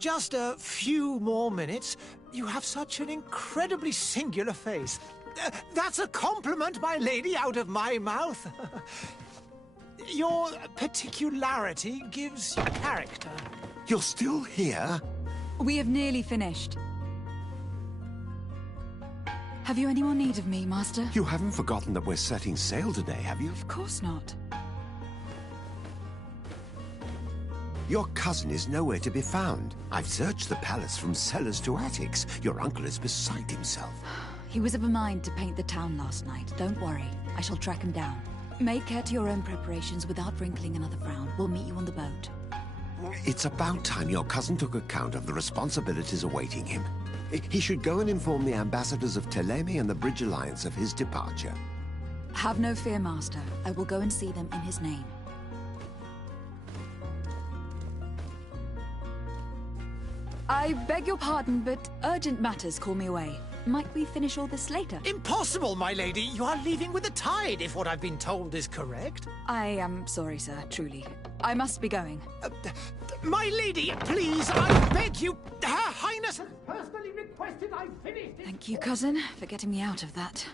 Just a few more minutes. You have such an incredibly singular face. That's a compliment, my lady, out of my mouth. Your particularity gives you character. You're still here? We have nearly finished. Have you any more need of me, Master? You haven't forgotten that we're setting sail today, have you? Of course not. Your cousin is nowhere to be found. I've searched the palace from cellars to attics. Your uncle is beside himself. He was of a mind to paint the town last night. Don't worry. I shall track him down. Make care to your own preparations without wrinkling another frown. We'll meet you on the boat. It's about time your cousin took account of the responsibilities awaiting him. He should go and inform the ambassadors of Telemi and the Bridge Alliance of his departure. Have no fear, Master. I will go and see them in his name. I beg your pardon, but urgent matters call me away. Might we finish all this later? Impossible, my lady. You are leaving with the tide, if what I've been told is correct. I am sorry, sir, truly. I must be going. My lady, please, I beg you. Her Highness has personally requested I finish this. Thank you, cousin, for getting me out of that.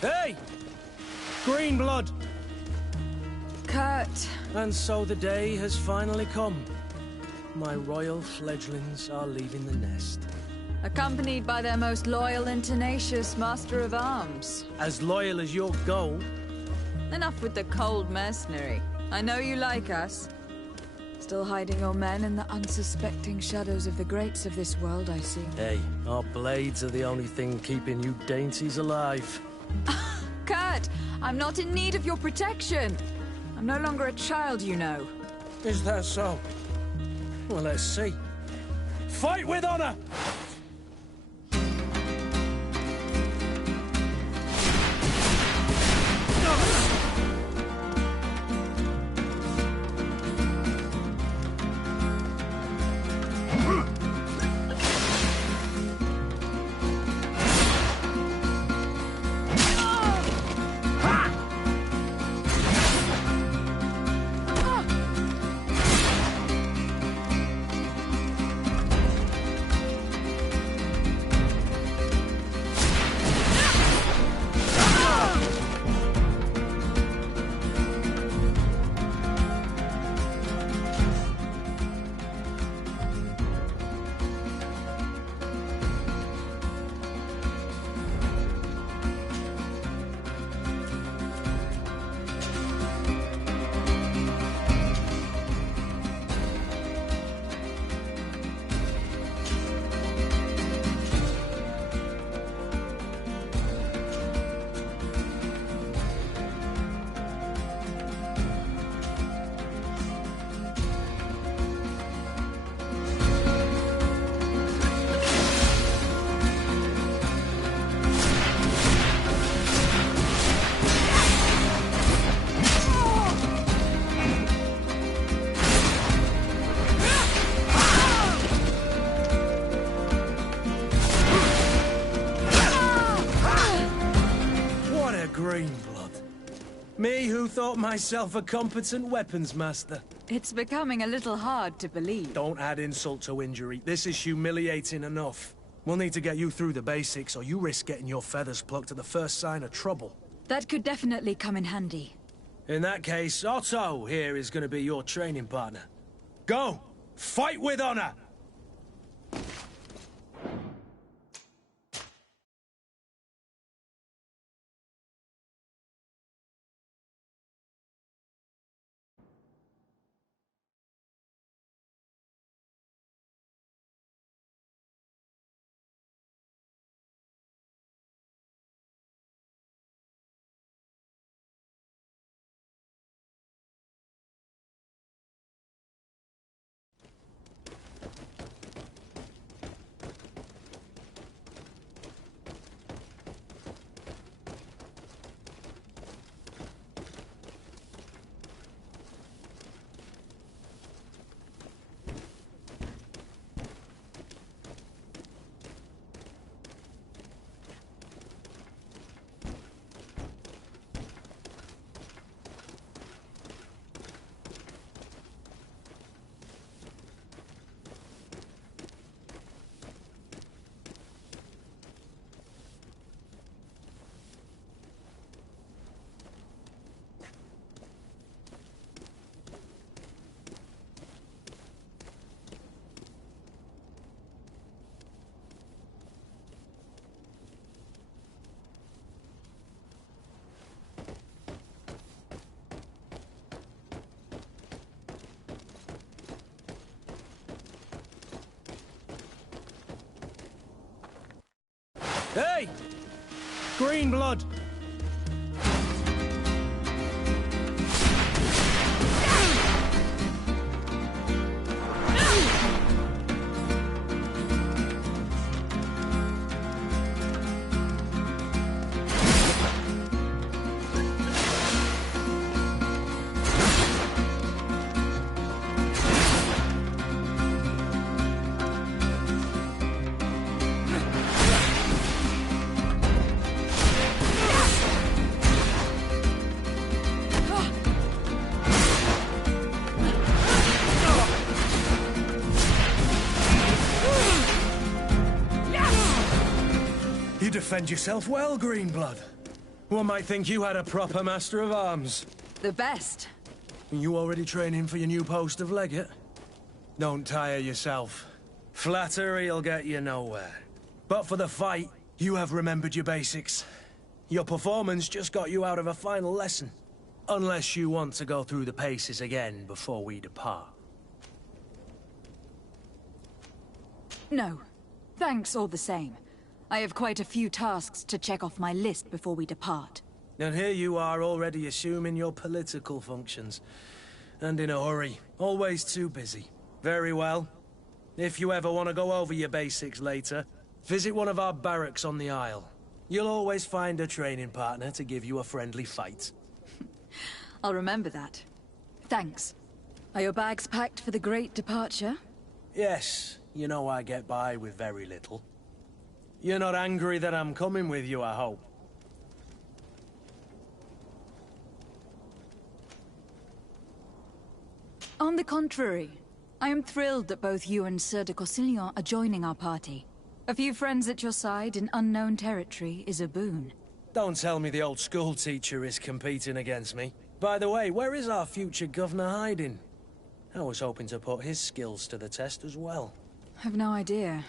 Hey! Green blood! Kurt. And so the day has finally come. My royal fledglings are leaving the nest. Accompanied by their most loyal and tenacious master of arms. As loyal as your gold. Enough with the cold mercenary. I know you like us. Still hiding your men in the unsuspecting shadows of the greats of this world, I see. Hey, our blades are the only thing keeping you dainties alive. Kurt, I'm not in need of your protection. I'm no longer a child, you know. Is that so? Well, let's see. Fight with honor! Me who thought myself a competent weapons master. It's becoming a little hard to believe. Don't add insult to injury. This is humiliating enough. We'll need to get you through the basics, or you risk getting your feathers plucked at the first sign of trouble. That could definitely come in handy. In that case, Otto here is going to be your training partner. Go! Fight with honor! Hey! Green blood! You defend yourself well, Greenblood. One might think you had a proper master of arms. The best. You already training for your new post of legate? Don't tire yourself. Flattery'll get you nowhere. But for the fight, you have remembered your basics. Your performance just got you out of a final lesson. Unless you want to go through the paces again before we depart. No. Thanks all the same. I have quite a few tasks to check off my list before we depart. And here you are already assuming your political functions. And in a hurry. Always too busy. Very well. If you ever want to go over your basics later, visit one of our barracks on the Isle. You'll always find a training partner to give you a friendly fight. I'll remember that. Thanks. Are your bags packed for the great departure? Yes, you know I get by with very little. You're not angry that I'm coming with you, I hope. On the contrary, I am thrilled that both you and Sir de Corsillon are joining our party. A few friends at your side in unknown territory is a boon. Don't tell me the old school teacher is competing against me. By the way, where is our future governor hiding? I was hoping to put his skills to the test as well. I've no idea.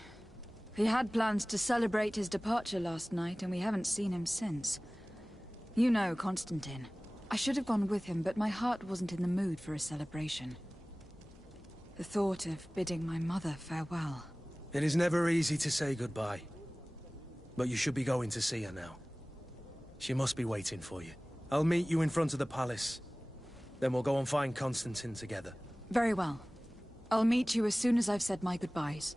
He had plans to celebrate his departure last night, and we haven't seen him since. You know Constantine. I should have gone with him, but my heart wasn't in the mood for a celebration. The thought of bidding my mother farewell. It is never easy to say goodbye. But you should be going to see her now. She must be waiting for you. I'll meet you in front of the palace. Then we'll go and find Constantine together. Very well. I'll meet you as soon as I've said my goodbyes.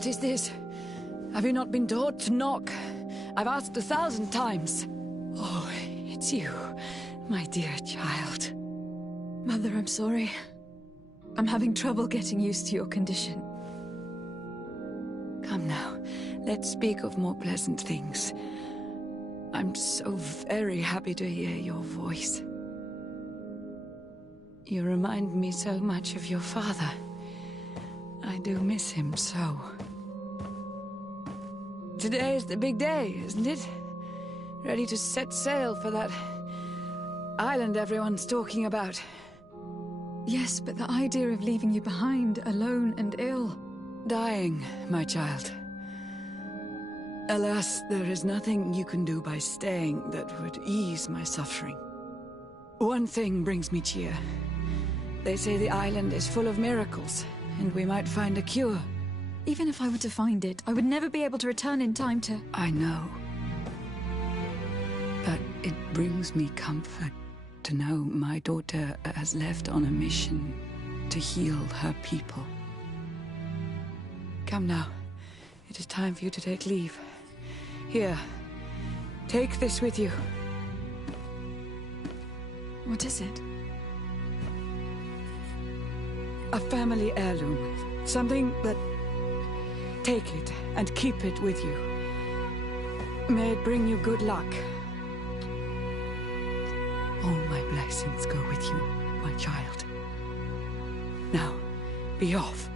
What is this? Have you not been taught to knock? I've asked 1,000 times. Oh, it's you, my dear child. Mother, I'm sorry. I'm having trouble getting used to your condition. Come now, let's speak of more pleasant things. I'm so very happy to hear your voice. You remind me so much of your father. I do miss him so. Today is the big day, isn't it? Ready to set sail for that island everyone's talking about. Yes, but the idea of leaving you behind, alone and ill... Dying, my child. Alas, there is nothing you can do by staying that would ease my suffering. One thing brings me cheer. They say the island is full of miracles, and we might find a cure. Even if I were to find it, I would never be able to return in time to... I know. But it brings me comfort to know my daughter has left on a mission to heal her people. Come now. It is time for you to take leave. Here, take this with you. What is it? A family heirloom. Something that... Take it and keep it with you. May it bring you good luck. All my blessings go with you, my child. Now, be off.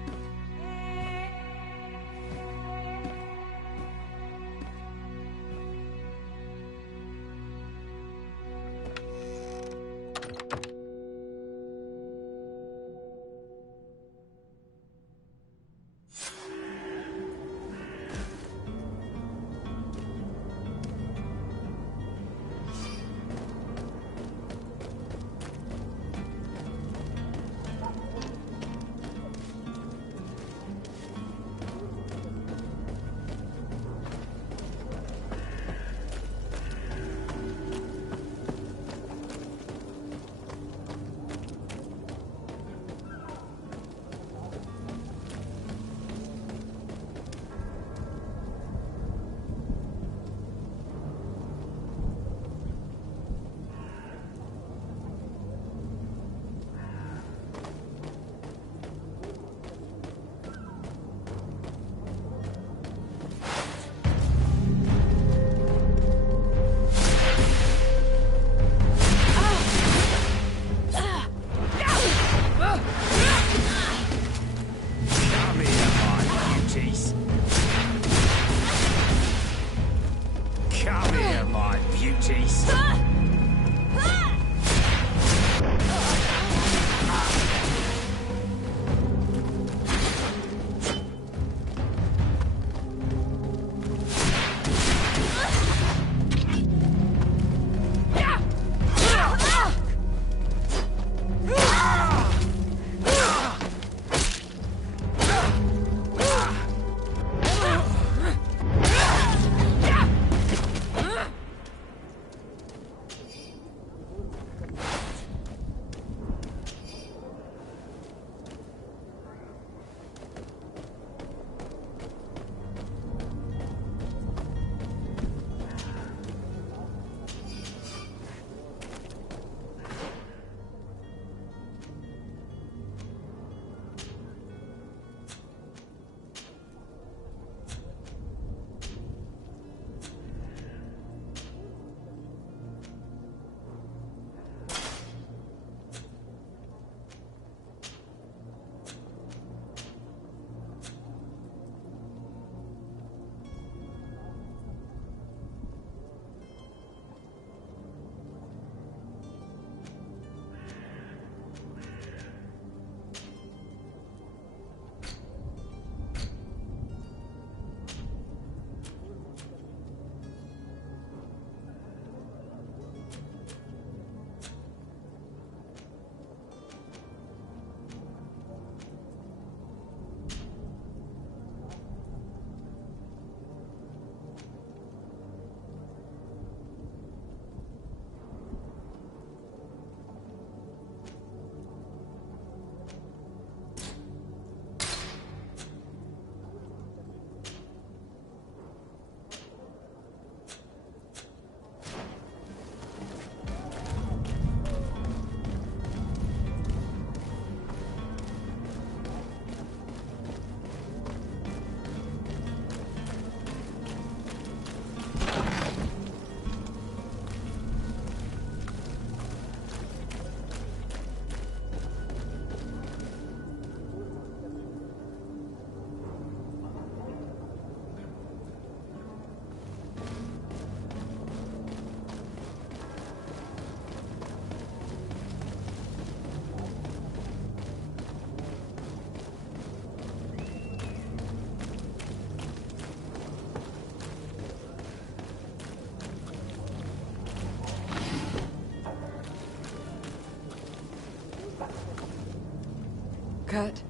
Kurt.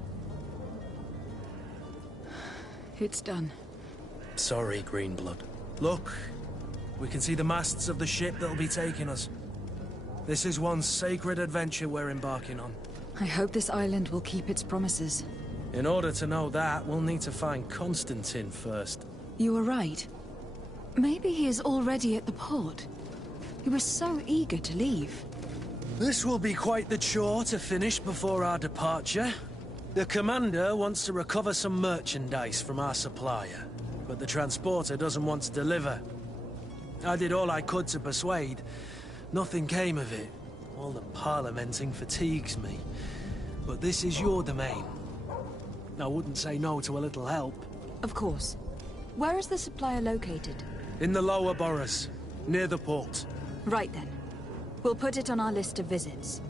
It's done. Sorry, Greenblood. Look, we can see the masts of the ship that'll be taking us. This is one sacred adventure we're embarking on. I hope this island will keep its promises. In order to know that, we'll need to find Constantine first. You were right. Maybe he is already at the port. He was so eager to leave. This will be quite the chore to finish before our departure. The commander wants to recover some merchandise from our supplier, but the transporter doesn't want to deliver. I did all I could to persuade. Nothing came of it. All the parliamenting fatigues me. But this is your domain. I wouldn't say no to a little help. Of course. Where is the supplier located? In the lower boroughs, near the port. Right then. We'll put it on our list of visits.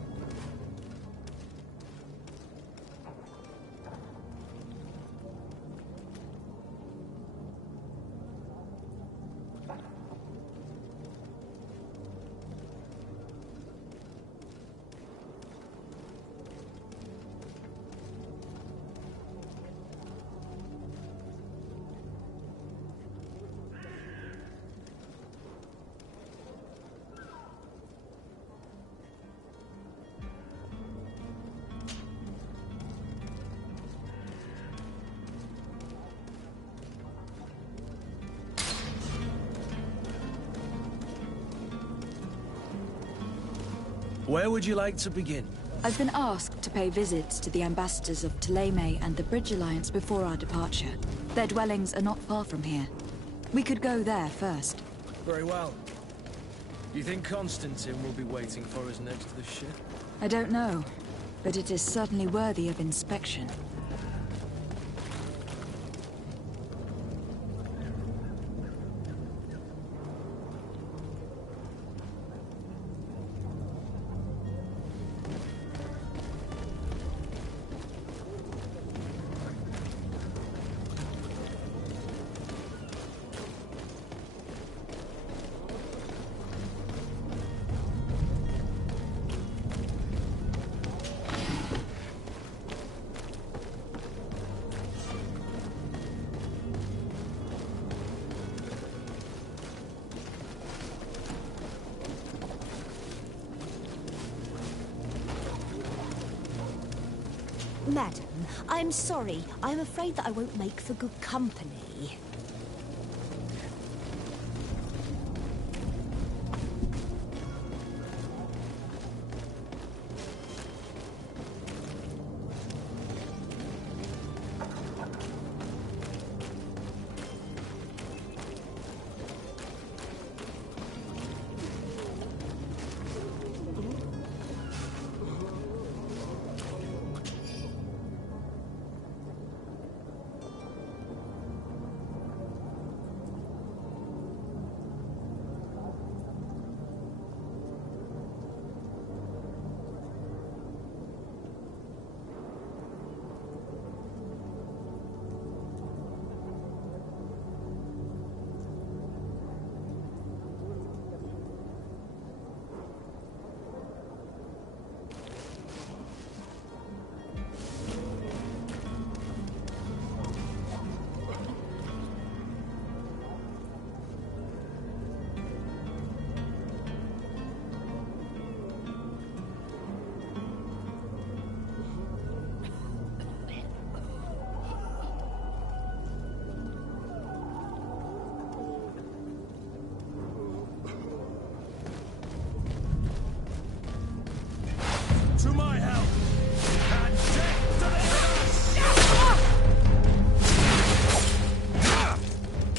Where would you like to begin? I've been asked to pay visits to the ambassadors of Thélème and the Bridge Alliance before our departure. Their dwellings are not far from here. We could go there first. Very well. Do you think Constantine will be waiting for us next to the ship? I don't know, but it is certainly worthy of inspection. Madam, I'm sorry. I'm afraid that I won't make for good company. To my help! And death to the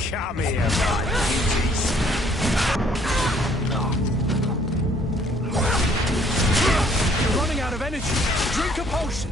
Come here, my beauties. You're running out of energy. Drink a potion.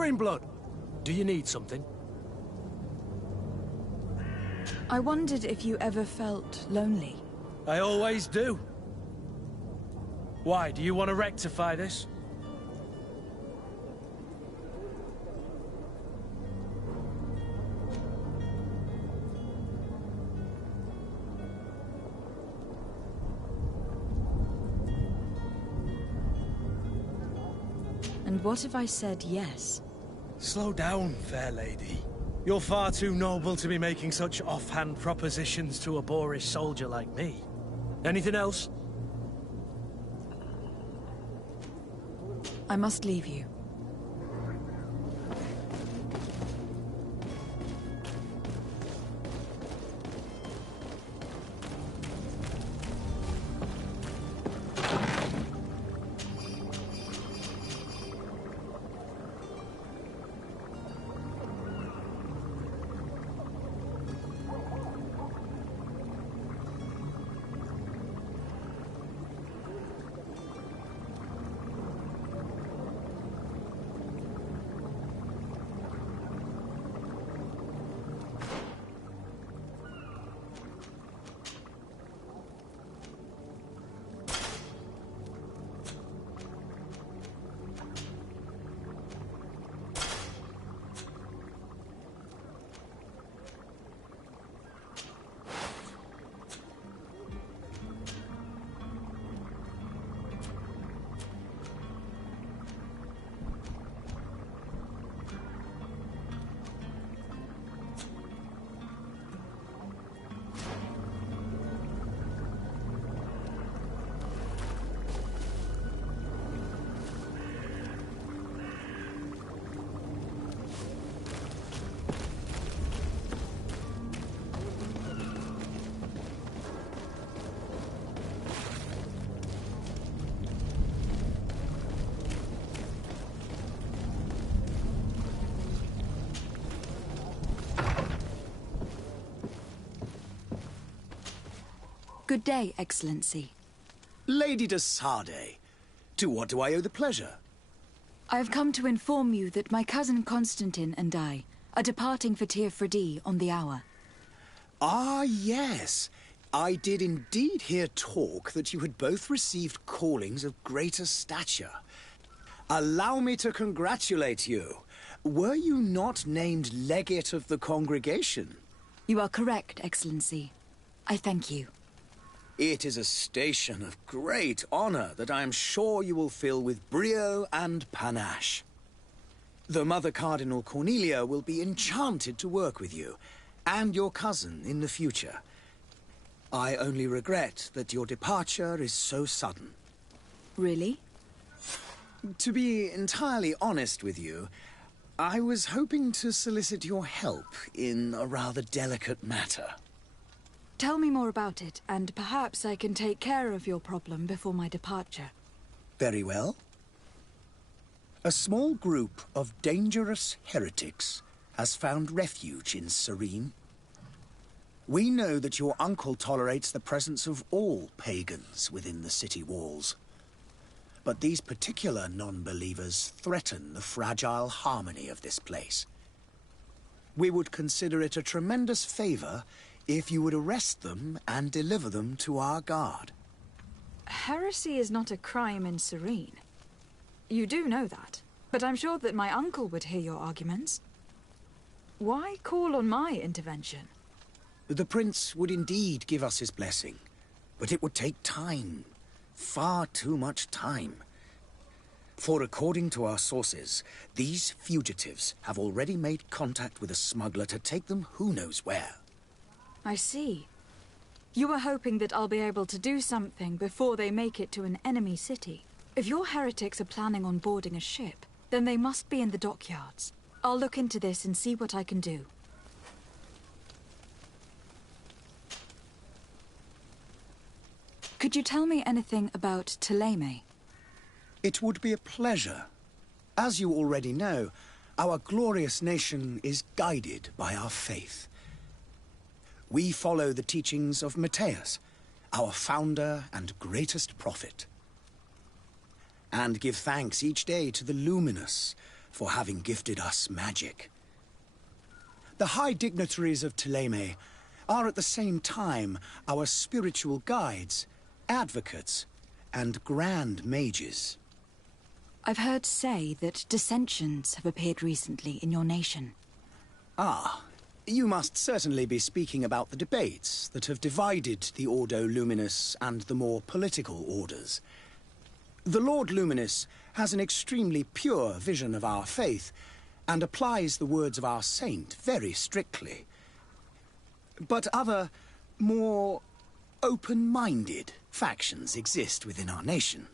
Greenblood, do you need something? I wondered if you ever felt lonely. I always do. Why, do you want to rectify this? And what if I said yes? Slow down, fair lady. You're far too noble to be making such offhand propositions to a boorish soldier like me. Anything else? I must leave you. Good day, Excellency. Lady de Sardet, to what do I owe the pleasure? I have come to inform you that my cousin Constantine and I are departing for Tir Freddy on the hour. Ah, yes. I did indeed hear talk that you had both received callings of greater stature. Allow me to congratulate you. Were you not named legate of the congregation? You are correct, Excellency. I thank you. It is a station of great honor that I am sure you will fill with brio and panache. The Mother Cardinal Cornelia will be enchanted to work with you, and your cousin in the future. I only regret that your departure is so sudden. Really? To be entirely honest with you, I was hoping to solicit your help in a rather delicate matter. Tell me more about it, and perhaps I can take care of your problem before my departure. Very well. A small group of dangerous heretics has found refuge in Serene. We know that your uncle tolerates the presence of all pagans within the city walls. But these particular non-believers threaten the fragile harmony of this place. We would consider it a tremendous favor if you would arrest them and deliver them to our guard. Heresy is not a crime in Serene. You do know that, but I'm sure that my uncle would hear your arguments. Why call on my intervention? The prince would indeed give us his blessing, but it would take time. Far too much time. For according to our sources, these fugitives have already made contact with a smuggler to take them who knows where. I see. You were hoping that I'll be able to do something before they make it to an enemy city. If your heretics are planning on boarding a ship, then they must be in the dockyards. I'll look into this and see what I can do. Could you tell me anything about Thélème? It would be a pleasure. As you already know, our glorious nation is guided by our faith. We follow the teachings of Matthias, our founder and greatest prophet, and give thanks each day to the luminous, for having gifted us magic. The high dignitaries of Thélème are at the same time our spiritual guides, advocates, and grand mages. I've heard say that dissensions have appeared recently in your nation. Ah, you must certainly be speaking about the debates that have divided the Ordo Luminus and the more political orders. The Lord Luminous has an extremely pure vision of our faith and applies the words of our saint very strictly. But other, more open-minded factions exist within our nation.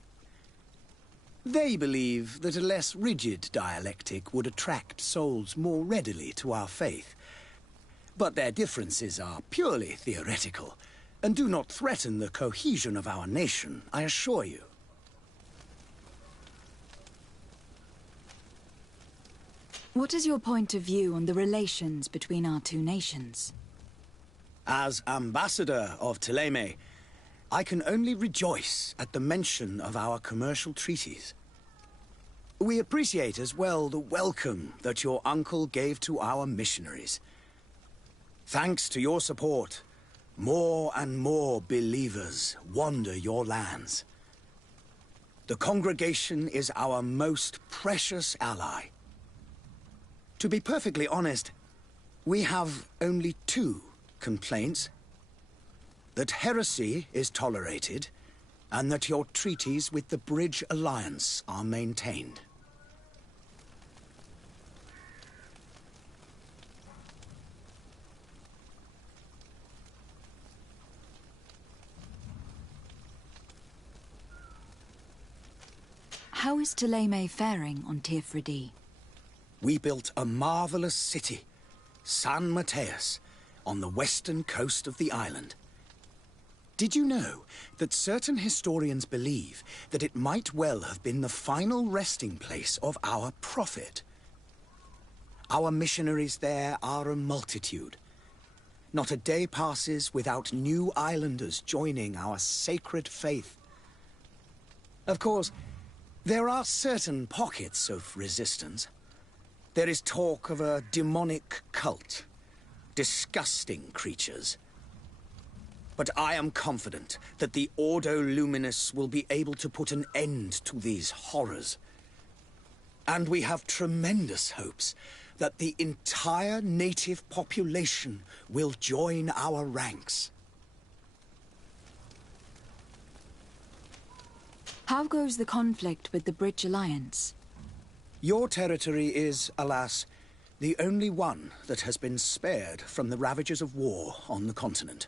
They believe that a less rigid dialectic would attract souls more readily to our faith. But their differences are purely theoretical, and do not threaten the cohesion of our nation, I assure you. What is your point of view on the relations between our two nations? As ambassador of Thélème, I can only rejoice at the mention of our commercial treaties. We appreciate as well the welcome that your uncle gave to our missionaries. Thanks to your support, more and more believers wander your lands. The congregation is our most precious ally. To be perfectly honest, we have only two complaints: that heresy is tolerated, and that your treaties with the Bridge Alliance are maintained. How is Thélème faring on Tirfridi? We built a marvelous city, San Mateus, on the western coast of the island. Did you know that certain historians believe that it might well have been the final resting place of our prophet? Our missionaries there are a multitude. Not a day passes without new islanders joining our sacred faith. Of course, there are certain pockets of resistance. There is talk of a demonic cult, disgusting creatures. But I am confident that the Ordo Luminus will be able to put an end to these horrors. And we have tremendous hopes that the entire native population will join our ranks. How goes the conflict with the Bridge Alliance? Your territory is, alas, the only one that has been spared from the ravages of war on the continent.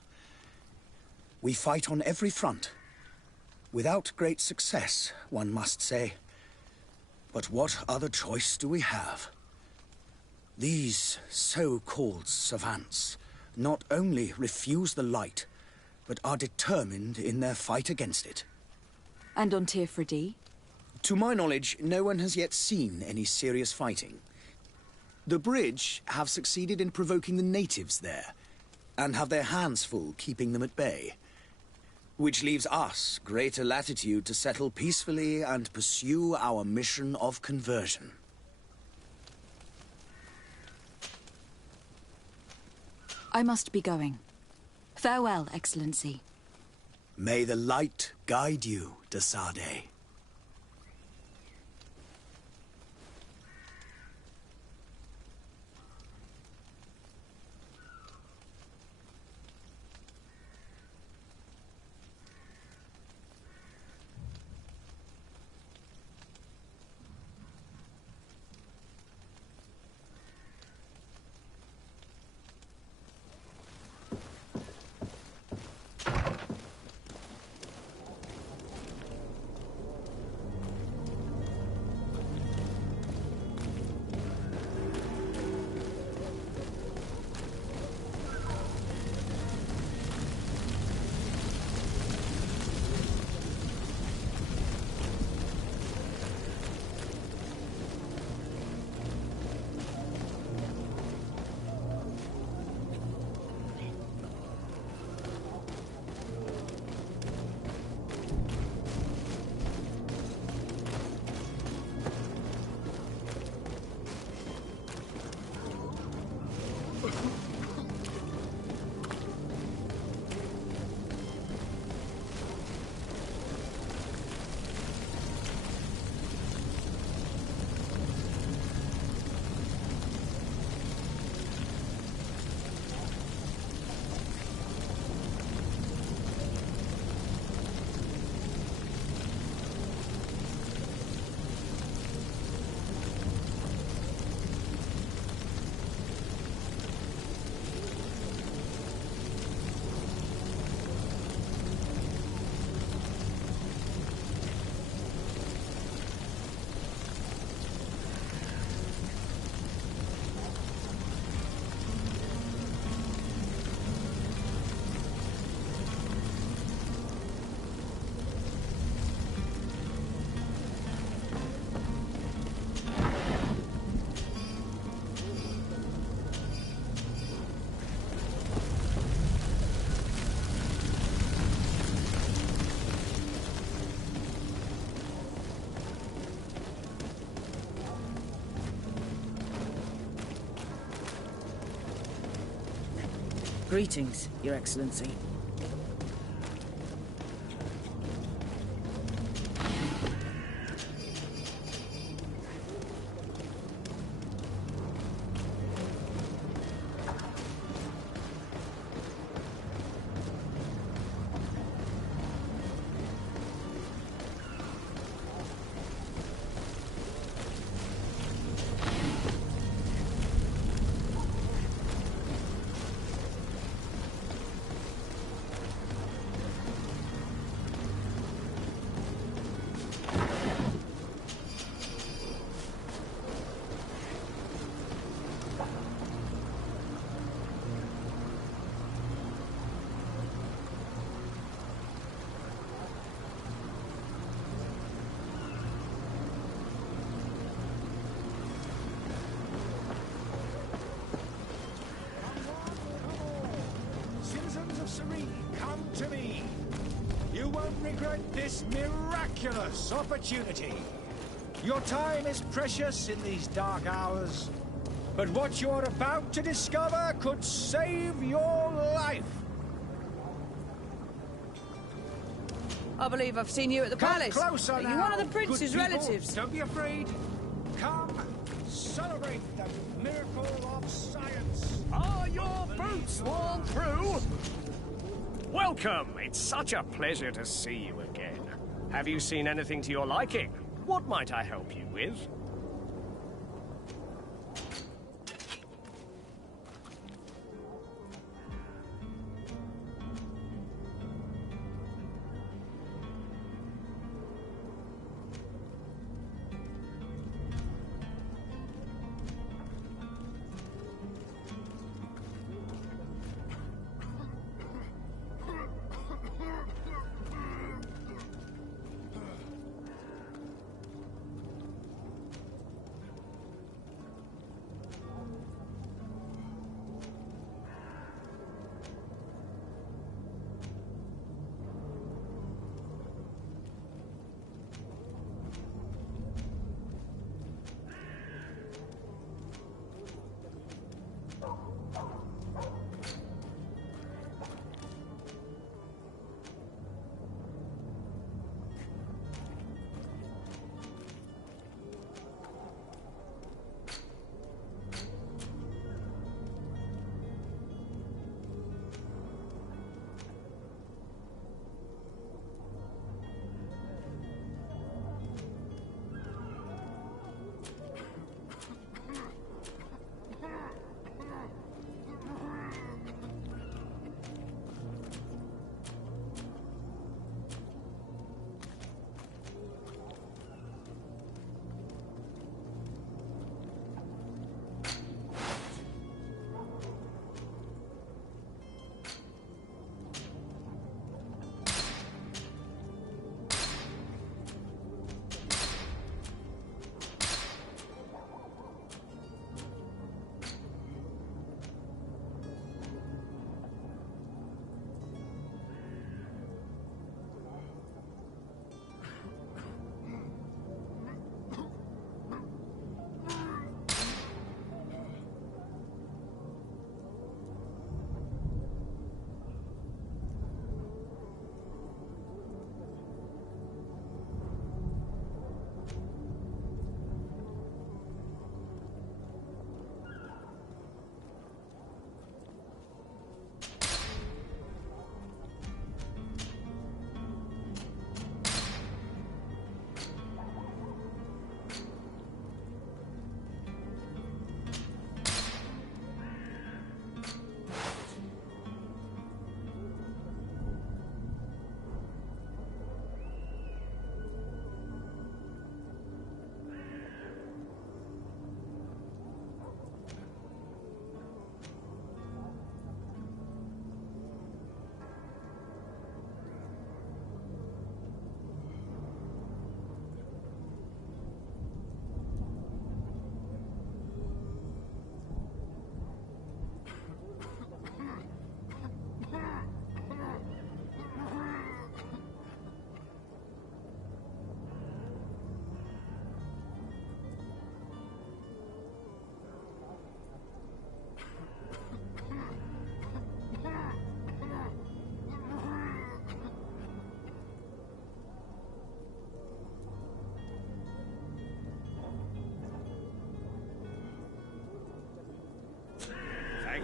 We fight on every front. Without great success, one must say. But what other choice do we have? These so-called savants not only refuse the light, but are determined in their fight against it. And on Tirfridi? To my knowledge, no one has yet seen any serious fighting. The Bridge have succeeded in provoking the natives there, and have their hands full keeping them at bay. Which leaves us greater latitude to settle peacefully and pursue our mission of conversion. I must be going. Farewell, Excellency. May the light guide you, de Sade. Greetings, Your Excellency. Citizens of Serene, come to me. You won't regret this miraculous opportunity. Your time is precious in these dark hours, but what you're about to discover could save your life. I believe I've seen you at the palace. Come closer Are you now, one of the prince's good people. relatives? Don't be afraid. Come, celebrate the miracle of science. Are your boots worn through? Welcome! It's such a pleasure to see you again. Have you seen anything to your liking? What might I help you with?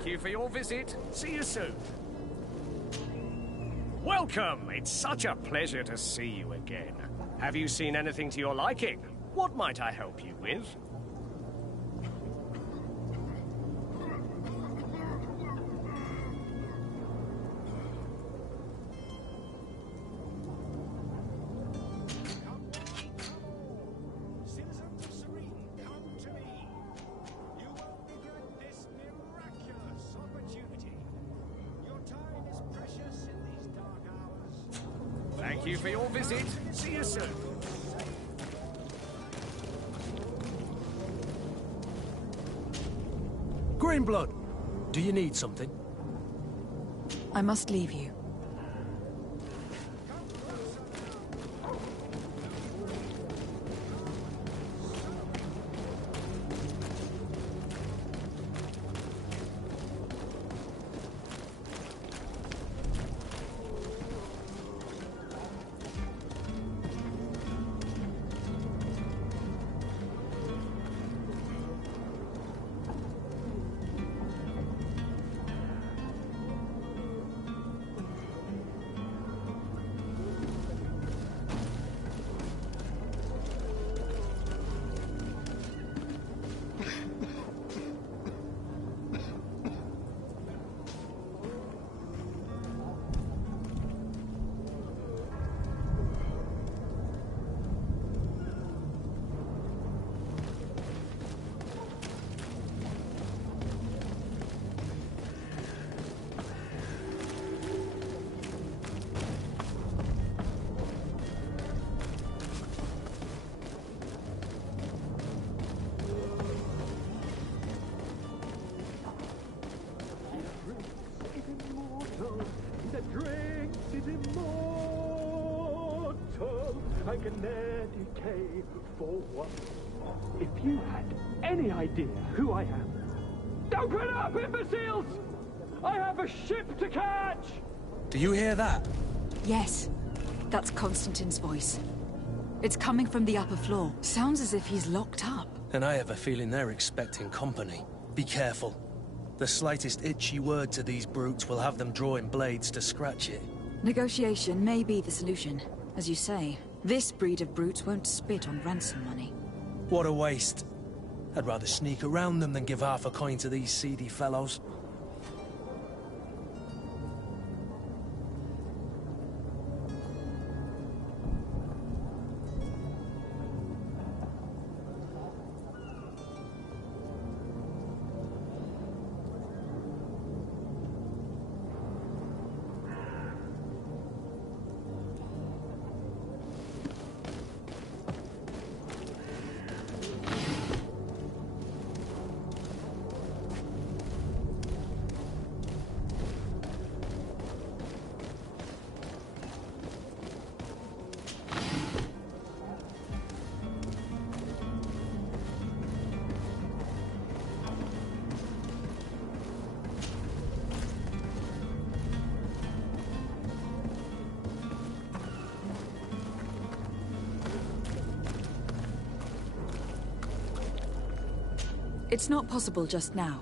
Thank you for your visit. See you soon. Welcome! It's such a pleasure to see you again. Have you seen anything to your liking? What might I help you with? Citizens of Serene, come to me. You won't regret this miraculous opportunity. Your time is precious in these dark hours. Thank you for your visit. See you soon. Greenblood, do you need something? I must leave you. I can ne'er decay for what? If you had any idea who I am... Open up, imbeciles! I have a ship to catch! Do you hear that? Yes, that's Constantine's voice. It's coming from the upper floor. Sounds as if he's locked up. And I have a feeling they're expecting company. Be careful. The slightest itchy word to these brutes will have them drawing blades to scratch it. Negotiation may be the solution. As you say, this breed of brutes won't spit on ransom money. What a waste. I'd rather sneak around them than give half a coin to these seedy fellows. It's not possible just now.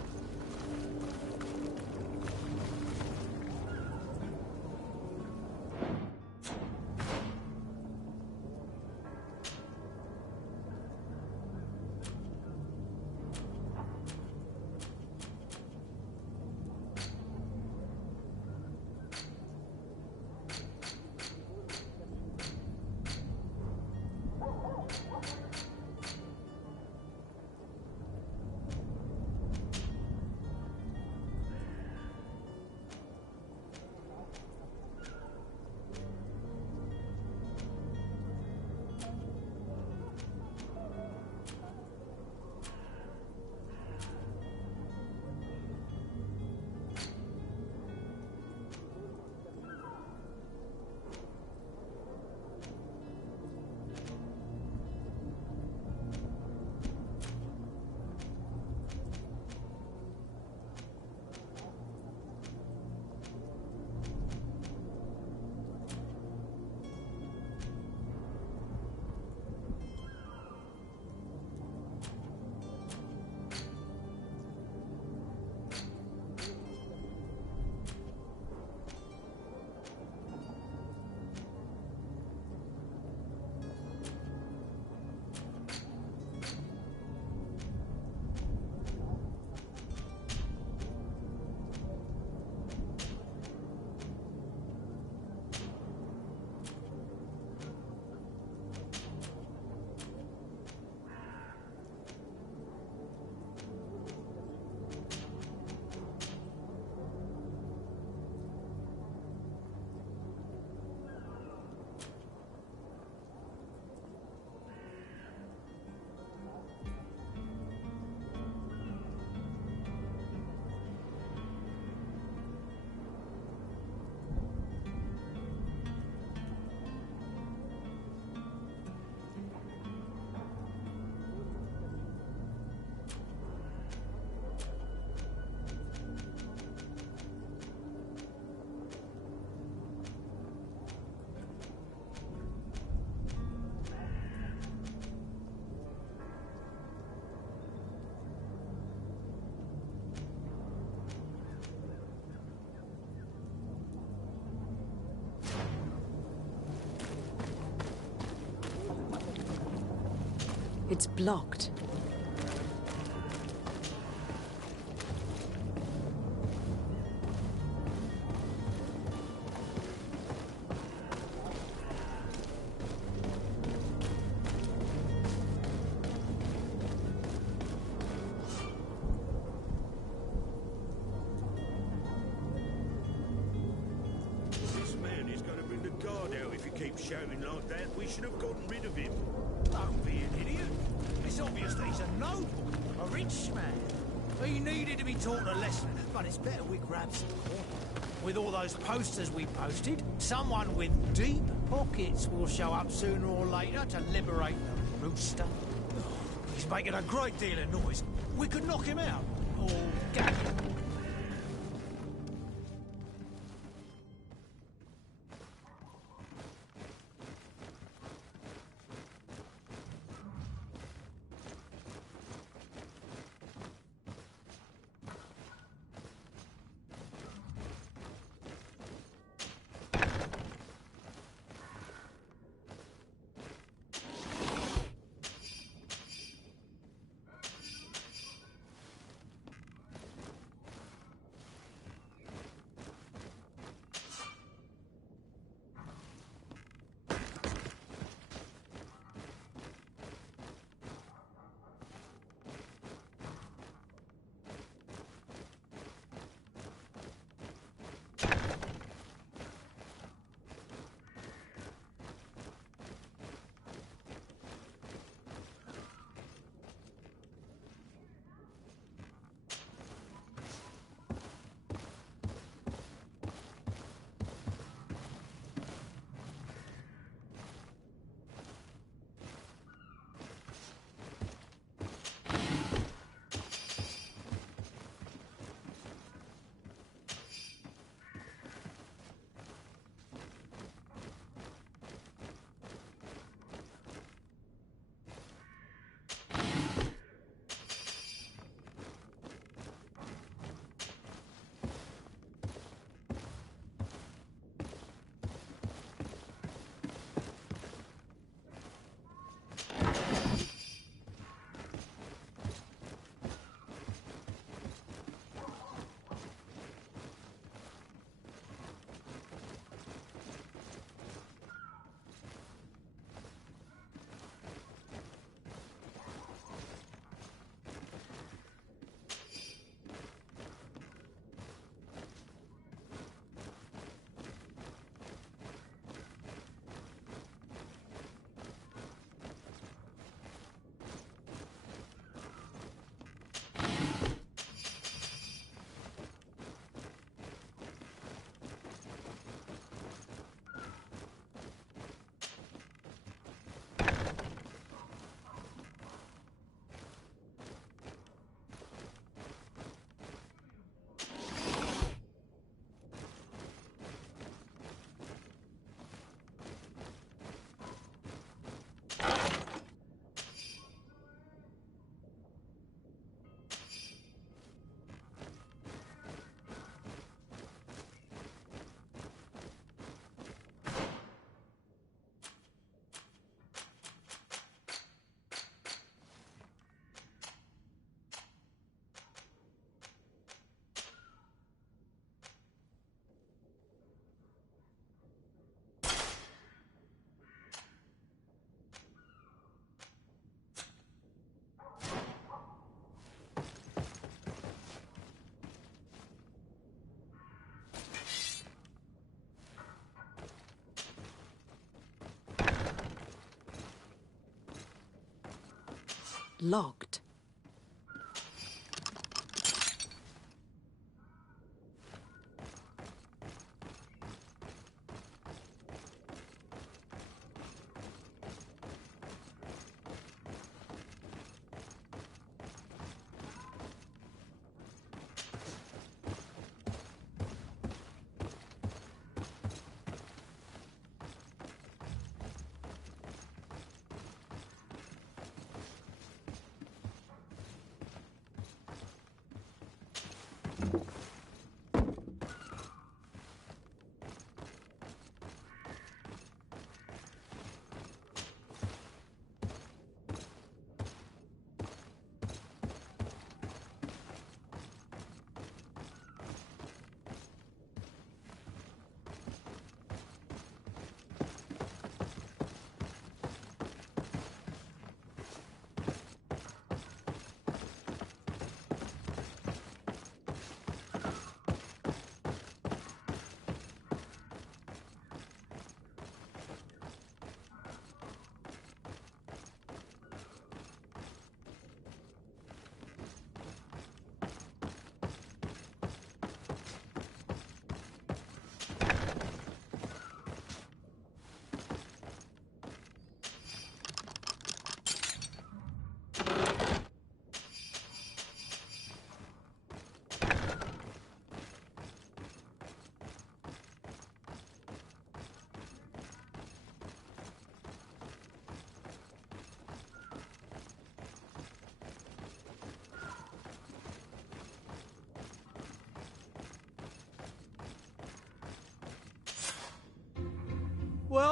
It's blocked. This man is going to bring the guard out if he keeps shouting like that. We should have gotten rid of him. Don't be an idiot. It's obvious that he's a noble, a rich man. He needed to be taught a lesson, but it's better we grab some more. With all those posters we posted, someone with deep pockets will show up sooner or later to liberate the rooster. He's making a great deal of noise. We could knock him out, or gag him. Locked.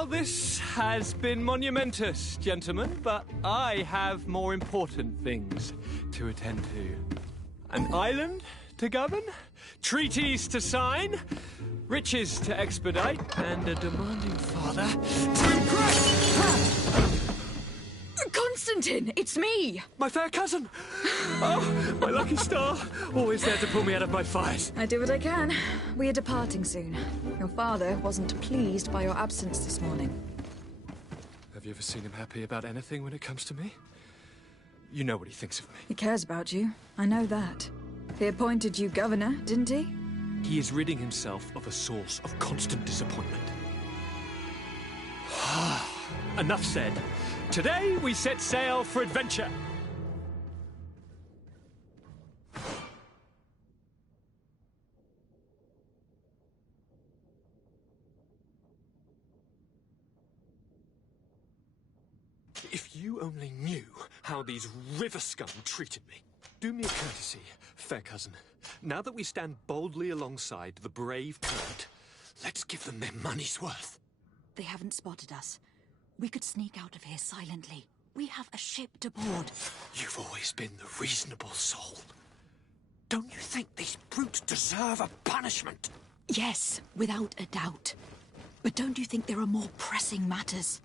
Well, this has been monumentous, gentlemen, but I have more important things to attend to. An island to govern, treaties to sign, riches to expedite, and a demanding father to impress! Constantine, it's me! My fair cousin! Oh, my lucky star, always there to pull me out of my fires. I do what I can. We are departing soon. Your father wasn't pleased by your absence this morning. Have you ever seen him happy about anything when it comes to me? You know what he thinks of me. He cares about you. I know that. He appointed you governor, didn't he? He is ridding himself of a source of constant disappointment. Enough said. Today we set sail for adventure. If you only knew how these river scum treated me. Do me a courtesy, fair cousin. Now that we stand boldly alongside the brave Kurt, let's give them their money's worth. They haven't spotted us. We could sneak out of here silently. We have a ship to board. You've always been the reasonable soul. Don't you think these brutes deserve a punishment? Yes, without a doubt. But don't you think there are more pressing matters?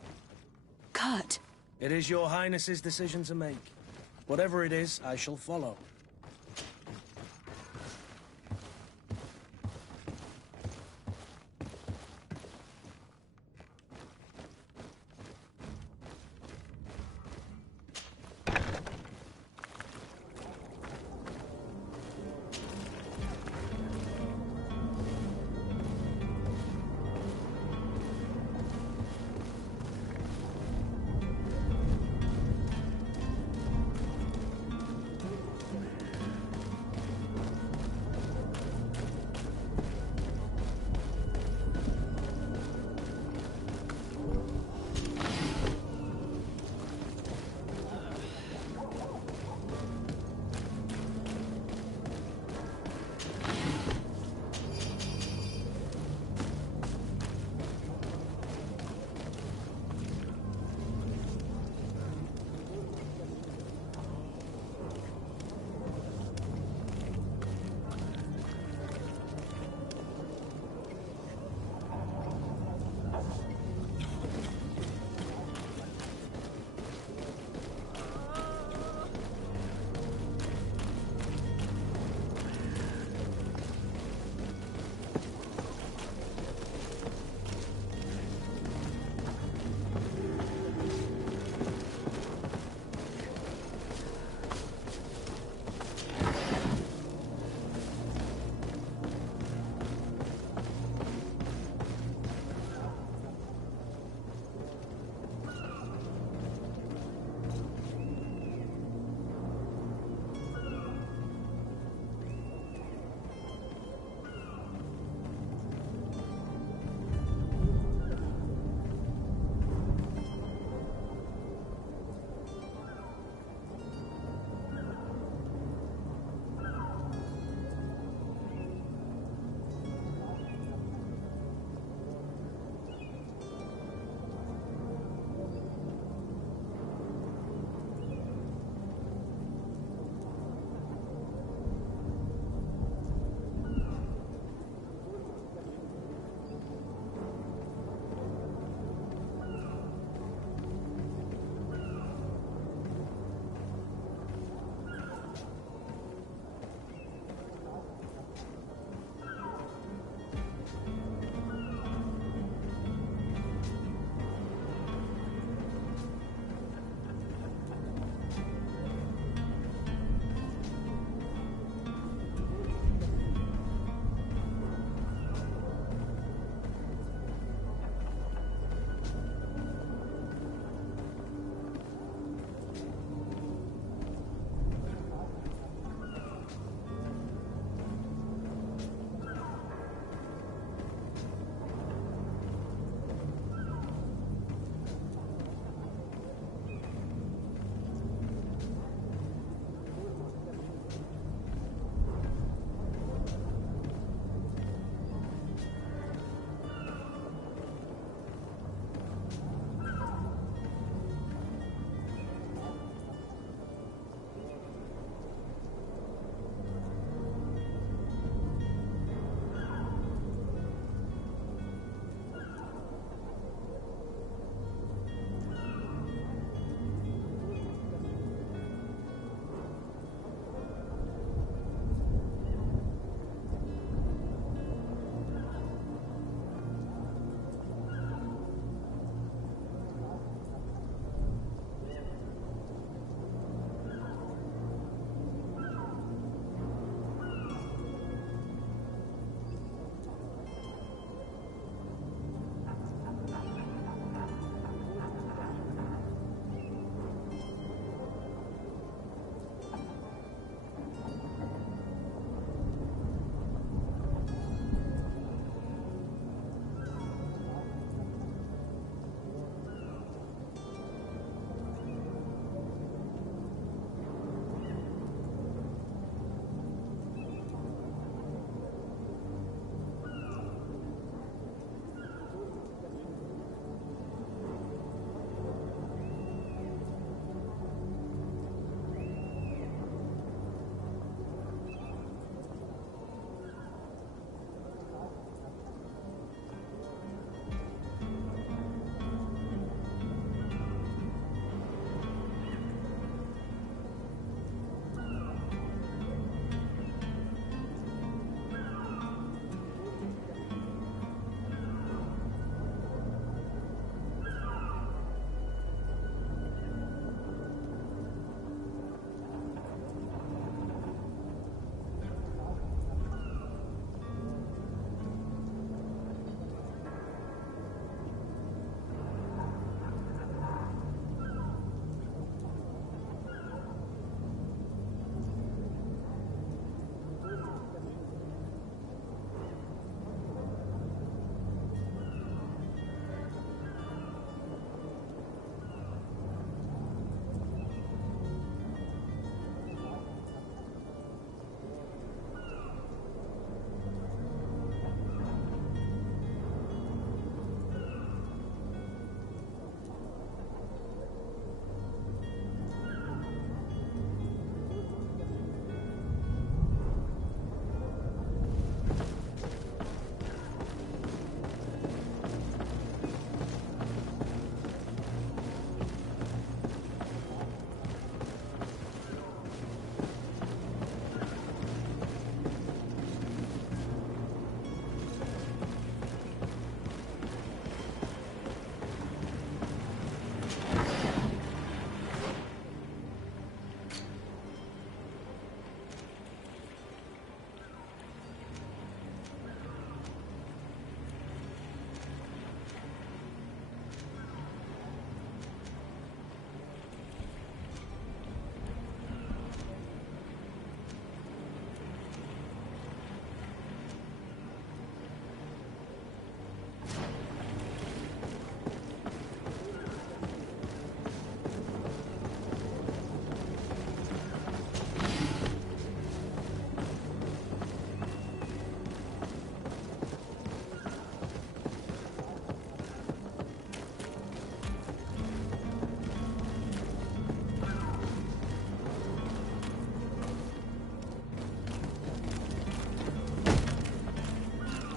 Kurt. It is your Highness's decision to make. Whatever it is, I shall follow.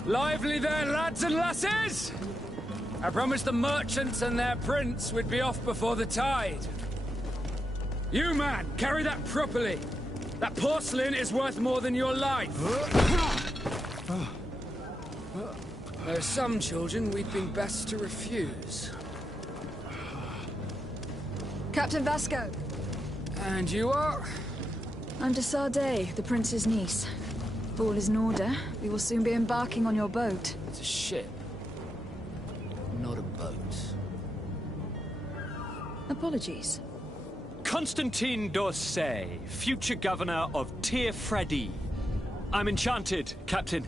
Lively there, lads and lasses! I promised the merchants and their prince we'd be off before the tide. You, man, carry that properly. That porcelain is worth more than your life. There are some children we'd been best to refuse. Captain Vasco. And you are? I'm de Sardet, the prince's niece. If all is in order, we will soon be embarking on your boat. It's a ship. Not a boat. Apologies. Constantine d'Orsay, future governor of Tir Freddy. I'm enchanted, Captain.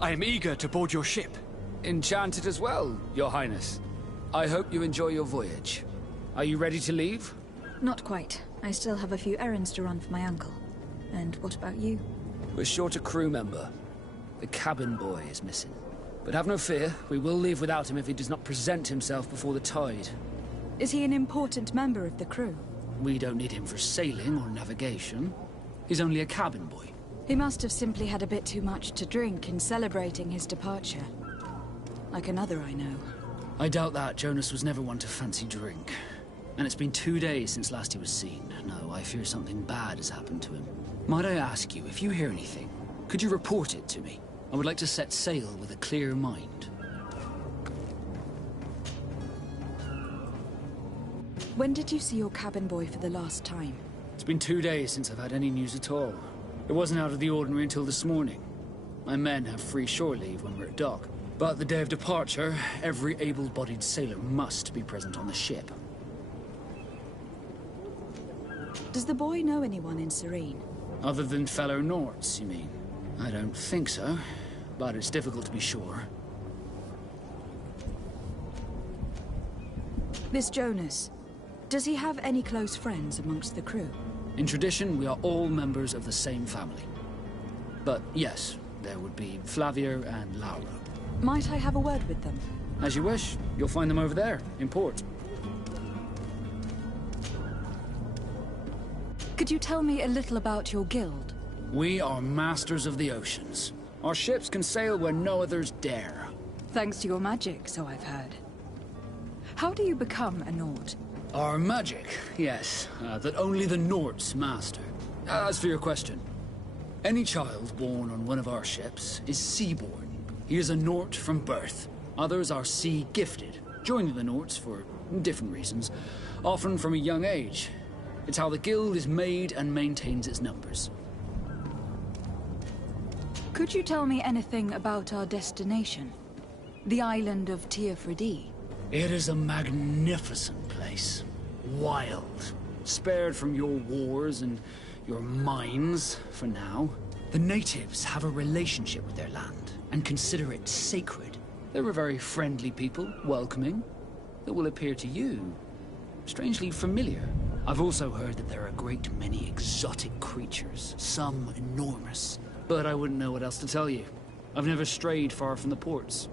I am eager to board your ship. Enchanted as well, Your Highness. I hope you enjoy your voyage. Are you ready to leave? Not quite. I still have a few errands to run for my uncle. And what about you? We're short a crew member. The cabin boy is missing. But have no fear, we will leave without him if he does not present himself before the tide. Is he an important member of the crew? We don't need him for sailing or navigation. He's only a cabin boy. He must have simply had a bit too much to drink in celebrating his departure. Like another I know. I doubt that. Jonas was never one to fancy drink. And it's been 2 days since last he was seen. No, I fear something bad has happened to him. Might I ask you, if you hear anything, could you report it to me? I would like to set sail with a clear mind. When did you see your cabin boy for the last time? It's been 2 days since I've had any news at all. It wasn't out of the ordinary until this morning. My men have free shore leave when we're at dock. But the day of departure, every able-bodied sailor must be present on the ship. Does the boy know anyone in Serene? Other than fellow Norts, you mean? I don't think so, but it's difficult to be sure. This Jonas, does he have any close friends amongst the crew? In tradition, we are all members of the same family. But yes, there would be Flavia and Laura. Might I have a word with them? As you wish. You'll find them over there, in port. Could you tell me a little about your guild? We are masters of the oceans. Our ships can sail where no others dare. Thanks to your magic, so I've heard. How do you become a Nord? Our magic, yes, that only the Nords master. As for your question, any child born on one of our ships is seaborn. He is a Nort from birth. Others are sea-gifted, joining the Norts for different reasons, often from a young age. It's how the guild is made and maintains its numbers. Could you tell me anything about our destination? The island of Tir Freddy? It is a magnificent place. Wild. Spared from your wars and your mines, for now. The natives have a relationship with their land and consider it sacred. They're a very friendly people, welcoming, that will appear to you strangely familiar. I've also heard that there are a great many exotic creatures, some enormous. But I wouldn't know what else to tell you. I've never strayed far from the ports.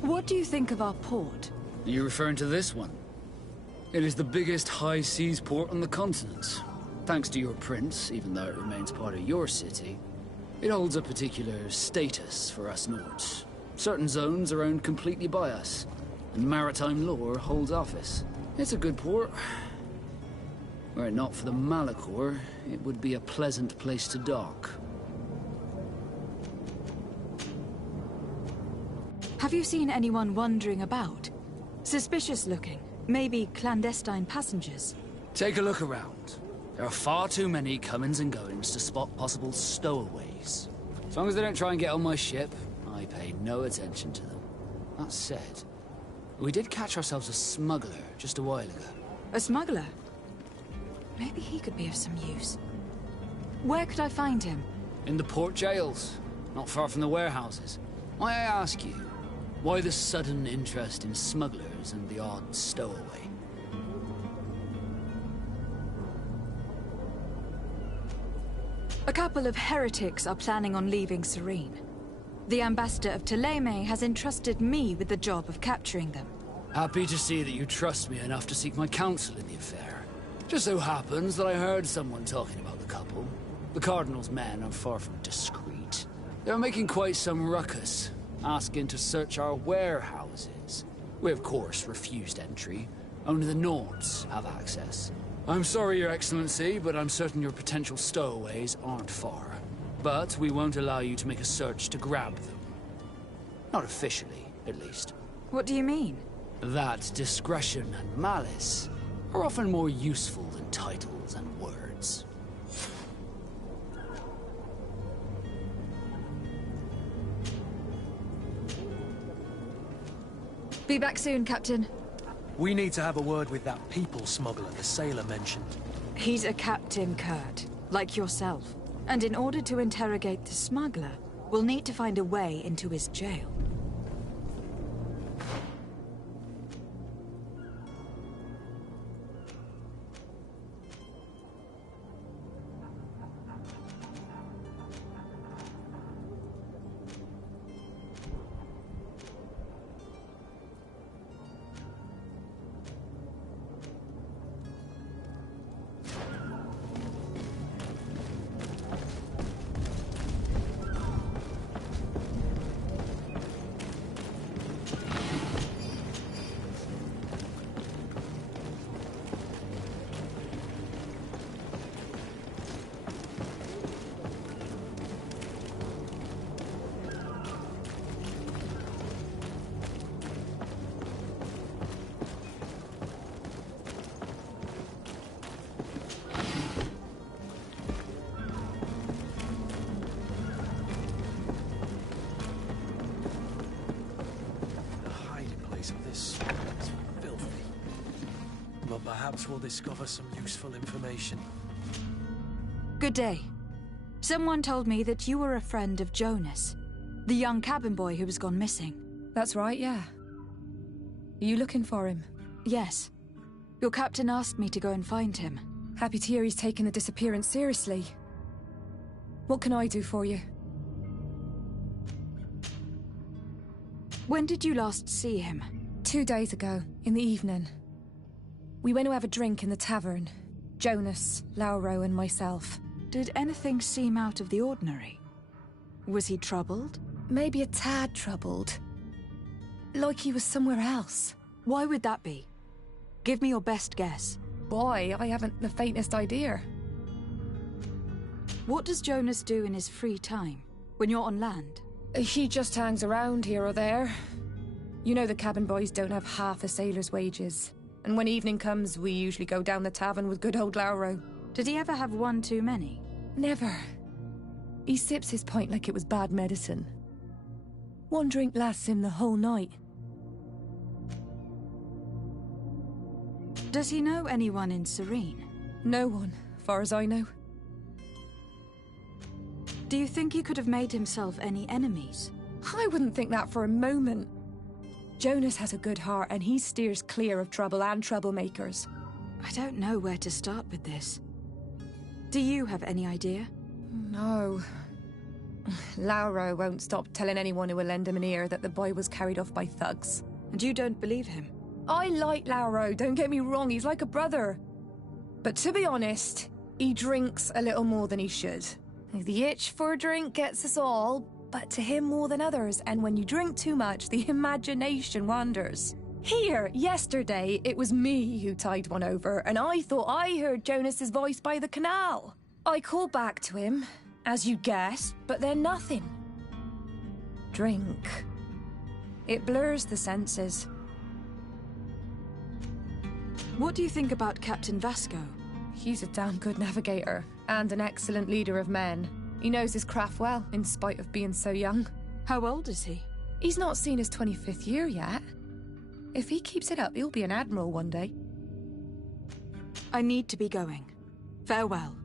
What do you think of our port? Are you referring to this one? It is the biggest high seas port on the continent. Thanks to your prince, even though it remains part of your city, it holds a particular status for us Nords. Certain zones are owned completely by us, and maritime law holds office. It's a good port. Were it not for the Malachor, it would be a pleasant place to dock. Have you seen anyone wandering about? Suspicious looking. Maybe clandestine passengers. Take a look around. There are far too many comings and goings to spot possible stowaways. As long as they don't try and get on my ship, I pay no attention to them. That said, we did catch ourselves a smuggler just a while ago. A smuggler? Maybe he could be of some use. Where could I find him? In the port jails, not far from the warehouses. May I ask you, why the sudden interest in smugglers and the odd stowaway? A couple of heretics are planning on leaving Serene. The ambassador of Thélème has entrusted me with the job of capturing them. Happy to see that you trust me enough to seek my counsel in the affair. Just so happens that I heard someone talking about the couple. The Cardinal's men are far from discreet. They're making quite some ruckus, asking to search our warehouses. We, of course, refused entry. Only the Nords have access. I'm sorry, Your Excellency, but I'm certain your potential stowaways aren't far. But we won't allow you to make a search to grab them. Not officially, at least. What do you mean? That discretion and malice are often more useful than titles and words. Be back soon, Captain. We need to have a word with that people smuggler the sailor mentioned. He's a captain, Kurt, like yourself. And in order to interrogate the smuggler, we'll need to find a way into his jail. Perhaps we'll discover some useful information. Good day. Someone told me that you were a friend of Jonas, the young cabin boy who was gone missing. That's right, yeah. Are you looking for him? Yes. Your captain asked me to go and find him. Happy to hear he's taken the disappearance seriously. What can I do for you? When did you last see him? 2 days ago, in the evening. We went to have a drink in the tavern. Jonas, Lauro, and myself. Did anything seem out of the ordinary? Was he troubled? Maybe a tad troubled. Like he was somewhere else. Why would that be? Give me your best guess. Boy, I haven't the faintest idea. What does Jonas do in his free time, when you're on land? He just hangs around here or there. You know the cabin boys don't have half a sailor's wages. And when evening comes, we usually go down the tavern with good old Lauro. Did he ever have one too many? Never. He sips his pint like it was bad medicine. One drink lasts him the whole night. Does he know anyone in Serene? No one, far as I know. Do you think he could have made himself any enemies? I wouldn't think that for a moment. Jonas has a good heart and he steers clear of trouble and troublemakers. I don't know where to start with this. Do you have any idea? No. Lauro won't stop telling anyone who will lend him an ear that the boy was carried off by thugs. And you don't believe him? I like Lauro, don't get me wrong, he's like a brother. But to be honest, he drinks a little more than he should. The itch for a drink gets us all, but to him more than others, and when you drink too much, the imagination wanders. Here, yesterday, it was me who tied one over, and I thought I heard Jonas's voice by the canal. I called back to him, as you guessed, but then nothing. Drink. It blurs the senses. What do you think about Captain Vasco? He's a damn good navigator, and an excellent leader of men. He knows his craft well, in spite of being so young. How old is he? He's not seen his 25th year yet. If he keeps it up, he'll be an admiral one day. I need to be going. Farewell.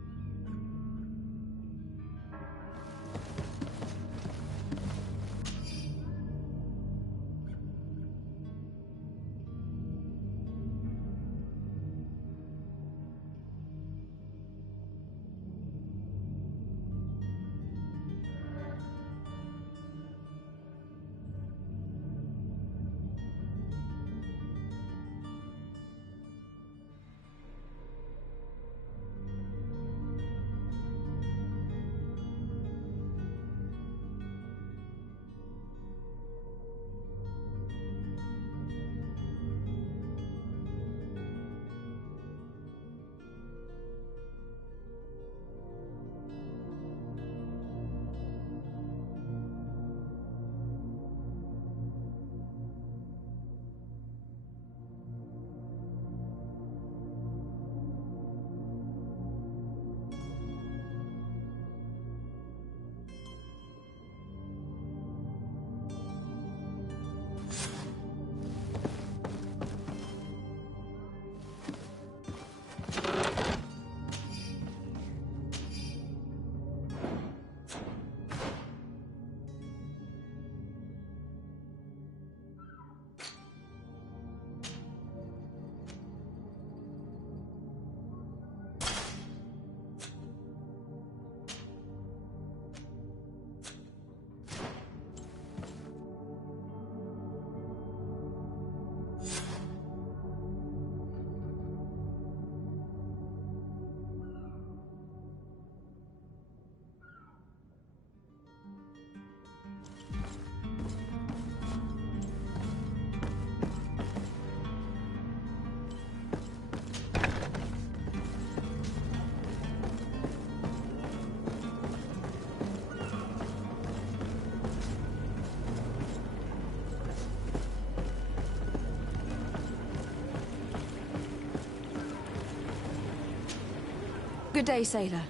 Good day, sailor.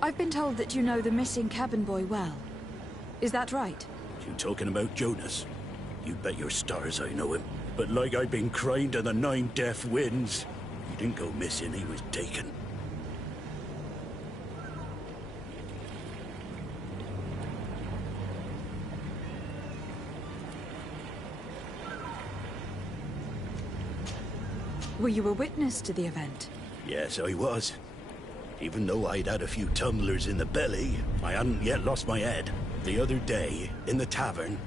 I've been told that you know the missing cabin boy well. Is that right? You talking about Jonas? You bet your stars I know him. But like I've been crying to the 9 deaf winds, he didn't go missing, he was taken. Were you a witness to the event? Yes, I was. Even though I'd had a few tumblers in the belly, I hadn't yet lost my head. The other day, in the tavern,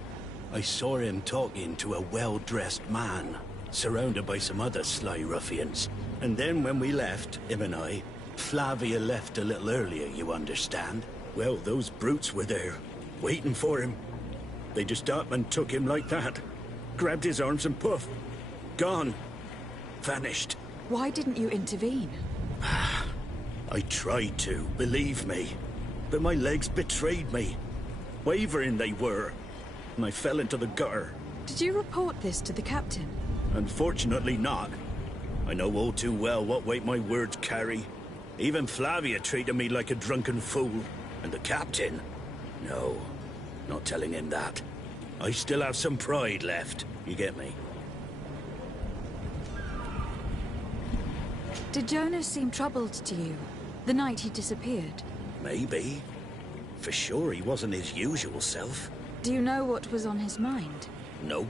I saw him talking to a well-dressed man, surrounded by some other sly ruffians. And then when we left, him and I, Flavia left a little earlier, you understand? Well, those brutes were there, waiting for him. They just up and took him like that. Grabbed his arms and poof, gone. Vanished. Why didn't you intervene? I tried to, believe me. But my legs betrayed me. Wavering they were. And I fell into the gutter. Did you report this to the captain? Unfortunately not. I know all too well what weight my words carry. Even Flavia treated me like a drunken fool. And the captain? No, not telling him that. I still have some pride left. You get me? Did Jonas seem troubled to you the night he disappeared? Maybe. For sure he wasn't his usual self. Do you know what was on his mind? No.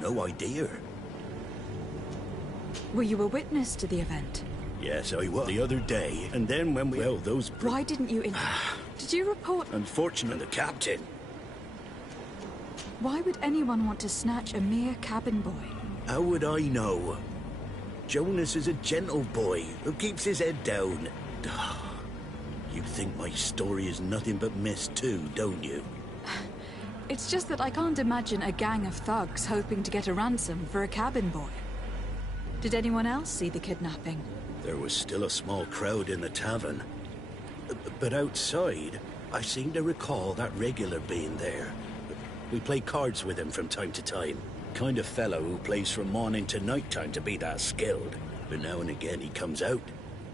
No idea. Were you a witness to the event? Yes, I was. The other day, and then when we... Well, those... Why didn't you... Did you report... Unfortunately, the captain. Why would anyone want to snatch a mere cabin boy? How would I know? Jonas is a gentle boy who keeps his head down. You think my story is nothing but mist too, don't you? It's just that I can't imagine a gang of thugs hoping to get a ransom for a cabin boy. Did anyone else see the kidnapping? There was still a small crowd in the tavern. But outside, I seem to recall that regular being there. We play cards with him from time to time. Kind of fellow who plays from morning to night time to be that skilled. But now and again he comes out.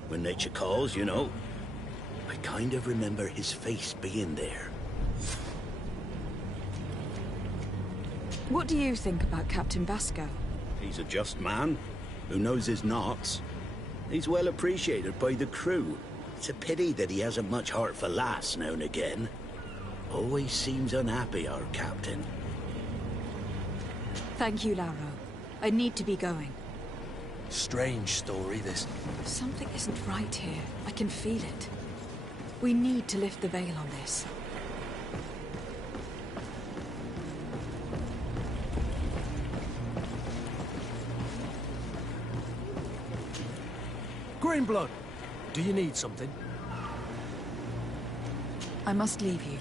When nature calls, you know. I kind of remember his face being there. What do you think about Captain Vasco? He's a just man who knows his knots. He's well appreciated by the crew. It's a pity that he hasn't much heart for lass now and again. Always seems unhappy, our captain. Thank you, Lauro. I need to be going. Strange story, this. Something isn't right here. I can feel it. We need to lift the veil on this. Greenblood, do you need something? I must leave you.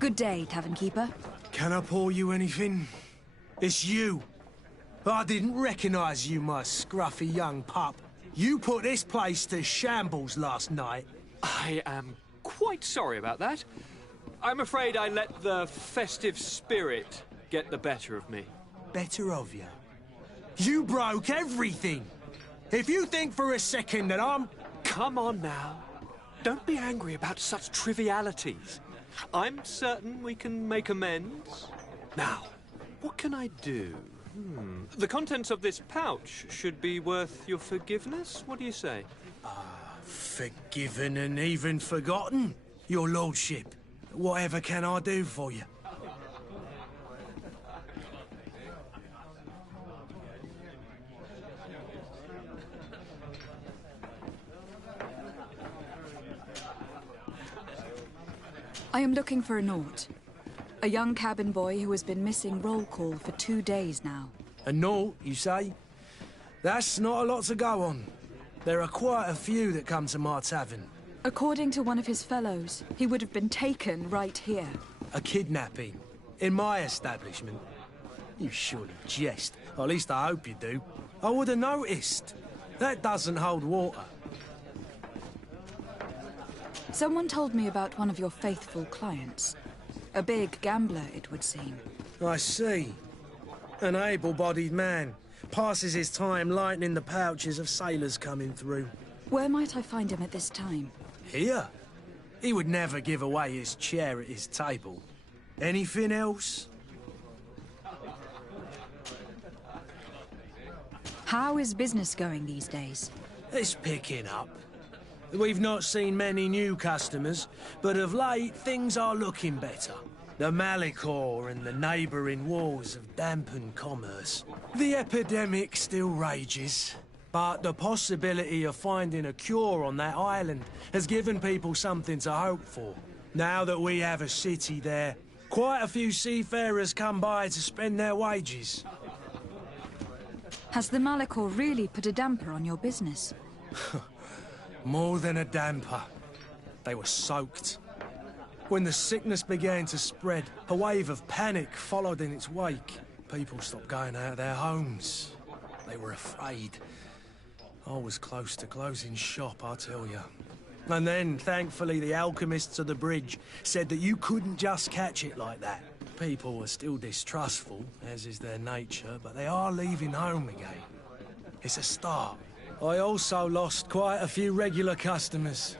Good day, Tavern Keeper. Can I pour you anything? It's you. I didn't recognize you, my scruffy young pup. You put this place to shambles last night. I am quite sorry about that. I'm afraid I let the festive spirit get the better of me. Better of you? You broke everything. If you think for a second that I'm... Come on now. Don't be angry about such trivialities. I'm certain we can make amends. Now, what can I do? The contents of this pouch should be worth your forgiveness. What do you say? Forgiven and even forgotten, your lordship. Whatever can I do for you? I am looking for a Naut. A young cabin boy who has been missing roll call for 2 days now. A Naut, you say? That's not a lot to go on. There are quite a few that come to my tavern. According to one of his fellows, he would have been taken right here. A kidnapping? In my establishment? You surely jest. Or at least I hope you do. I would have noticed. That doesn't hold water. Someone told me about one of your faithful clients. A big gambler, it would seem. I see. An able-bodied man. Passes his time lightening the pouches of sailors coming through. Where might I find him at this time? Here? He would never give away his chair at his table. Anything else? How is business going these days? It's picking up. We've not seen many new customers, but of late things are looking better. The Malicor and the neighbouring wars have dampened commerce. The epidemic still rages, but the possibility of finding a cure on that island has given people something to hope for. Now that we have a city there, quite a few seafarers come by to spend their wages. Has the Malicor really put a damper on your business? More than a damper. They were soaked. When the sickness began to spread, a wave of panic followed in its wake. People stopped going out of their homes. They were afraid. I was close to closing shop, I tell you. And then, thankfully, the alchemists of the bridge said that you couldn't just catch it like that. People are still distrustful, as is their nature, but they are leaving home again. It's a start. I also lost quite a few regular customers.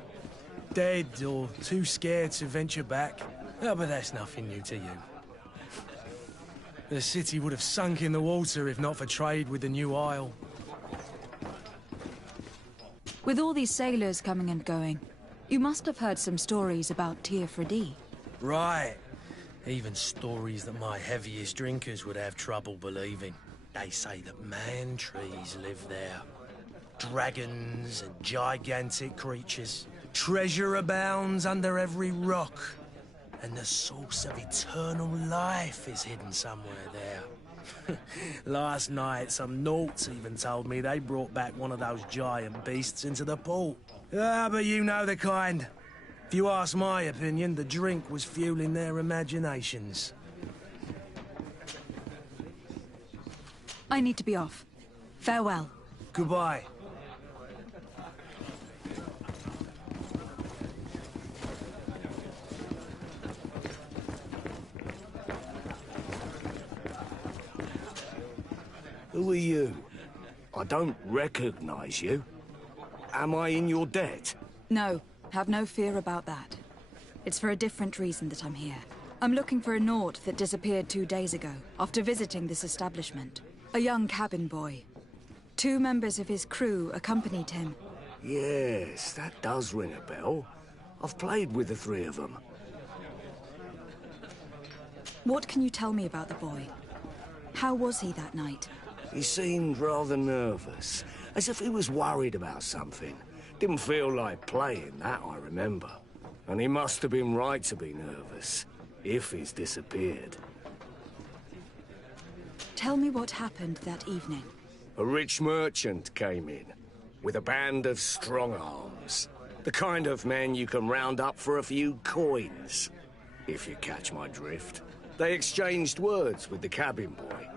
Dead or too scared to venture back. Oh, but that's nothing new to you. The city would have sunk in the water if not for trade with the new isle. With all these sailors coming and going, you must have heard some stories about Tir Freddy. Right. Even stories that my heaviest drinkers would have trouble believing. They say that man-trees live there. Dragons and gigantic creatures. Treasure abounds under every rock. And the source of eternal life is hidden somewhere there. Last night, some Nauts even told me they brought back one of those giant beasts into the port. Ah, but you know the kind. If you ask my opinion, the drink was fueling their imaginations. I need to be off. Farewell. Goodbye. Who are you? I don't recognize you. Am I in your debt? No, have no fear about that. It's for a different reason that I'm here. I'm looking for a Naut that disappeared 2 days ago, after visiting this establishment. A young cabin boy. 2 members of his crew accompanied him. Yes, that does ring a bell. I've played with the 3 of them. What can you tell me about the boy? How was he that night? He seemed rather nervous, as if he was worried about something. Didn't feel like playing, that I remember. And he must have been right to be nervous, if he's disappeared. Tell me what happened that evening. A rich merchant came in, with a band of strong arms. The kind of men you can round up for a few coins, if you catch my drift. They exchanged words with the cabin boy.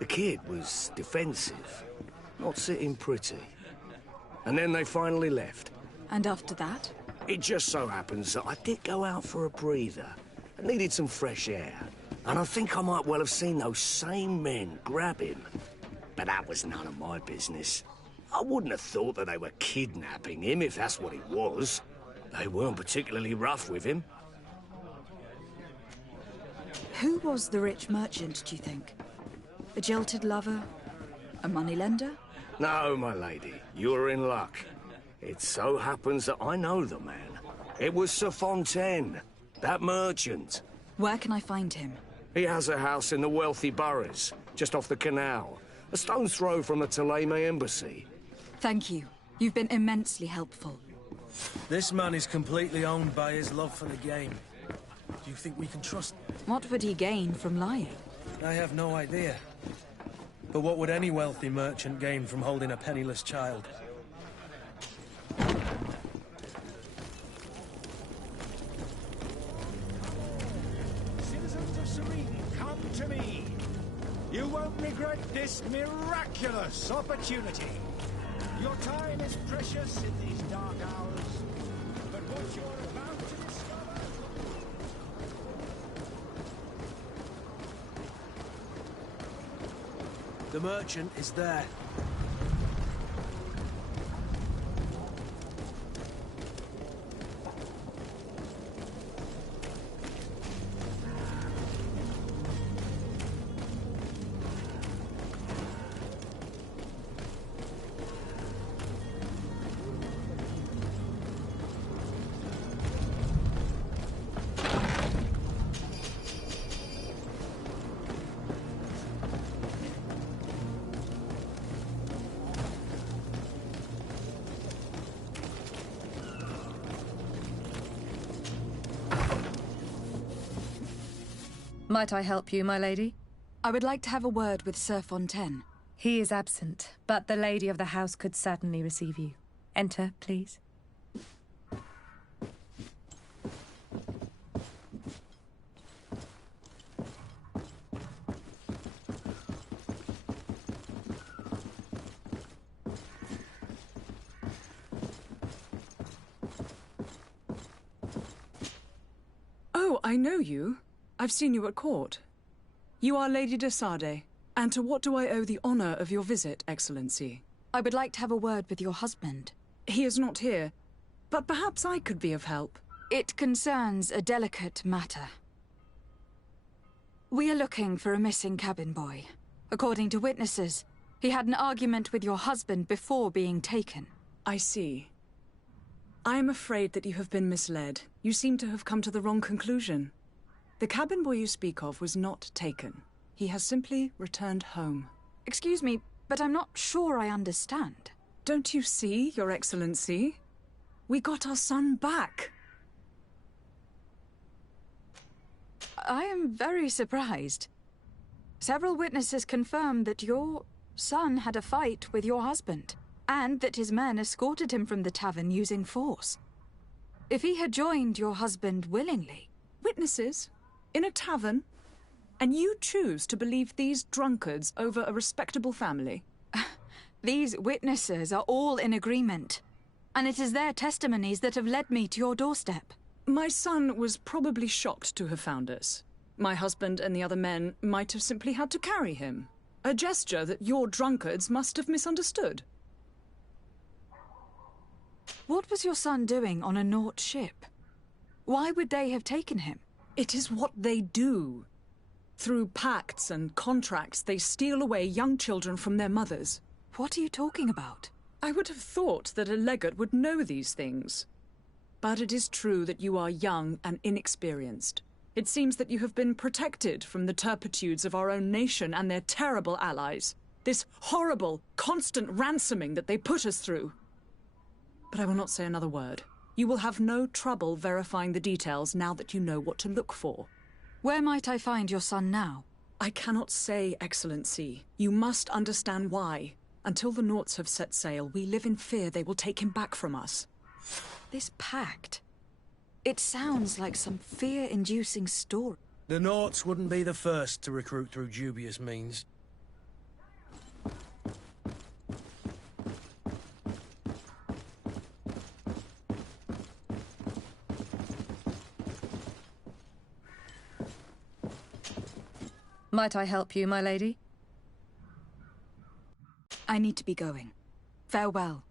The kid was defensive, not sitting pretty. And then they finally left. And after that? It just so happens that I did go out for a breather. I needed some fresh air. And I think I might well have seen those same men grab him. But that was none of my business. I wouldn't have thought that they were kidnapping him if that's what it was. They weren't particularly rough with him. Who was the rich merchant, do you think? A jilted lover? A moneylender? No, my lady, you're in luck. It so happens that I know the man. It was Sir Fontaine, That merchant. Where can I find him? He has a house in the wealthy boroughs, just off the canal. A stone's throw from the Thélème embassy. Thank you. You've been immensely helpful. This man is completely owned by his love for the game. Do you think we can trust him? What would he gain from lying? I have no idea. But what would any wealthy merchant gain from holding a penniless child? Citizens of Serene, come to me. You won't regret this miraculous opportunity. Your time is precious in these dark hours, but what you're about to discover... The merchant is there. Might I help you, my lady? I would like to have a word with Sir Fontaine. He is absent, but the lady of the house could certainly receive you. Enter, please. Oh, I know you. I've seen you at court. You are Lady de Sardet. And to what do I owe the honor of your visit, Excellency? I would like to have a word with your husband. He is not here, but perhaps I could be of help. It concerns a delicate matter. We are looking for a missing cabin boy. According to witnesses, he had an argument with your husband before being taken. I see. I am afraid that you have been misled. You seem to have come to the wrong conclusion. The cabin boy you speak of was not taken. He has simply returned home. Excuse me, but I'm not sure I understand. Don't you see, Your Excellency? We got our son back. I am very surprised. Several witnesses confirmed that your son had a fight with your husband, and that his men escorted him from the tavern using force. If he had joined your husband willingly... Witnesses? In a tavern? And you choose to believe these drunkards over a respectable family? These witnesses are all in agreement, and it is their testimonies that have led me to your doorstep. My son was probably shocked to have found us. My husband and the other men might have simply had to carry him. A gesture that your drunkards must have misunderstood. What was your son doing on a Naut ship? Why would they have taken him? It is what they do. Through pacts and contracts, they steal away young children from their mothers. What are you talking about? I would have thought that a legate would know these things. But it is true that you are young and inexperienced. It seems that you have been protected from the turpitudes of our own nation and their terrible allies. This horrible, constant ransoming that they put us through. But I will not say another word. You will have no trouble verifying the details now that you know what to look for. Where might I find your son now? I cannot say, Excellency. You must understand why. Until the Nauts have set sail, we live in fear they will take him back from us. This pact... It sounds like some fear-inducing story. The Nauts wouldn't be the first to recruit through dubious means. Might I help you, my lady? I need to be going. Farewell.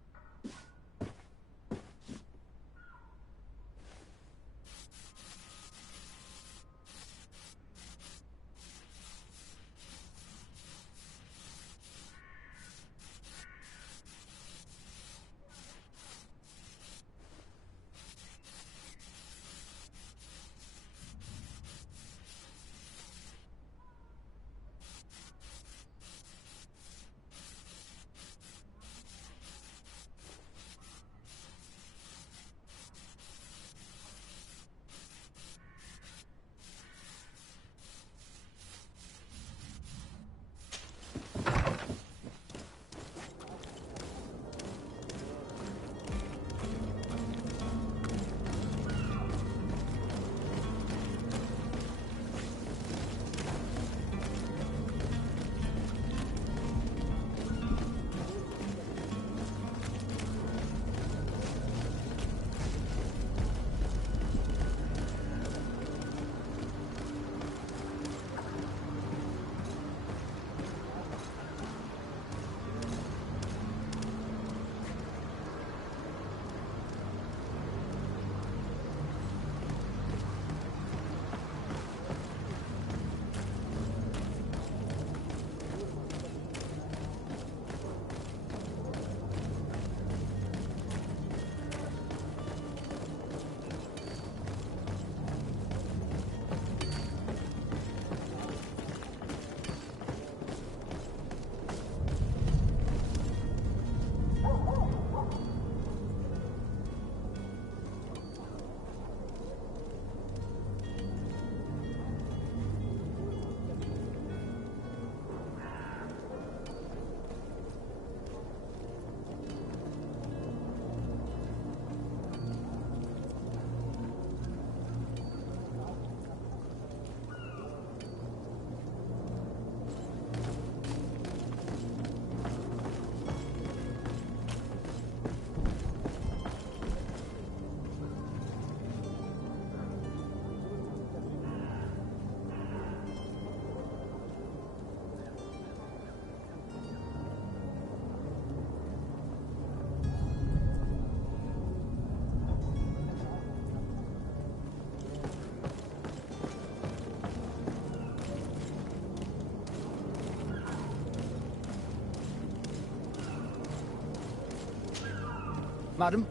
Madam,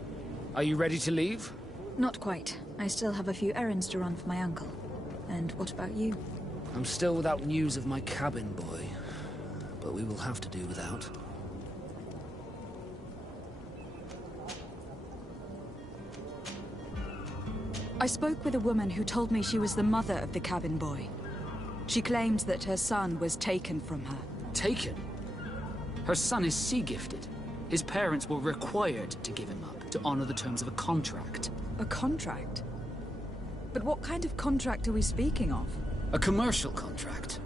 are you ready to leave? Not quite. I still have a few errands to run for my uncle. And what about you? I'm still without news of my cabin boy, but we will have to do without. I spoke with a woman who told me she was the mother of the cabin boy. She claims that her son was taken from her. Taken? Her son is sea-gifted. His parents were required to give him up to honor the terms of a contract. A contract? But what kind of contract are we speaking of? A commercial contract.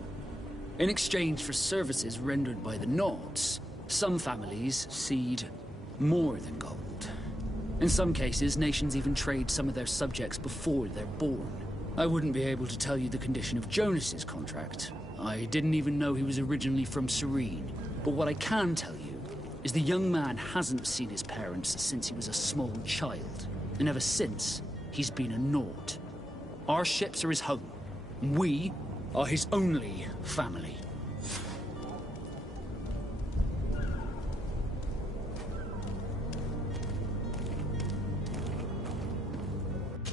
In exchange for services rendered by the Nords, some families cede more than gold. In some cases, nations even trade some of their subjects before they're born. I wouldn't be able to tell you the condition of Jonas's contract. I didn't even know he was originally from Serene. But what I can tell you is the young man hasn't seen his parents since he was a small child. And ever since, he's been a Nord. Our ships are his home. We are his only family.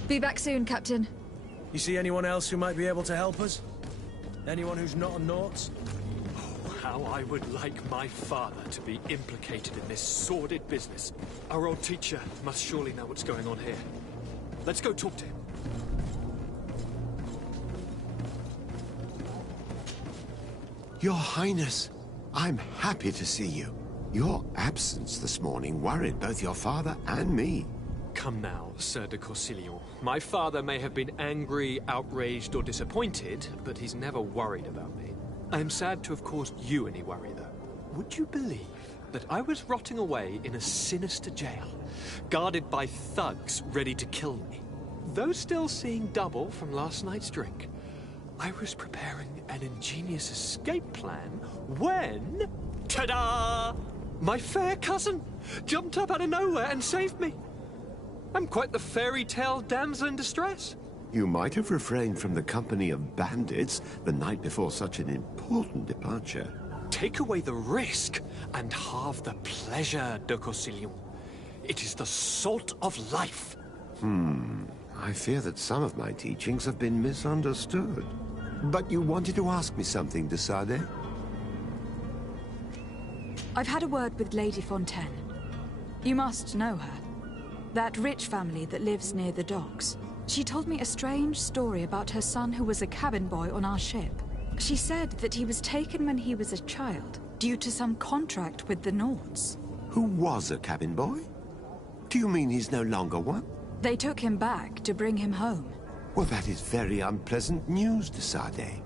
Be back soon, Captain. You see anyone else who might be able to help us? Anyone who's not a Naut? Oh, how I would like my father to be implicated in this sordid business. Our old teacher must surely know what's going on here. Let's go talk to him. Your Highness, I'm happy to see you. Your absence this morning worried both your father and me. Come now, Sir de Corsilion. My father may have been angry, outraged, or disappointed, but he's never worried about me. I am sad to have caused you any worry, though. Would you believe that I was rotting away in a sinister jail, guarded by thugs ready to kill me? Though still seeing double from last night's drink, I was preparing an ingenious escape plan when... ta-da! My fair cousin jumped up out of nowhere and saved me. I'm quite the fairy tale damsel in distress. You might have refrained from the company of bandits the night before such an important departure. Take away the risk and halve the pleasure, de Corsilion. It is the salt of life. I fear that some of my teachings have been misunderstood. But you wanted to ask me something, de Sade? I've had a word with Lady Fontaine. You must know her. That rich family that lives near the docks. She told me a strange story about her son who was a cabin boy on our ship. She said that he was taken when he was a child, due to some contract with the Nords. Who was a cabin boy? Do you mean he's no longer one? They took him back to bring him home. Well, that is very unpleasant news, de Sade.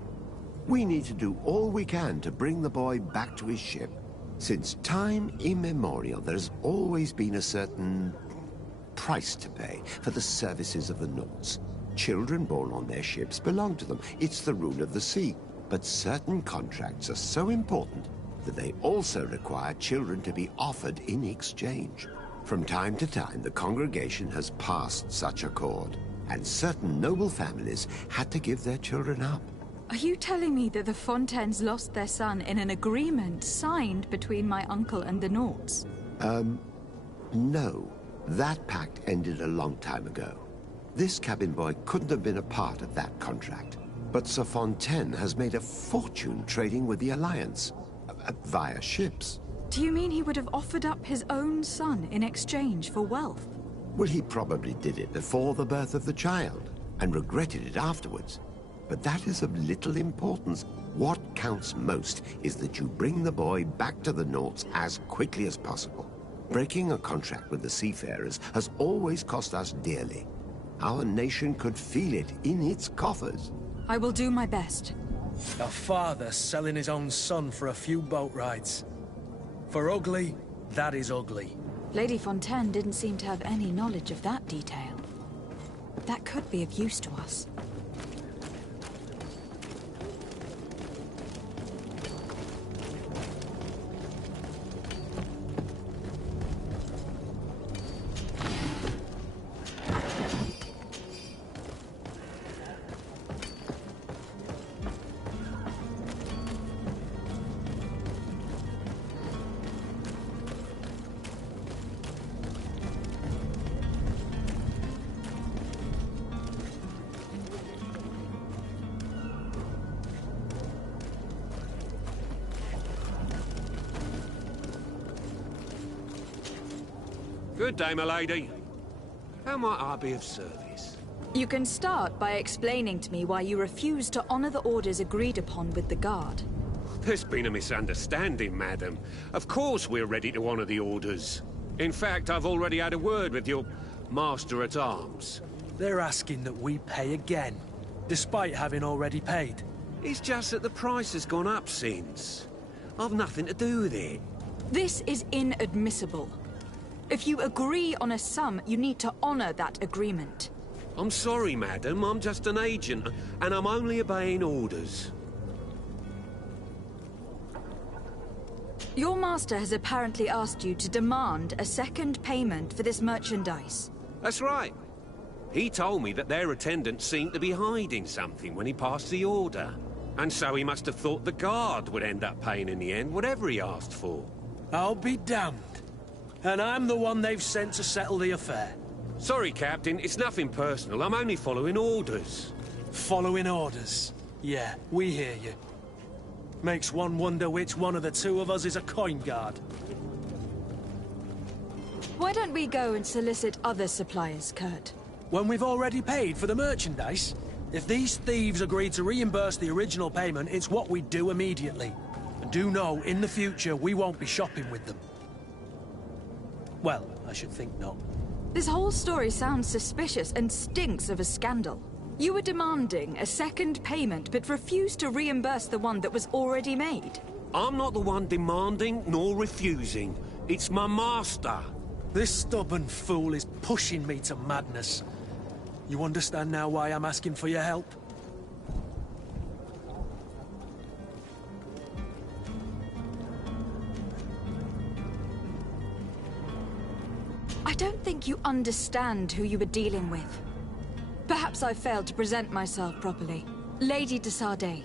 We need to do all we can to bring the boy back to his ship. Since time immemorial, there has always been a certain price to pay for the services of the Nords. Children born on their ships belong to them. It's the rule of the sea. But certain contracts are so important that they also require children to be offered in exchange. From time to time, the congregation has passed such accord, and certain noble families had to give their children up. Are you telling me that the Fontaines lost their son in an agreement signed between my uncle and the Nords? No. That pact ended a long time ago. This cabin boy couldn't have been a part of that contract. But Sir Fontaine has made a fortune trading with the Alliance, via ships. Do you mean he would have offered up his own son in exchange for wealth? Well, he probably did it before the birth of the child, and regretted it afterwards. But that is of little importance. What counts most is that you bring the boy back to the Nords as quickly as possible. Breaking a contract with the seafarers has always cost us dearly. Our nation could feel it in its coffers. I will do my best. A father selling his own son for a few boat rides. For ugly, that is ugly. Lady Fontaine didn't seem to have any knowledge of that detail. That could be of use to us. Good day, my lady. How might I be of service? You can start by explaining to me why you refuse to honor the orders agreed upon with the guard. There's been a misunderstanding, madam. Of course we're ready to honor the orders. In fact, I've already had a word with your master-at-arms. They're asking that we pay again, despite having already paid. It's just that the price has gone up since. I've nothing to do with it. This is inadmissible. If you agree on a sum, you need to honor that agreement. I'm sorry, madam. I'm just an agent, and I'm only obeying orders. Your master has apparently asked you to demand a second payment for this merchandise. That's right. He told me that their attendant seemed to be hiding something when he passed the order. And so he must have thought the guard would end up paying in the end, whatever he asked for. I'll be damned. And I'm the one they've sent to settle the affair. Sorry, Captain. It's nothing personal. I'm only following orders. Following orders? Yeah, we hear you. Makes one wonder which one of the two of us is a coin guard. Why don't we go and solicit other suppliers, Kurt? When we've already paid for the merchandise? If these thieves agree to reimburse the original payment, it's what we do immediately. And do know, in the future, we won't be shopping with them. Well, I should think not. This whole story sounds suspicious and stinks of a scandal. You were demanding a second payment, but refused to reimburse the one that was already made. I'm not the one demanding nor refusing. It's my master. This stubborn fool is pushing me to madness. You understand now why I'm asking for your help? I don't think you understand who you were dealing with. Perhaps I failed to present myself properly. Lady de Sardet,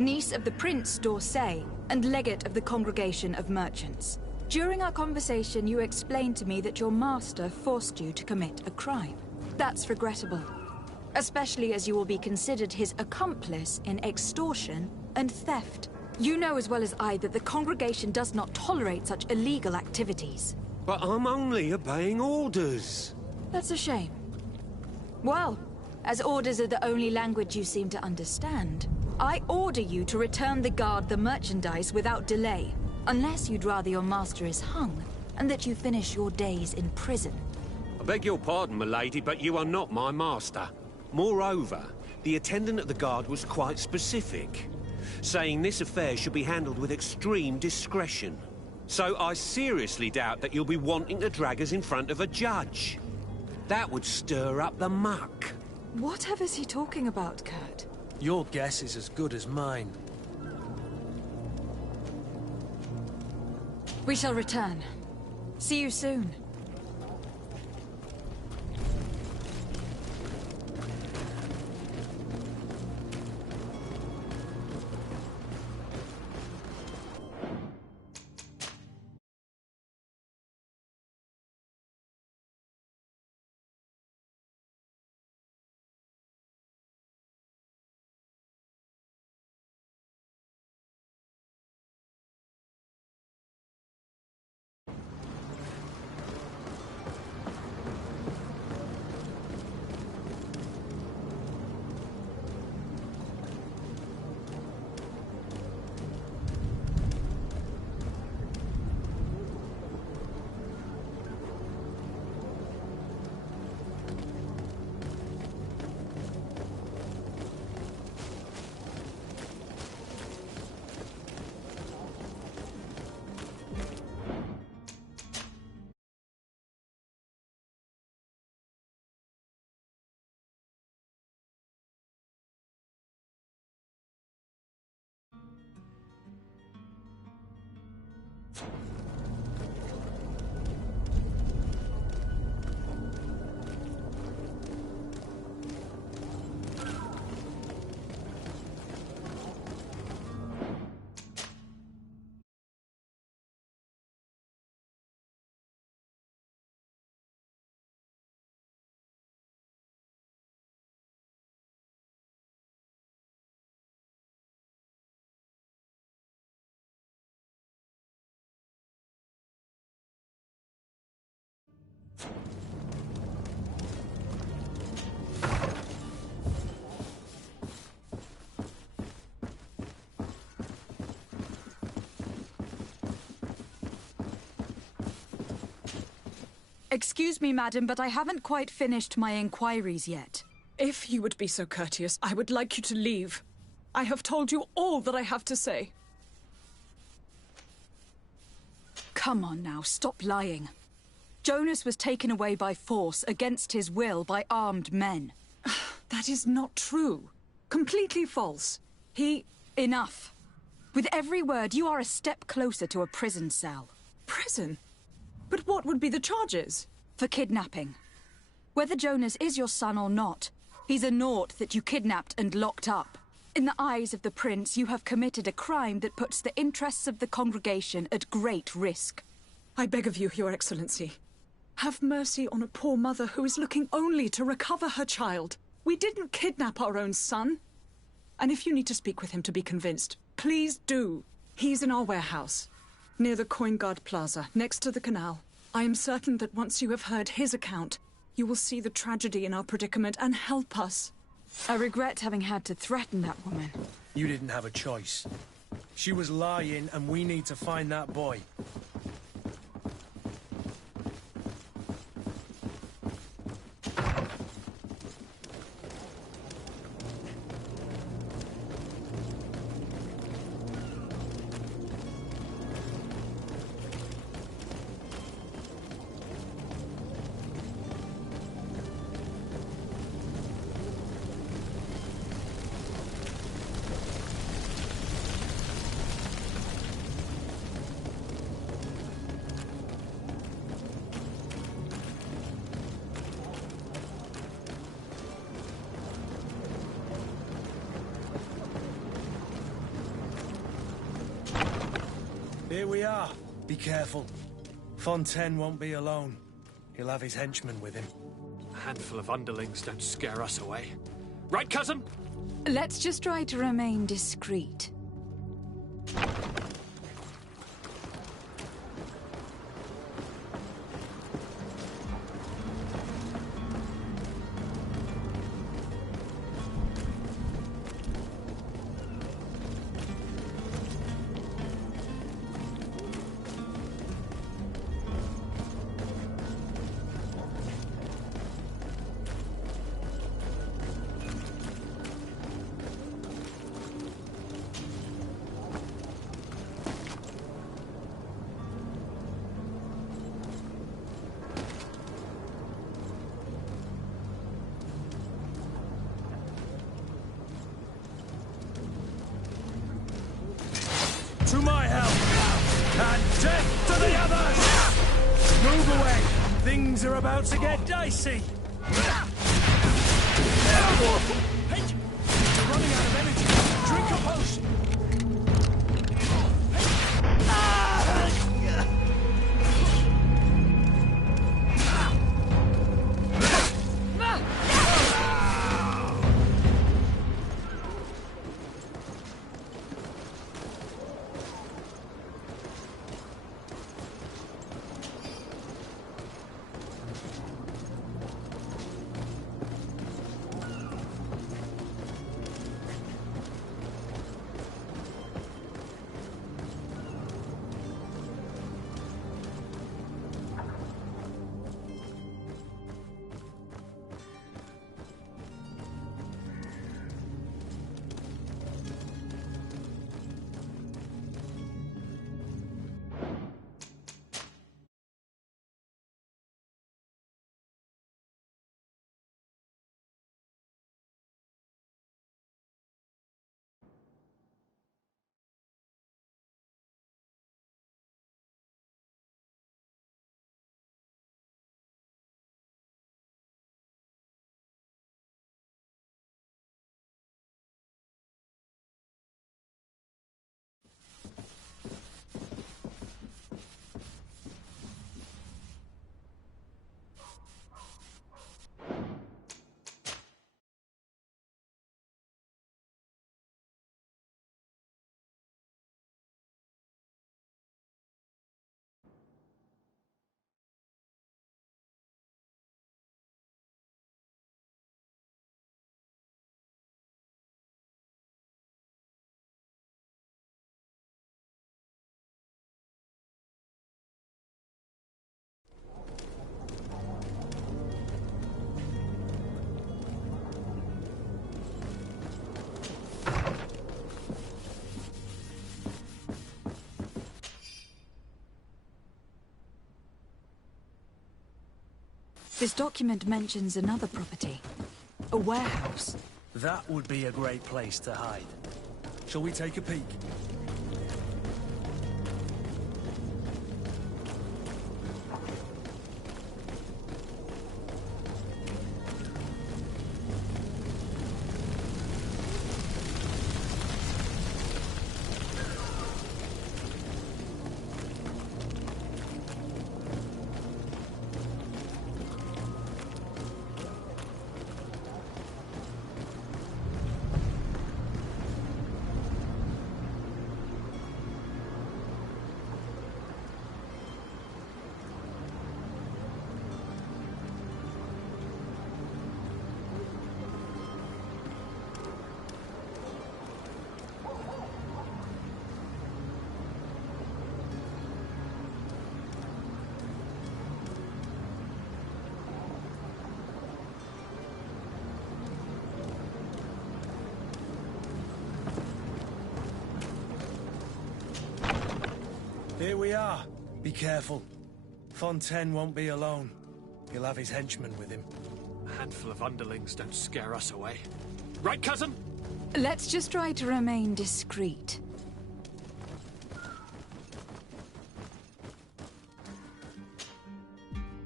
niece of the Prince d'Orsay and legate of the Congregation of Merchants. During our conversation, you explained to me that your master forced you to commit a crime. That's regrettable, especially as you will be considered his accomplice in extortion and theft. You know as well as I that the Congregation does not tolerate such illegal activities. But I'm only obeying orders. That's a shame. Well, as orders are the only language you seem to understand, I order you to return the guard the merchandise without delay, unless you'd rather your master is hung, and that you finish your days in prison. I beg your pardon, milady, but you are not my master. Moreover, the attendant at the guard was quite specific, saying this affair should be handled with extreme discretion. So I seriously doubt that you'll be wanting to drag us in front of a judge. That would stir up the muck. Whatever is he talking about, Kurt? Your guess is as good as mine. We shall return. See you soon. Excuse me, madam, but I haven't quite finished my inquiries yet. If you would be so courteous, I would like you to leave. I have told you all that I have to say. Come on now, stop lying. Jonas was taken away by force, against his will, by armed men. That is not true. Completely false. Enough. With every word, you are a step closer to a prison cell. Prison? But what would be the charges? For kidnapping. Whether Jonas is your son or not, he's a naught that you kidnapped and locked up. In the eyes of the prince, you have committed a crime that puts the interests of the congregation at great risk. I beg of you, Your Excellency. Have mercy on a poor mother who is looking only to recover her child. We didn't kidnap our own son. And if you need to speak with him to be convinced, please do. He's in our warehouse, near the Coin Guard Plaza, next to the canal. I am certain that once you have heard his account, you will see the tragedy in our predicament and help us. I regret having had to threaten that woman. You didn't have a choice. She was lying, and we need to find that boy. Here we are. Be careful. Fontaine won't be alone. He'll have his henchmen with him. A handful of underlings don't scare us away. Right, cousin? Let's just try to remain discreet. To my help! And death to the others! Move away! Things are about to get dicey! Hey! You're running out of energy! Drink a potion! This document mentions another property. A warehouse. That would be a great place to hide. Shall we take a peek? Here we are. Be careful. Fontaine won't be alone. He'll have his henchmen with him. A handful of underlings don't scare us away. Right, cousin? Let's just try to remain discreet.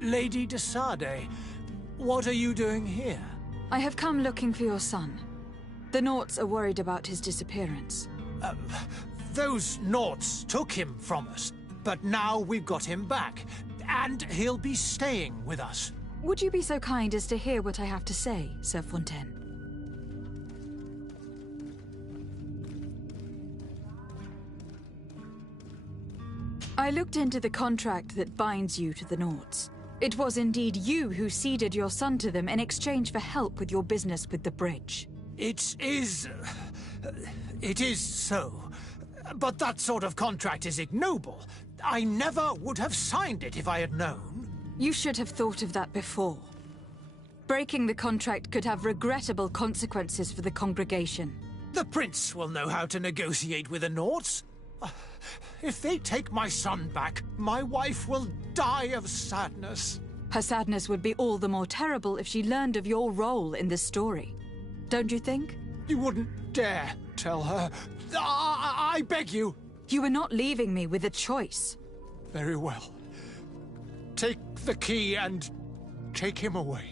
Lady de Sade, what are you doing here? I have come looking for your son. The Naughts are worried about his disappearance. Those Naughts took him from us, but now we've got him back, and he'll be staying with us. Would you be so kind as to hear what I have to say, Sir Fontaine? I looked into the contract that binds you to the Naughts. It was indeed you who ceded your son to them in exchange for help with your business with the bridge. It is so. But that sort of contract is ignoble. I never would have signed it if I had known. You should have thought of that before. Breaking the contract could have regrettable consequences for the congregation. The prince will know how to negotiate with the Naughts. If they take my son back, my wife will die of sadness. Her sadness would be all the more terrible if she learned of your role in this story. Don't you think? You wouldn't dare tell her. I beg you. You are not leaving me with a choice. Very well. Take the key and take him away.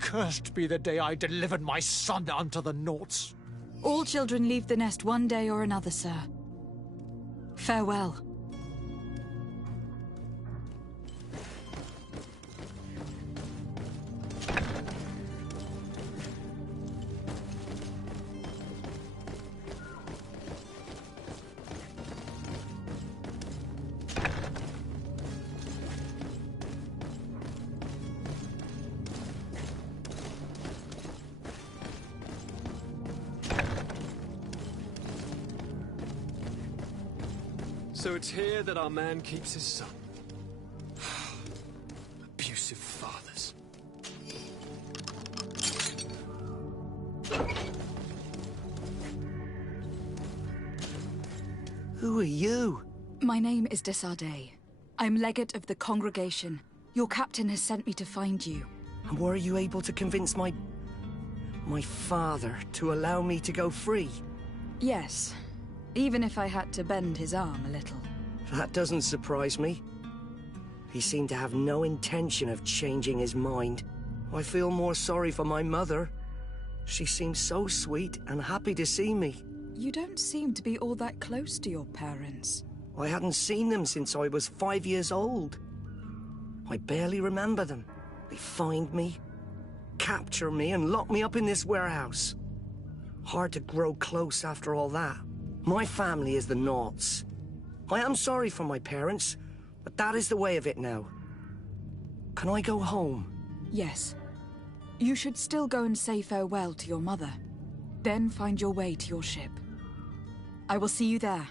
Cursed be the day I delivered my son unto the Naughts. All children leave the nest one day or another, sir. Farewell. So it's here that our man keeps his son. Abusive fathers. Who are you? My name is de Sade. I'm legate of the congregation. Your captain has sent me to find you. And were you able to convince my father to allow me to go free? Yes. Even if I had to bend his arm a little. That doesn't surprise me. He seemed to have no intention of changing his mind. I feel more sorry for my mother. She seemed so sweet and happy to see me. You don't seem to be all that close to your parents. I hadn't seen them since I was 5 years old. I barely remember them. They find me, capture me, and lock me up in this warehouse. Hard to grow close after all that. My family is the Naughts. I am sorry for my parents, but that is the way of it now. Can I go home? Yes. You should still go and say farewell to your mother. Then find your way to your ship. I will see you there.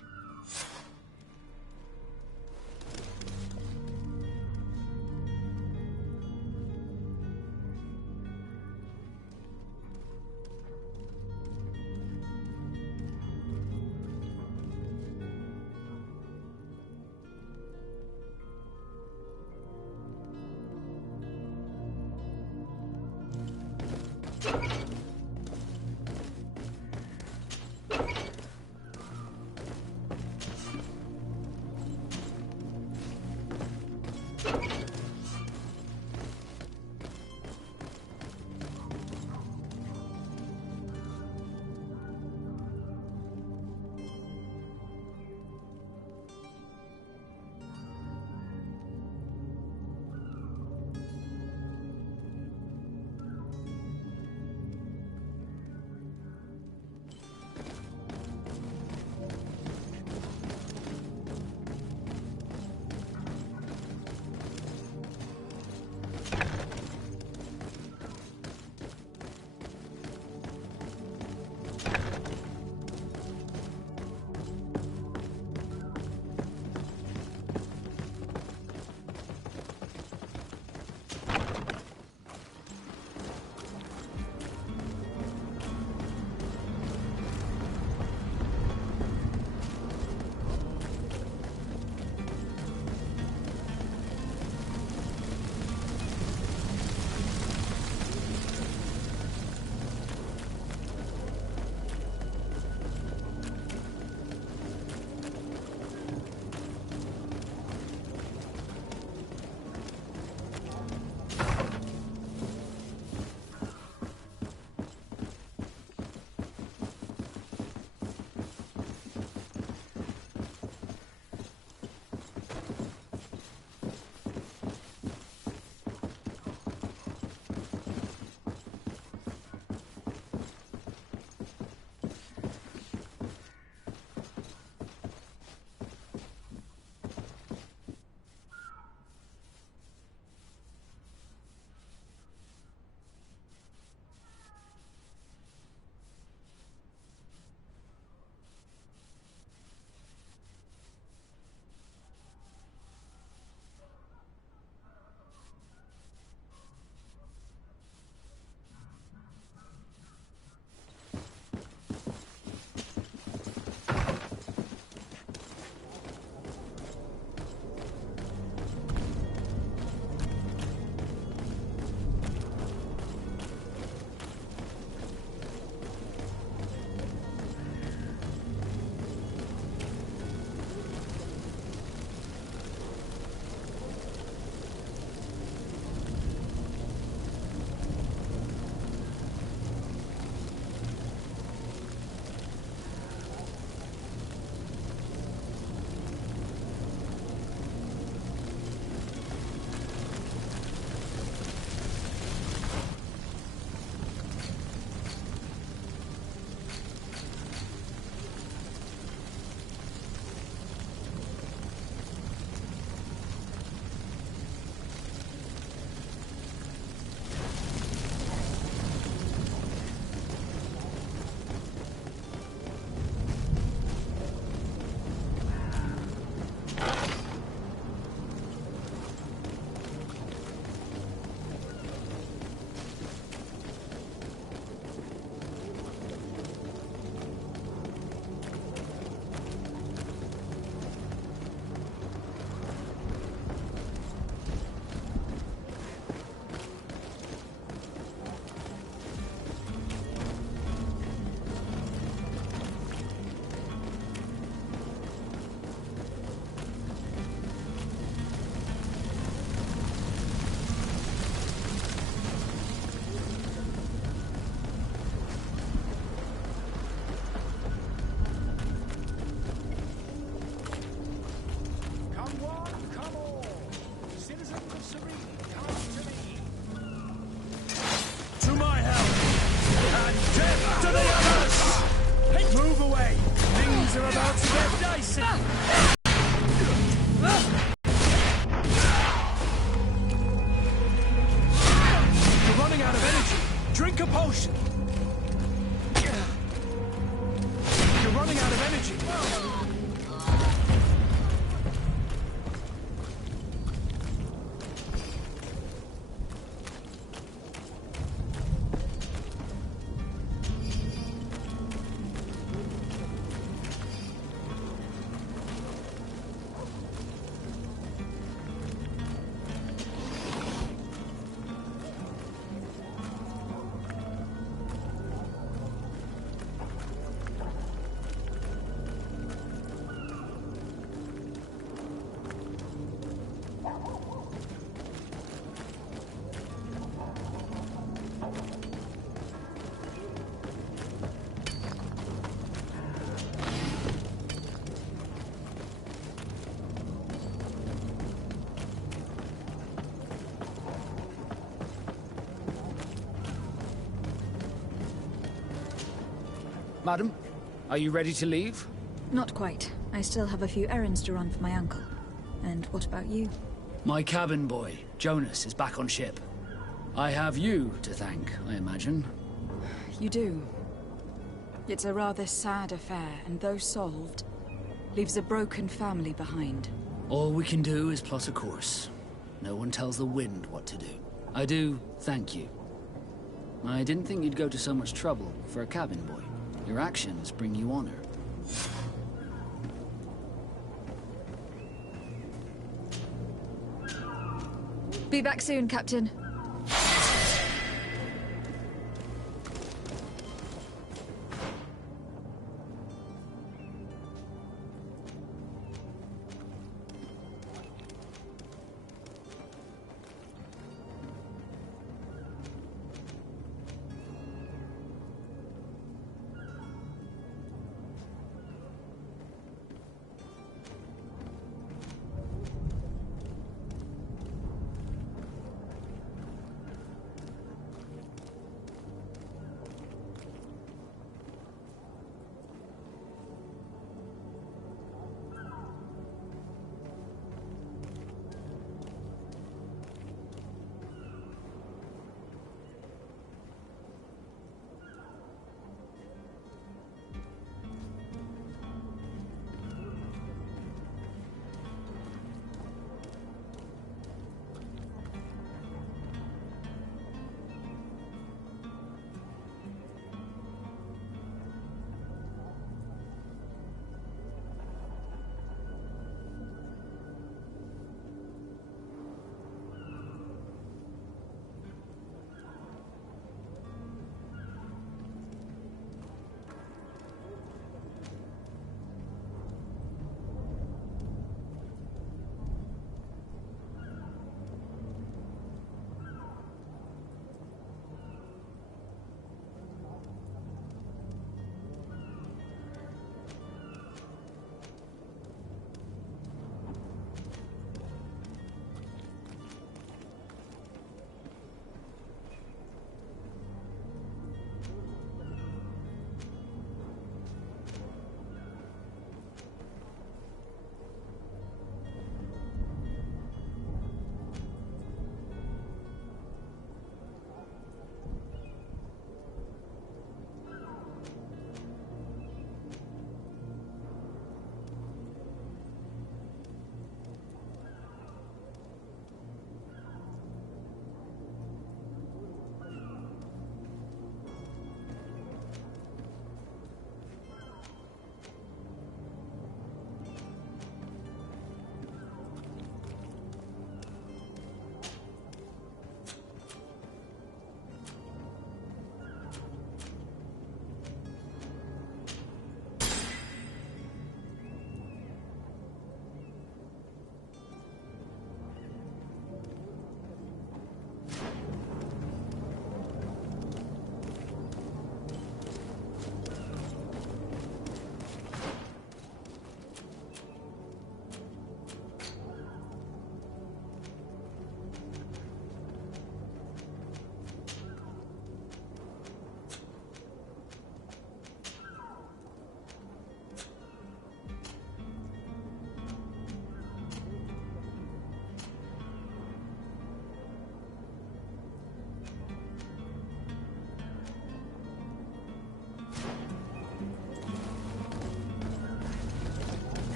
Madam, are you ready to leave? Not quite. I still have a few errands to run for my uncle. And what about you? My cabin boy, Jonas, is back on ship. I have you to thank, I imagine. You do. It's a rather sad affair, and though solved, leaves a broken family behind. All we can do is plot a course. No one tells the wind what to do. I do thank you. I didn't think you'd go to so much trouble for a cabin boy. Your actions bring you honor. Be back soon, Captain.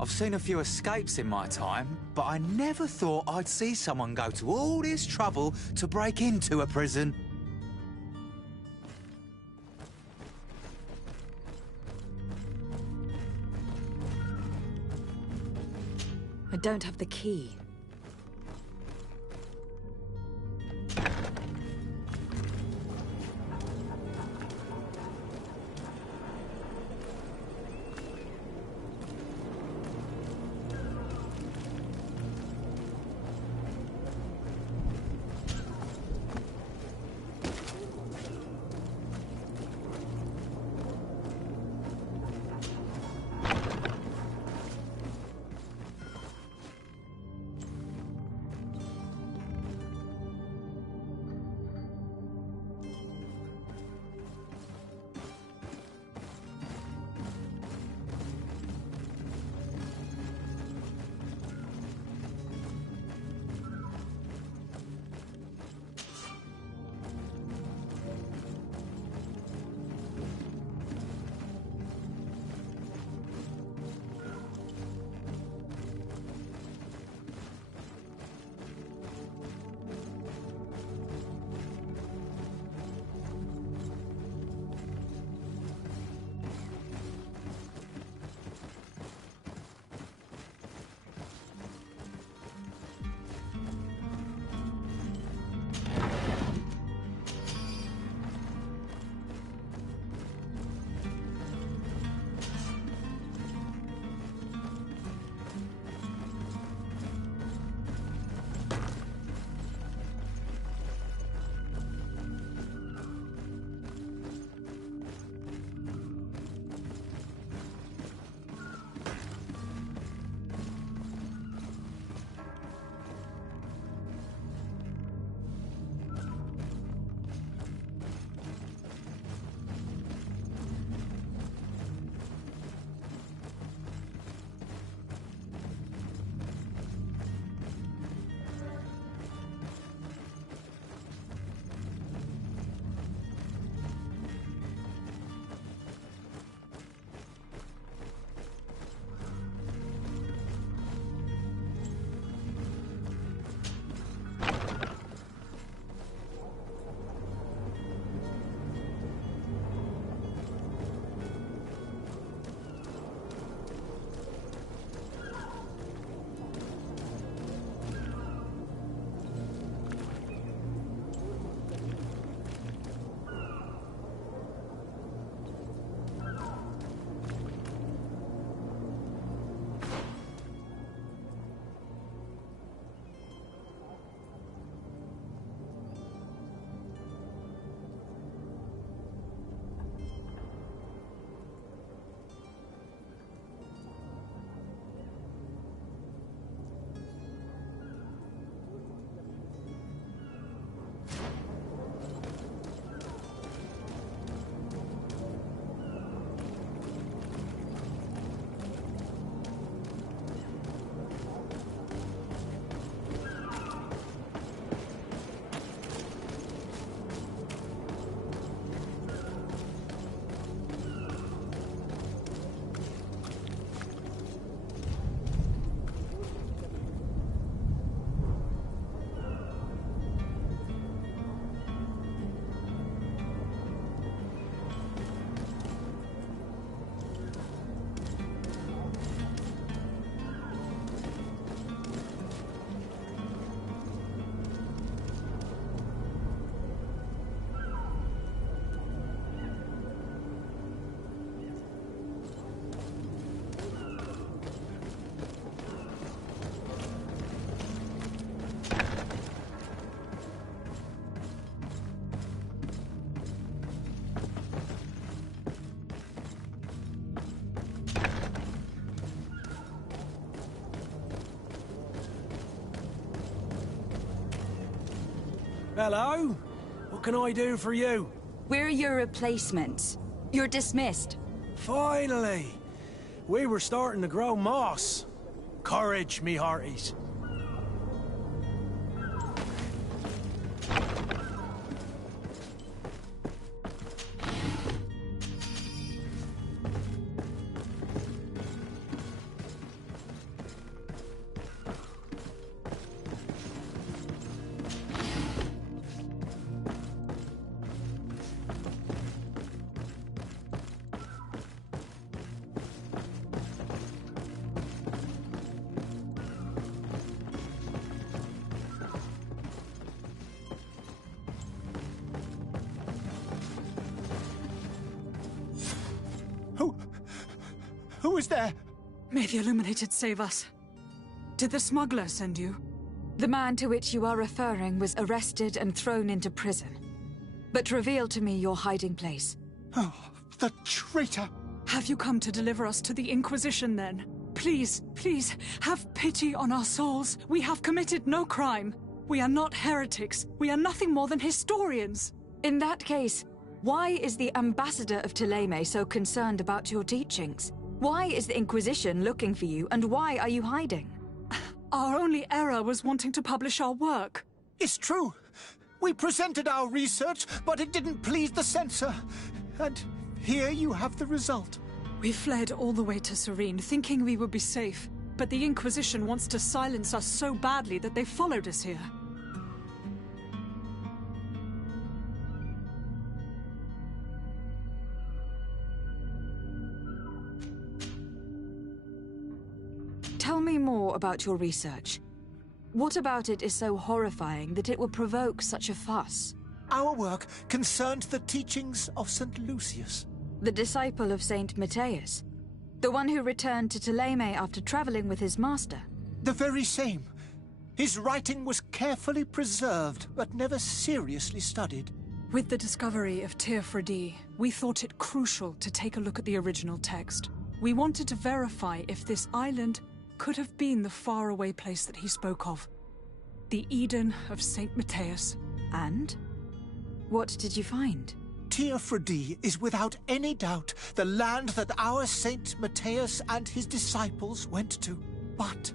I've seen a few escapes in my time, but I never thought I'd see someone go to all this trouble to break into a prison. I don't have the key. Hello? What can I do for you? We're your replacements. You're dismissed. Finally! We were starting to grow moss. Courage, me hearties. is there? May the Illuminated save us. Did the smuggler send you? The man to which you are referring was arrested and thrown into prison. But reveal to me your hiding place. Oh, the traitor! Have you come to deliver us to the Inquisition, then? Please, please, have pity on our souls. We have committed no crime. We are not heretics. We are nothing more than historians. In that case, why is the ambassador of Thélème so concerned about your teachings? Why is the Inquisition looking for you, and why are you hiding? Our only error was wanting to publish our work. It's true. We presented our research, but it didn't please the censor. And here you have the result. We fled all the way to Serene, thinking we would be safe. But the Inquisition wants to silence us so badly that they followed us here. Tell me more about your research. What about it is so horrifying that it will provoke such a fuss? Our work concerned the teachings of St. Lucius. The disciple of Saint Matthias? The one who returned to Thélème after traveling with his master? The very same. His writing was carefully preserved, but never seriously studied. With the discovery of Teofredi, we thought it crucial to take a look at the original text. We wanted to verify if this island could have been the faraway place that he spoke of. The Eden of Saint Matthias. And? What did you find? Teofredi is without any doubt the land that our Saint Matthias and his disciples went to. But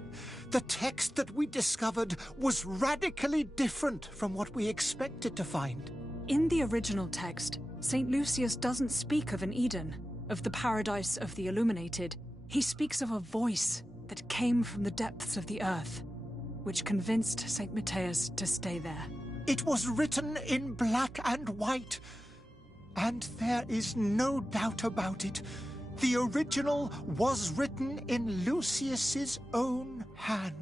the text that we discovered was radically different from what we expected to find. In the original text, Saint Lucius doesn't speak of an Eden, of the paradise of the Illuminated. He speaks of a voice that came from the depths of the earth, which convinced Saint Matthias to stay there. It was written in black and white. And there is no doubt about it. The original was written in Lucius's own hand.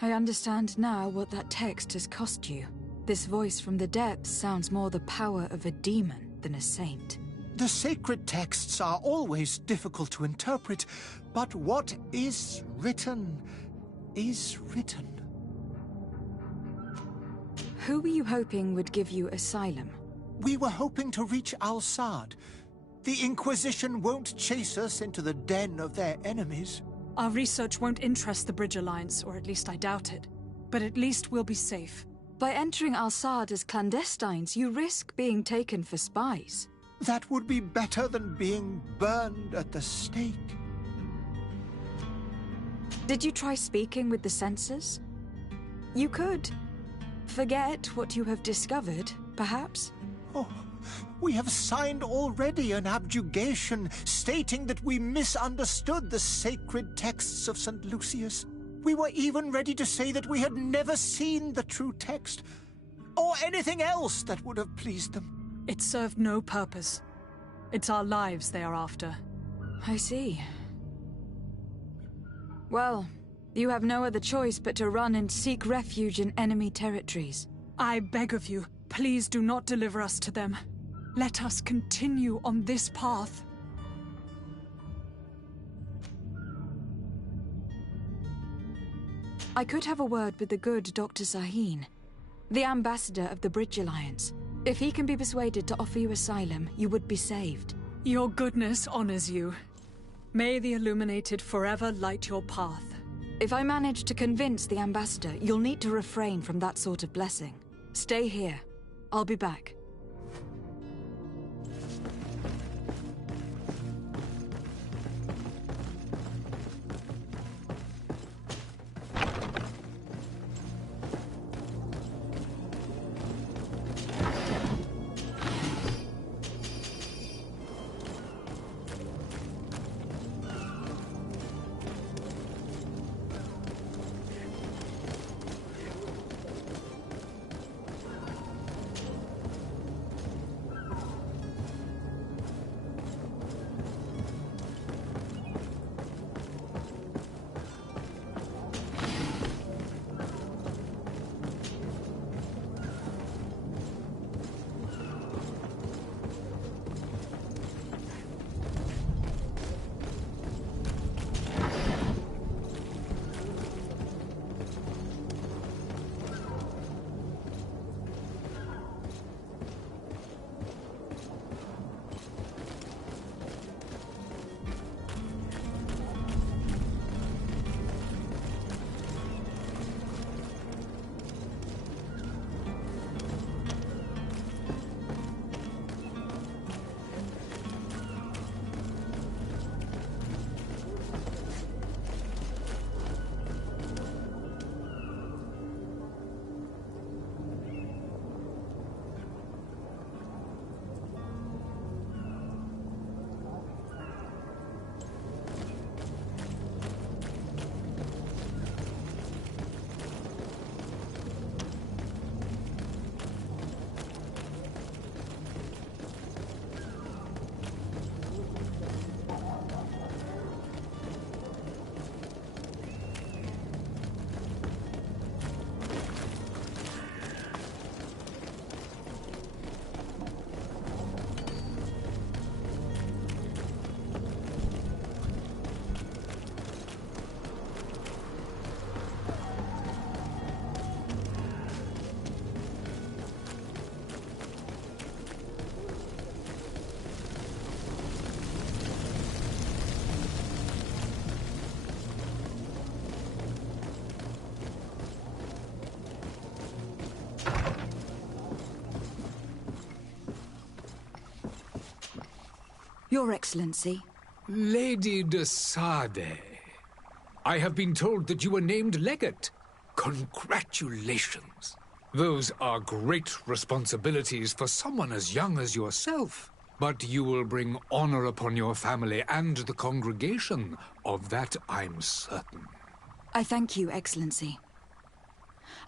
I understand now what that text has cost you. This voice from the depths sounds more the power of a demon than a saint. The sacred texts are always difficult to interpret, but what is written is written. Who were you hoping would give you asylum? We were hoping to reach Al-Sad. The Inquisition won't chase us into the den of their enemies. Our research won't interest the Bridge Alliance, or at least I doubt it. But at least we'll be safe. By entering Al-Sad as clandestines, you risk being taken for spies. That would be better than being burned at the stake. Did you try speaking with the censors? You could. Forget what you have discovered, perhaps? Oh, we have signed already an abjugation stating that we misunderstood the sacred texts of St. Lucius. We were even ready to say that we had never seen the true text, or anything else that would have pleased them. It served no purpose. It's our lives they are after. I see. Well, you have no other choice but to run and seek refuge in enemy territories. I beg of you, please do not deliver us to them. Let us continue on this path. I could have a word with the good Dr. Sahin, the ambassador of the Bridge Alliance. If he can be persuaded to offer you asylum, you would be saved. Your goodness honors you. May the Illuminated forever light your path. If I manage to convince the ambassador, you'll need to refrain from that sort of blessing. Stay here. I'll be back. Your Excellency. Lady de Sade, I have been told that you were named legate. Congratulations. Those are great responsibilities for someone as young as yourself. But you will bring honor upon your family and the congregation. Of that I'm certain. I thank you, Excellency.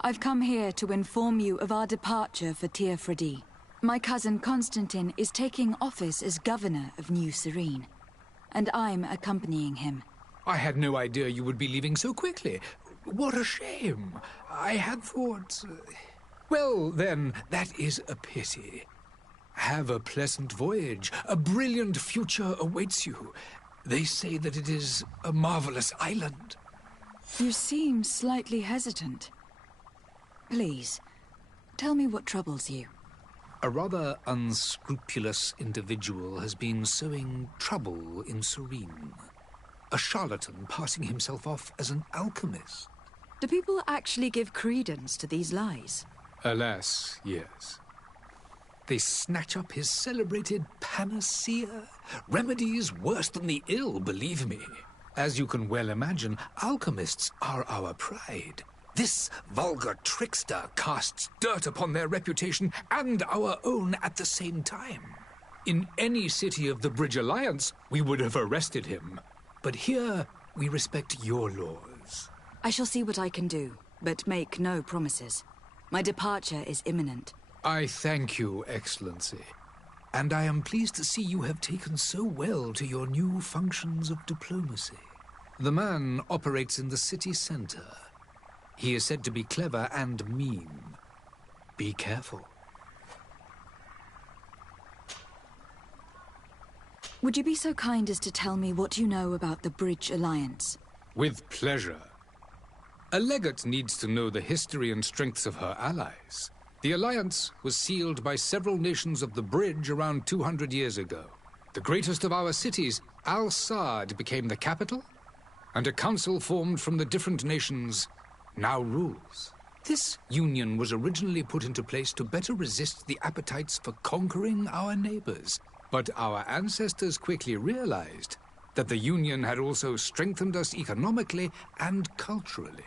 I've come here to inform you of our departure for Tir Fredi. My cousin Constantine is taking office as governor of New Serene, and I'm accompanying him. I had no idea you would be leaving so quickly. What a shame. I had thought... Well, then, that is a pity. Have a pleasant voyage. A brilliant future awaits you. They say that it is a marvelous island. You seem slightly hesitant. Please, tell me what troubles you. A rather unscrupulous individual has been sowing trouble in Serene. A charlatan passing himself off as an alchemist. Do people actually give credence to these lies? Alas, yes. They snatch up his celebrated panacea. Remedies worse than the ill, believe me. As you can well imagine, alchemists are our pride. This vulgar trickster casts dirt upon their reputation and our own at the same time. In any city of the Bridge Alliance, we would have arrested him. But here, we respect your laws. I shall see what I can do, but make no promises. My departure is imminent. I thank you, Excellency. And I am pleased to see you have taken so well to your new functions of diplomacy. The man operates in the city center. He is said to be clever and mean. Be careful. Would you be so kind as to tell me what you know about the Bridge Alliance? With pleasure. A legate needs to know the history and strengths of her allies. The alliance was sealed by several nations of the Bridge around 200 years ago. The greatest of our cities, Al-Saad, became the capital, and a council formed from the different nations now rules. This union was originally put into place to better resist the appetites for conquering our neighbors. But our ancestors quickly realized that the union had also strengthened us economically and culturally.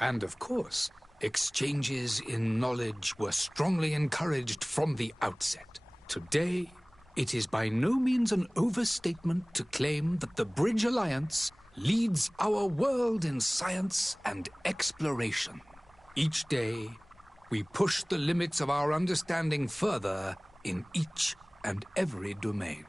And of course, exchanges in knowledge were strongly encouraged from the outset. Today, it is by no means an overstatement to claim that the Bridge Alliance leads our world in science and exploration. Each day, we push the limits of our understanding further in each and every domain.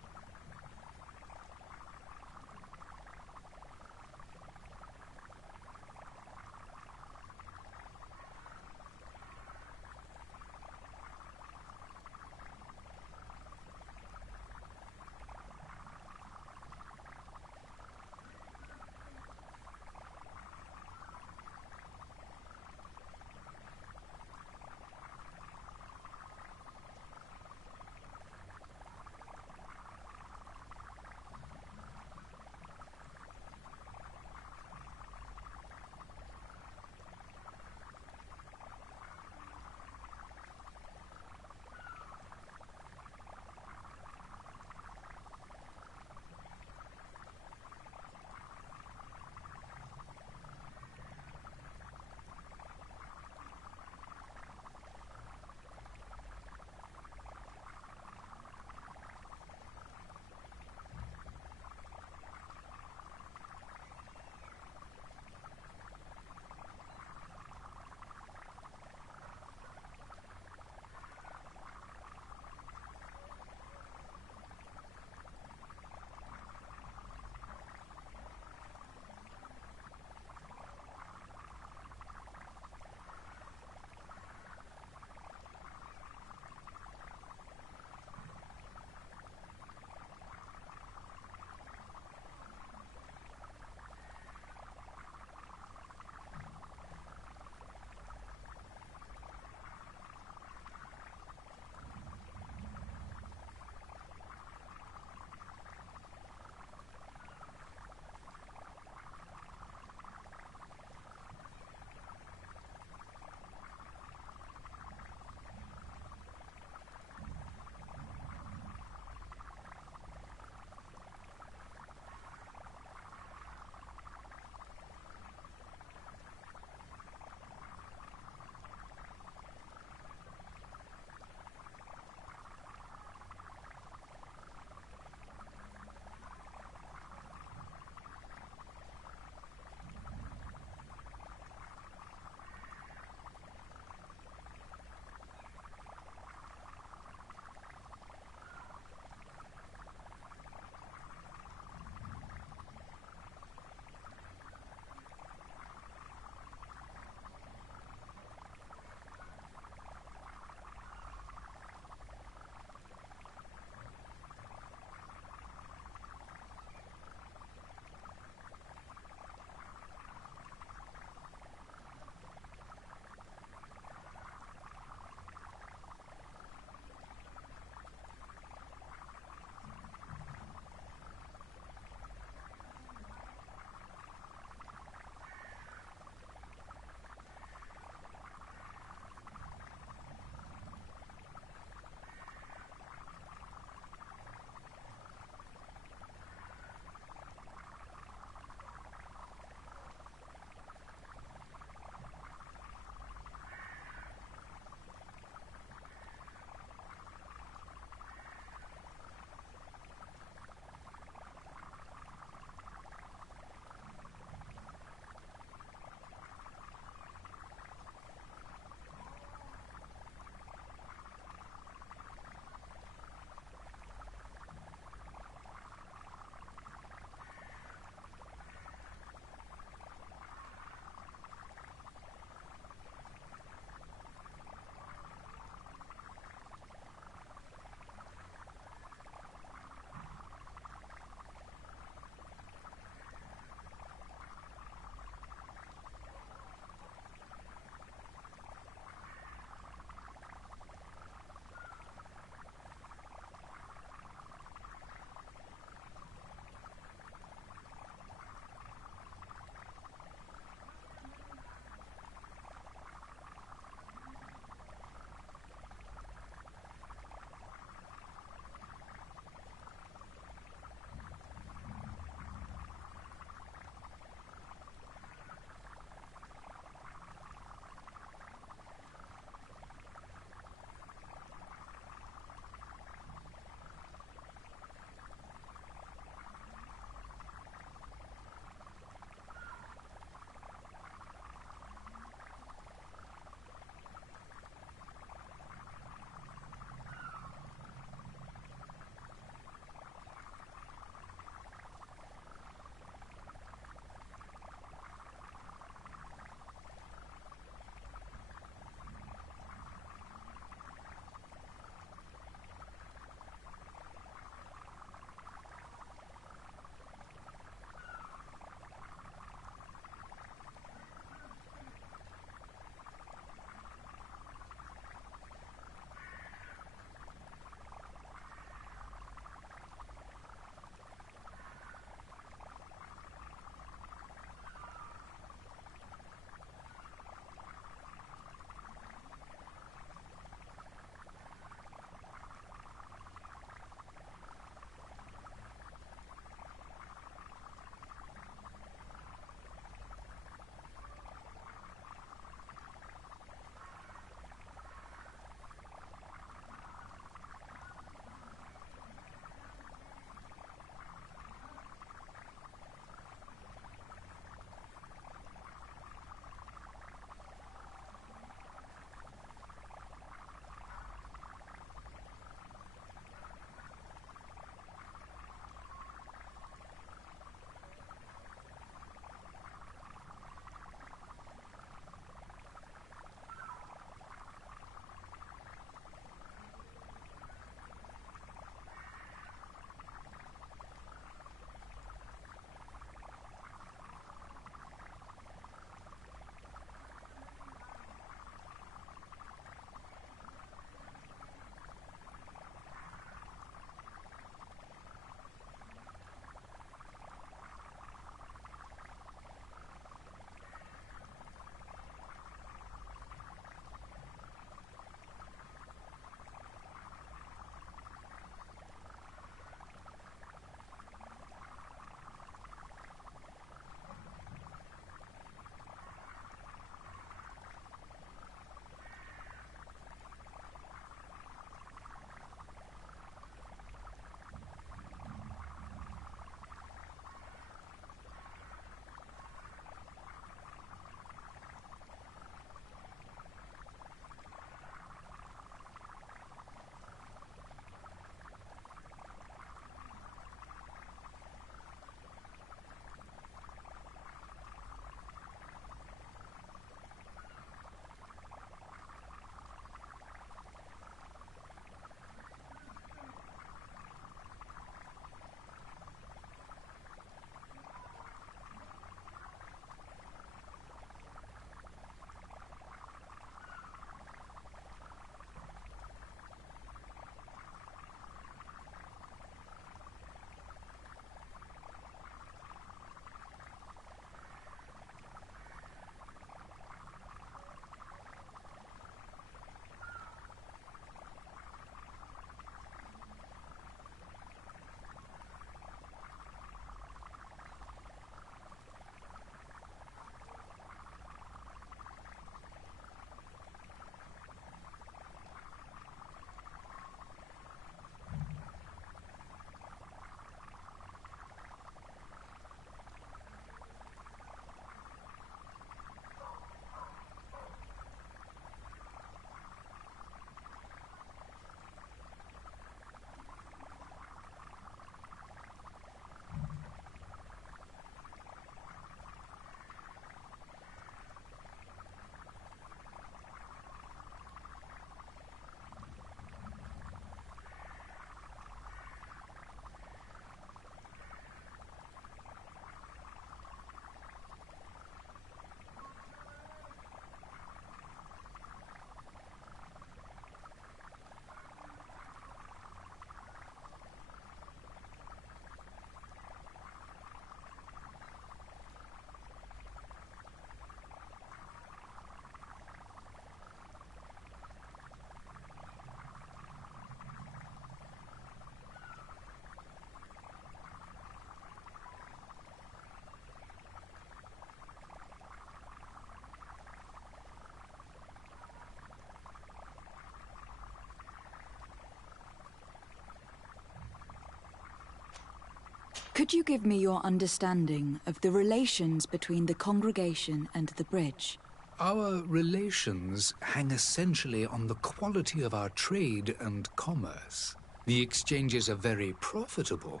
Could you give me your understanding of the relations between the congregation and the bridge? Our relations hang essentially on the quality of our trade and commerce. The exchanges are very profitable,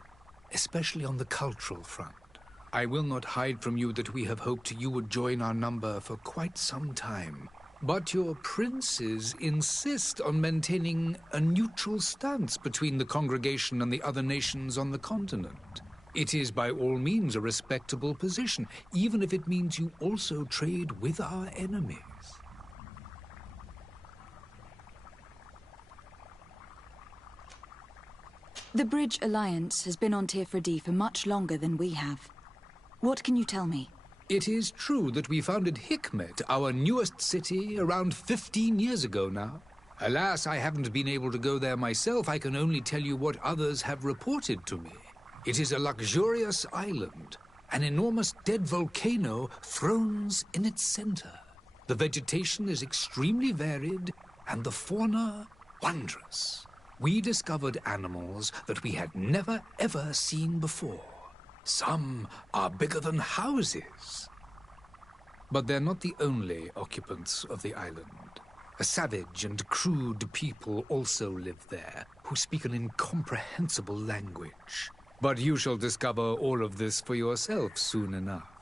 especially on the cultural front. I will not hide from you that we have hoped you would join our number for quite some time. But your princes insist on maintaining a neutral stance between the congregation and the other nations on the continent. It is by all means a respectable position, even if it means you also trade with our enemies. The Bridge Alliance has been on Tirfredi for much longer than we have. What can you tell me? It is true that we founded Hikmet, our newest city, around 15 years ago now. Alas, I haven't been able to go there myself. I can only tell you what others have reported to me. It is a luxurious island. An enormous dead volcano thrones in its center. The vegetation is extremely varied, and the fauna wondrous. We discovered animals that we had never ever seen before. Some are bigger than houses. But they're not the only occupants of the island. A savage and crude people also live there, who speak an incomprehensible language. But you shall discover all of this for yourself soon enough.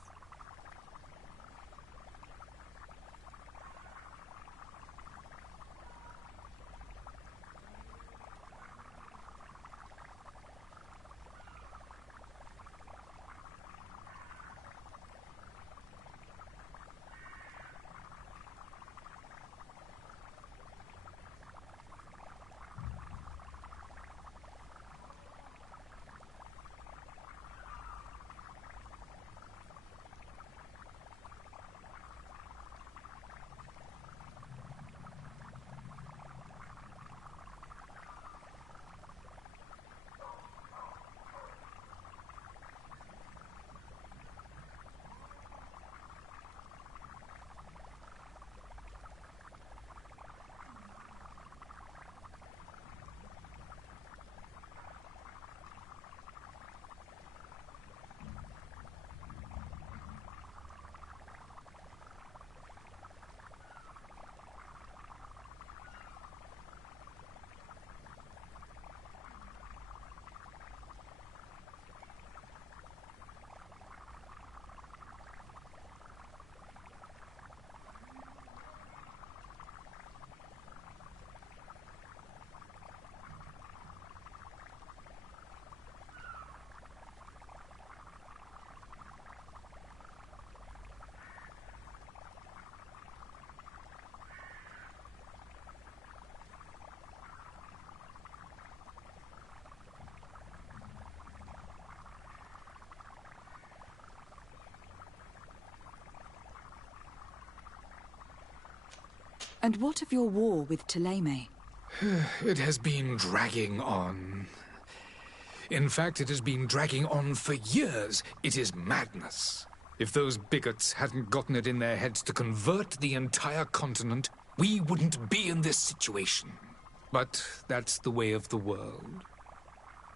And what of your war with Thélème? It has been dragging on. In fact, it has been dragging on for years. It is madness. If those bigots hadn't gotten it in their heads to convert the entire continent, we wouldn't be in this situation. But that's the way of the world.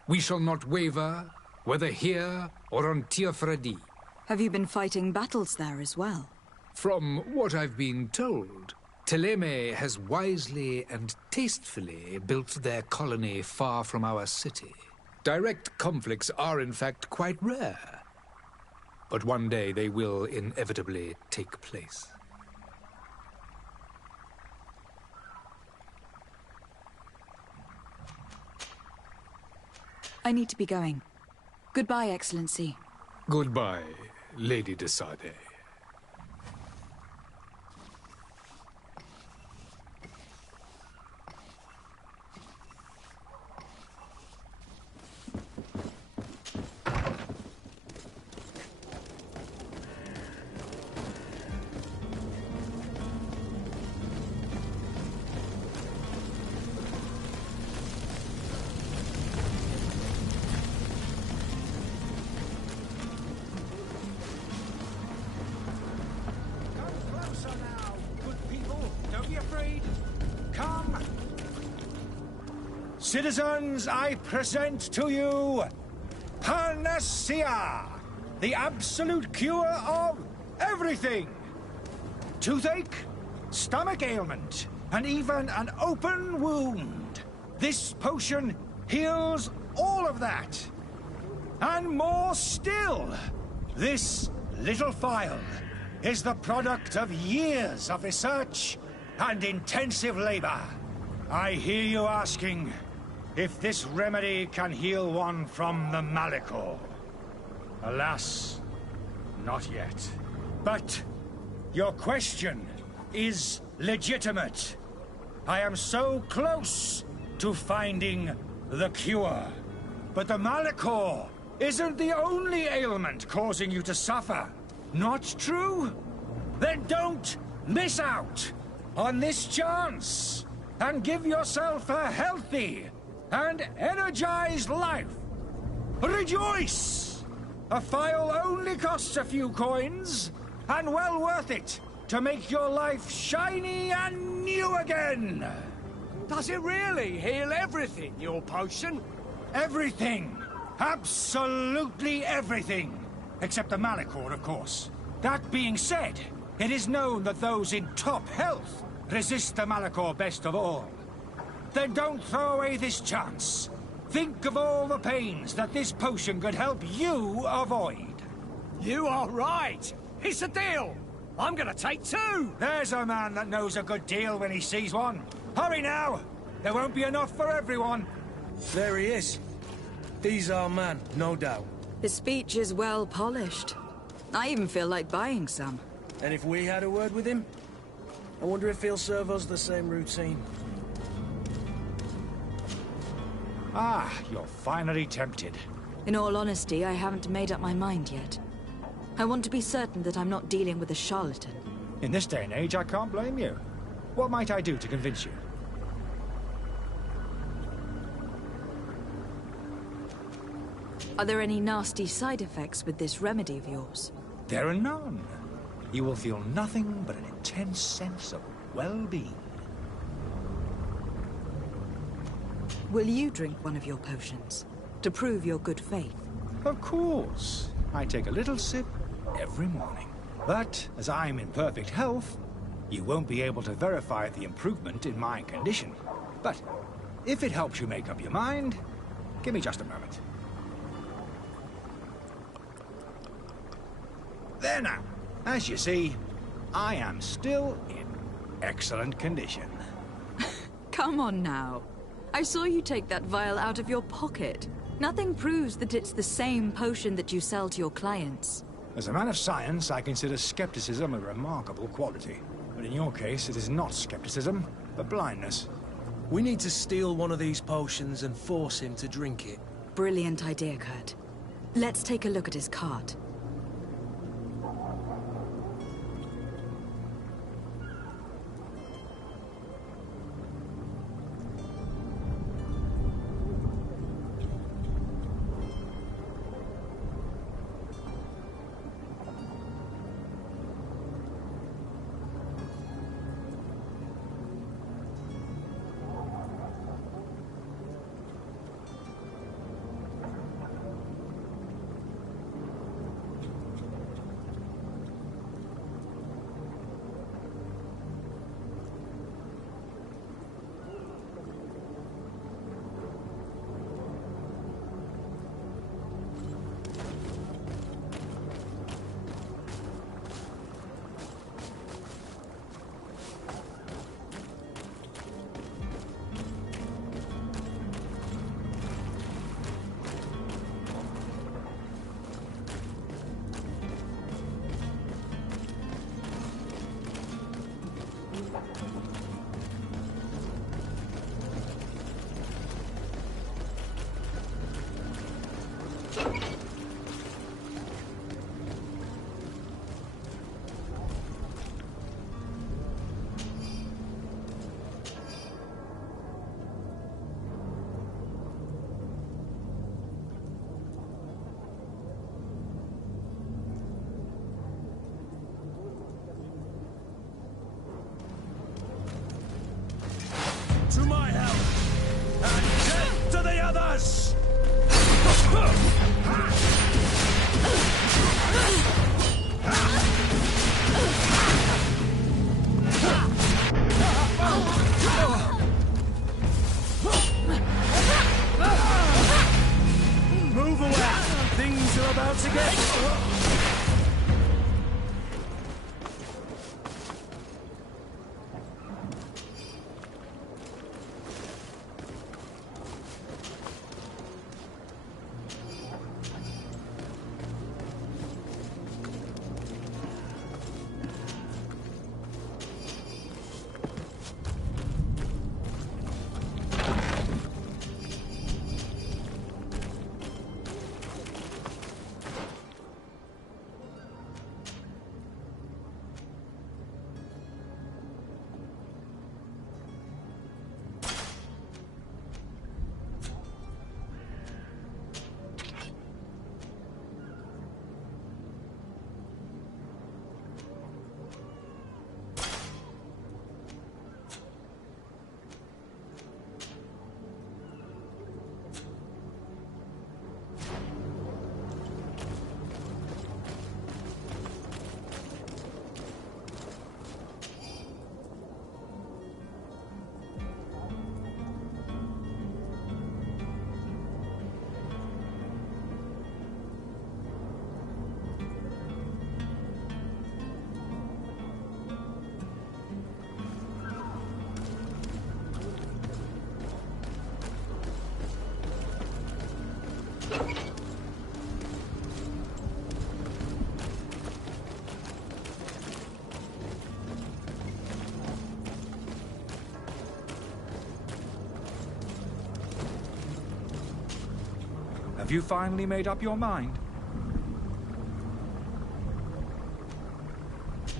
We shall not waver, whether here or on Tirfredi. Have you been fighting battles there as well? From what I've been told, Thélème has wisely and tastefully built their colony far from our city. Direct conflicts are in fact quite rare. But one day they will inevitably take place. I need to be going. Goodbye, Excellency. Goodbye, Lady de Sardet. Citizens, I present to you panacea, the absolute cure of everything. Toothache, stomach ailment, and even an open wound. This potion heals all of that. And more still. This little phial is the product of years of research and intensive labor. I hear you asking if this remedy can heal one from the Malachor. Alas, not yet. But your question is legitimate. I am so close to finding the cure. But the Malachor isn't the only ailment causing you to suffer. Not true? Then don't miss out on this chance and give yourself a healthy and energized life. Rejoice! A phial only costs a few coins, and well worth it to make your life shiny and new again. Does it really heal everything, your potion? Everything. Absolutely everything. Except the Malachor, of course. That being said, it is known that those in top health resist the Malachor best of all. Then don't throw away this chance. Think of all the pains that this potion could help you avoid. You are right. It's a deal. I'm gonna take 2. There's a man that knows a good deal when he sees one. Hurry now. There won't be enough for everyone. There he is. He's our man, no doubt. His speech is well polished. I even feel like buying some. And if we had a word with him? I wonder if he'll serve us the same routine. Ah, you're finally tempted. In all honesty, I haven't made up my mind yet. I want to be certain that I'm not dealing with a charlatan. In this day and age, I can't blame you. What might I do to convince you? Are there any nasty side effects with this remedy of yours? There are none. You will feel nothing but an intense sense of well-being. Will you drink one of your potions to prove your good faith? Of course. I take a little sip every morning. But as I'm in perfect health, you won't be able to verify the improvement in my condition. But if it helps you make up your mind, give me just a moment. There now. As you see, I am still in excellent condition. Come on now. I saw you take that vial out of your pocket. Nothing proves that it's the same potion that you sell to your clients. As a man of science, I consider skepticism a remarkable quality. But in your case, it is not skepticism, but blindness. We need to steal one of these potions and force him to drink it. Brilliant idea, Kurt. Let's take a look at his cart. To my help, and death to the others! about to get... Have you finally made up your mind?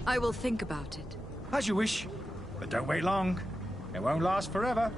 I will think about it. As you wish, but don't wait long. It won't last forever.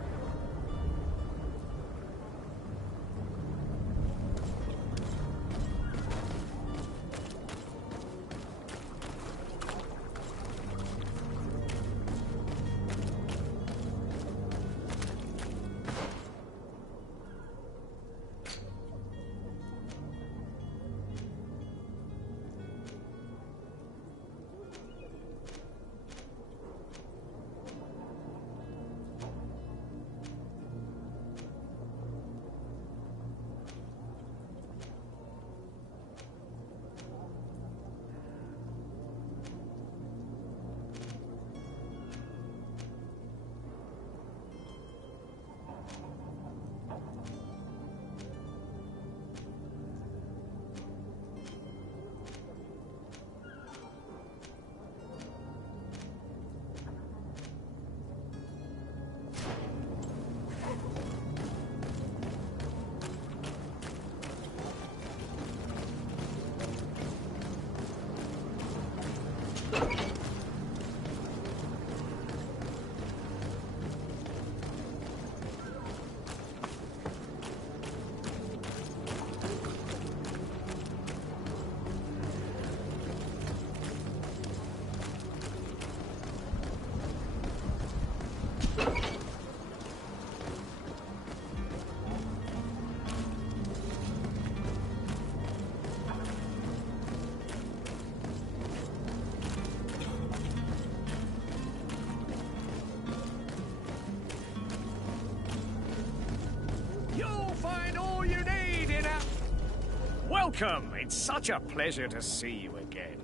Welcome! It's such a pleasure to see you again.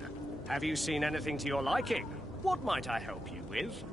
Have you seen anything to your liking? What might I help you with?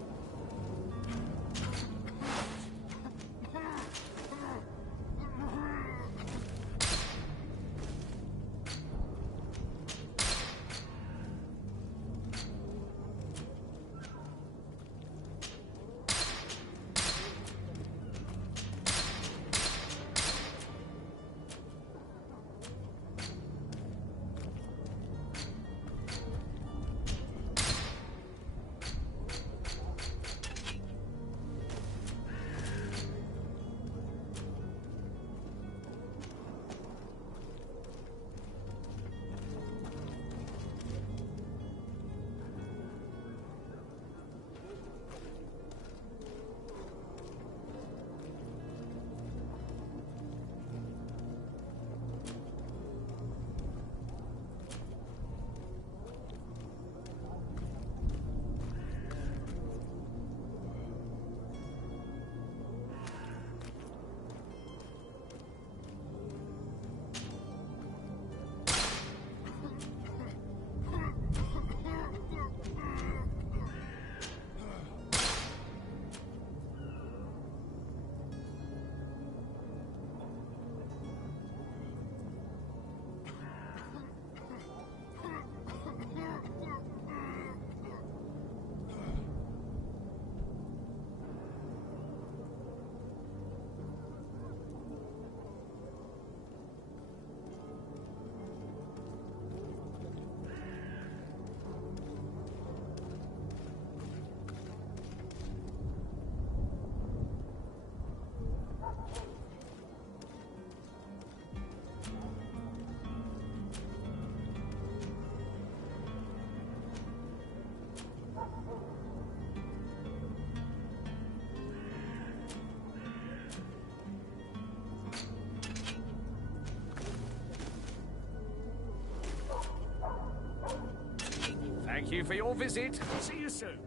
you for your visit. See you soon.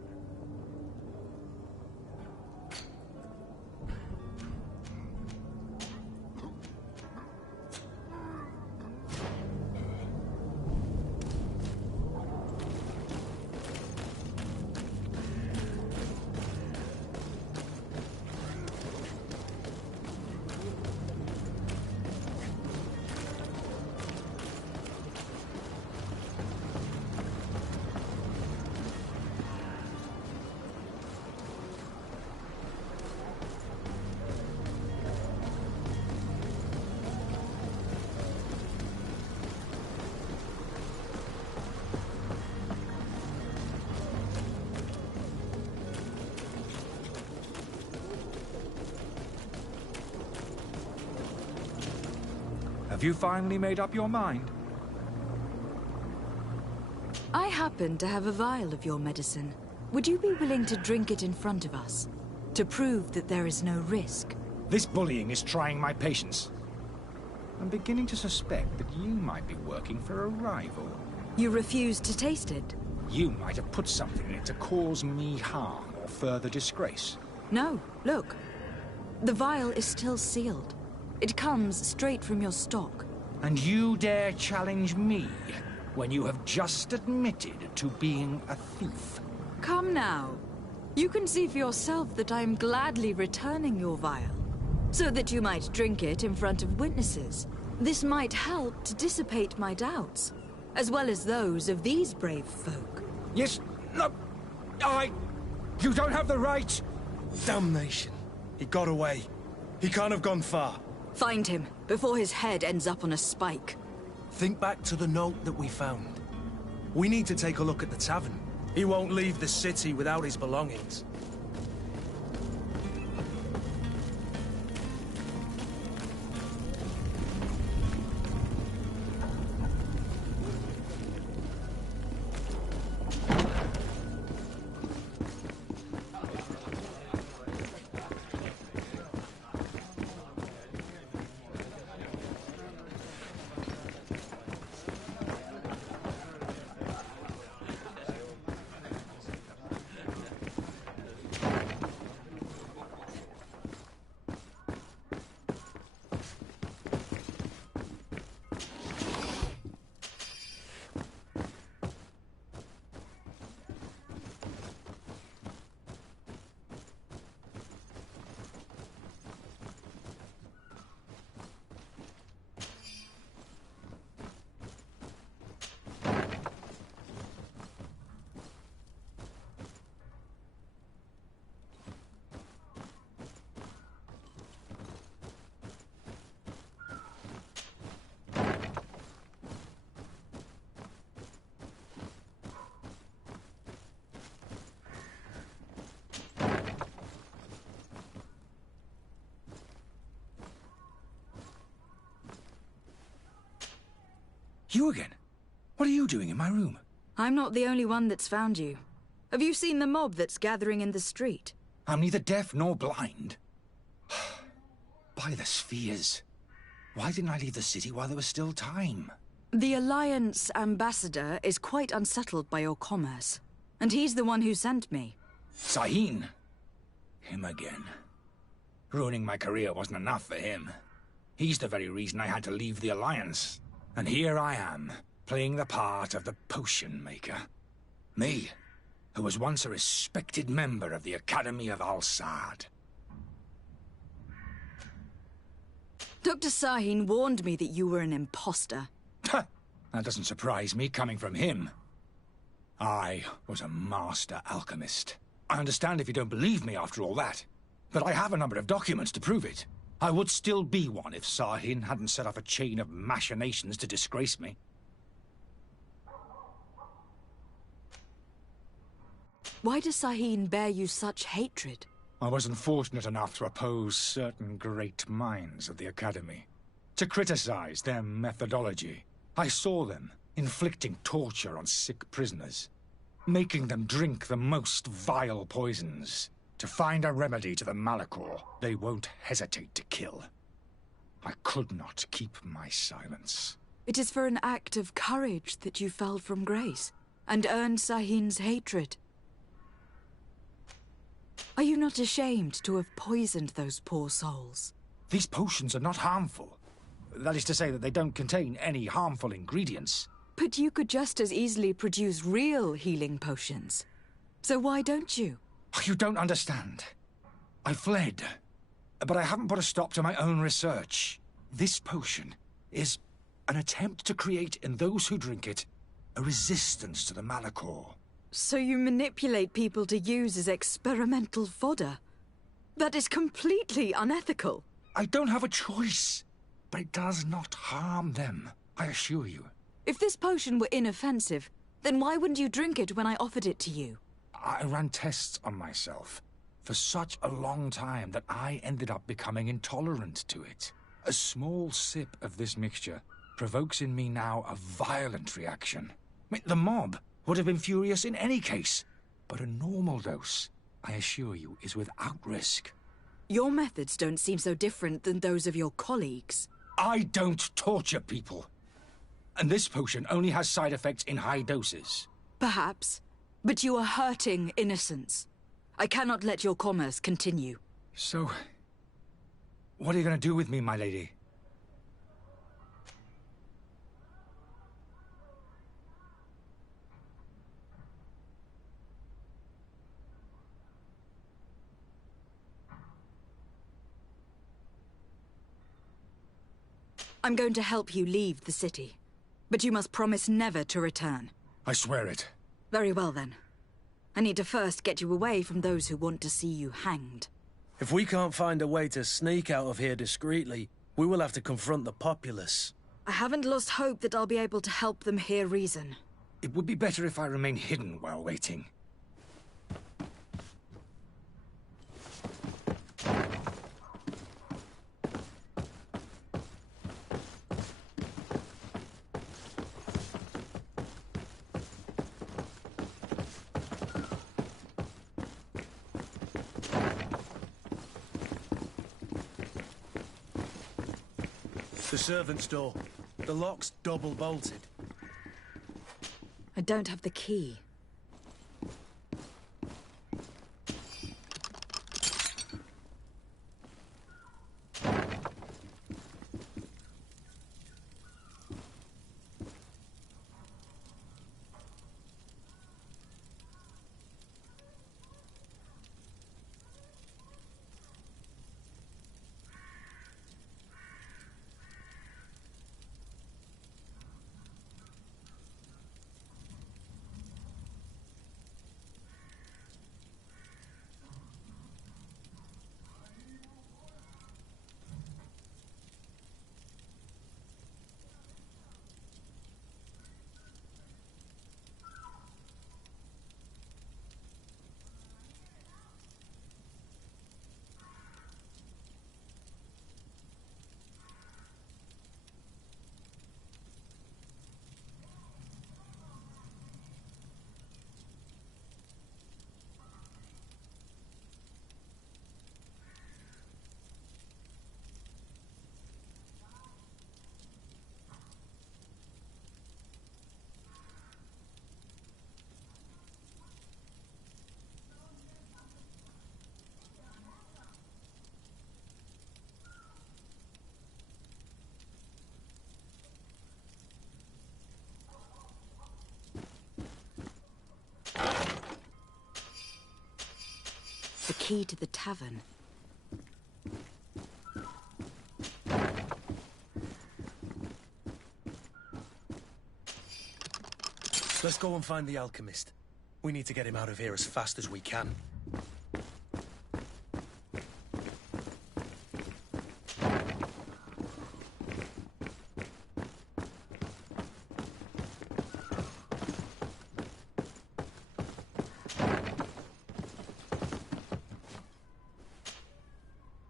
Have you finally made up your mind? I happen to have a vial of your medicine. Would you be willing to drink it in front of us? To prove that there is no risk? This bullying is trying my patience. I'm beginning to suspect that you might be working for a rival. You refuse to taste it? You might have put something in it to cause me harm or further disgrace. No, look. The vial is still sealed. It comes straight from your stock. And you dare challenge me when you have just admitted to being a thief? Come now. You can see for yourself that I am gladly returning your vial, so that you might drink it in front of witnesses. This might help to dissipate my doubts, as well as those of these brave folk. Yes, no, You don't have the right! Damnation. He got away. He can't have gone far. Find him, before his head ends up on a spike. Think back to the note that we found. We need to take a look at the tavern. He won't leave the city without his belongings. You again? What are you doing in my room? I'm not the only one that's found you. Have you seen the mob that's gathering in the street? I'm neither deaf nor blind. By the spheres. Why didn't I leave the city while there was still time? The Alliance ambassador is quite unsettled by your commerce. And he's the one who sent me. Sahin. Him again. Ruining my career wasn't enough for him. He's the very reason I had to leave the Alliance. And here I am, playing the part of the potion maker. Me, who was once a respected member of the Academy of Al-Saad. Dr. Sahin warned me that you were an imposter. That doesn't surprise me, coming from him. I was a master alchemist. I understand if you don't believe me after all that, but I have a number of documents to prove it. I would still be one if Sahin hadn't set off a chain of machinations to disgrace me. Why does Sahin bear you such hatred? I wasn't fortunate enough to oppose certain great minds of the Academy. To criticize their methodology. I saw them inflicting torture on sick prisoners. Making them drink the most vile poisons. To find a remedy to the Malachor they won't hesitate to kill. I could not keep my silence. It is for an act of courage that you fell from grace. and earned Sahin's hatred. Are you not ashamed to have poisoned those poor souls? These potions are not harmful. That is to say that they don't contain any harmful ingredients. But you could just as easily produce real healing potions. So why don't you? You don't understand. I fled, but I haven't put a stop to my own research. This potion is an attempt to create in those who drink it a resistance to the Malachor. So you manipulate people to use as experimental fodder? That is completely unethical. I don't have a choice, but it does not harm them, I assure you. If this potion were inoffensive, then why wouldn't you drink it when I offered it to you? I ran tests on myself for such a long time that I ended up becoming intolerant to it. A small sip of this mixture provokes in me now a violent reaction. The mob would have been furious in any case, but a normal dose, I assure you, is without risk. Your methods don't seem so different than those of your colleagues. I don't torture people. And this potion only has side effects in high doses. Perhaps, but you are hurting innocents. I cannot let your commerce continue. So, what are you going to do with me, my lady? I'm going to help you leave the city, but you must promise never to return. I swear it. Very well, then. I need to first get you away from those who want to see you hanged. If we can't find a way to sneak out of here discreetly, we will have to confront the populace. I haven't lost hope that I'll be able to help them hear reason. It would be better if I remain hidden while waiting. The servant's door. The lock's double bolted. I don't have the key. The key to the tavern. Let's go and find the alchemist. We need to get him out of here as fast as we can.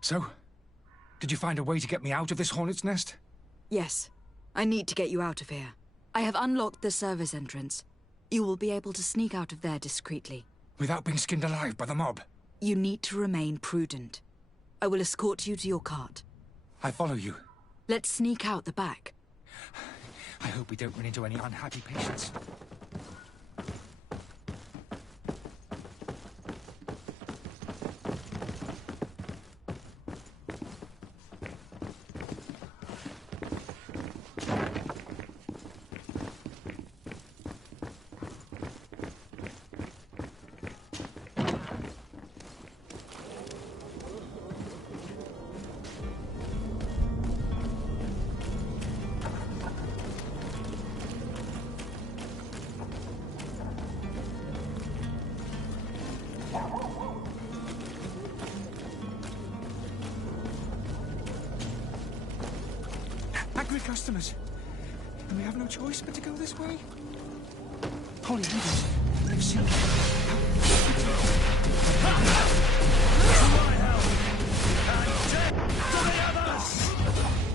So, did you find a way to get me out of this hornet's nest? Yes. I need to get you out of here. I have unlocked the service entrance. You will be able to sneak out of there discreetly. Without being skinned alive by the mob? You need to remain prudent. I will escort you to your cart. I follow you. Let's sneak out the back. I hope we don't run into any unhappy patients. customers. And we have no choice but to go this way. Holy leaders, they've seen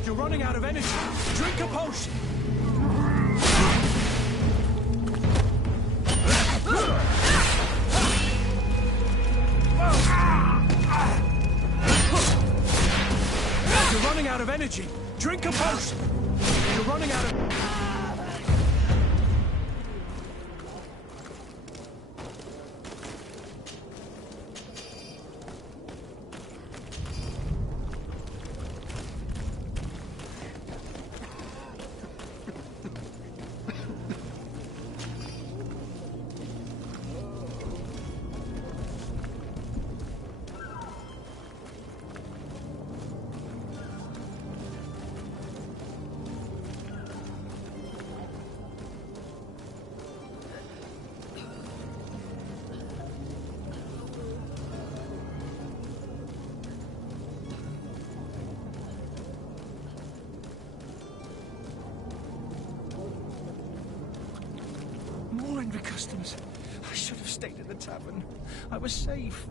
You're running out of energy. Drink a potion. You're running out of energy. Drink a potion. You're running out of... more angry customers. I should have stayed at the tavern. I was safe.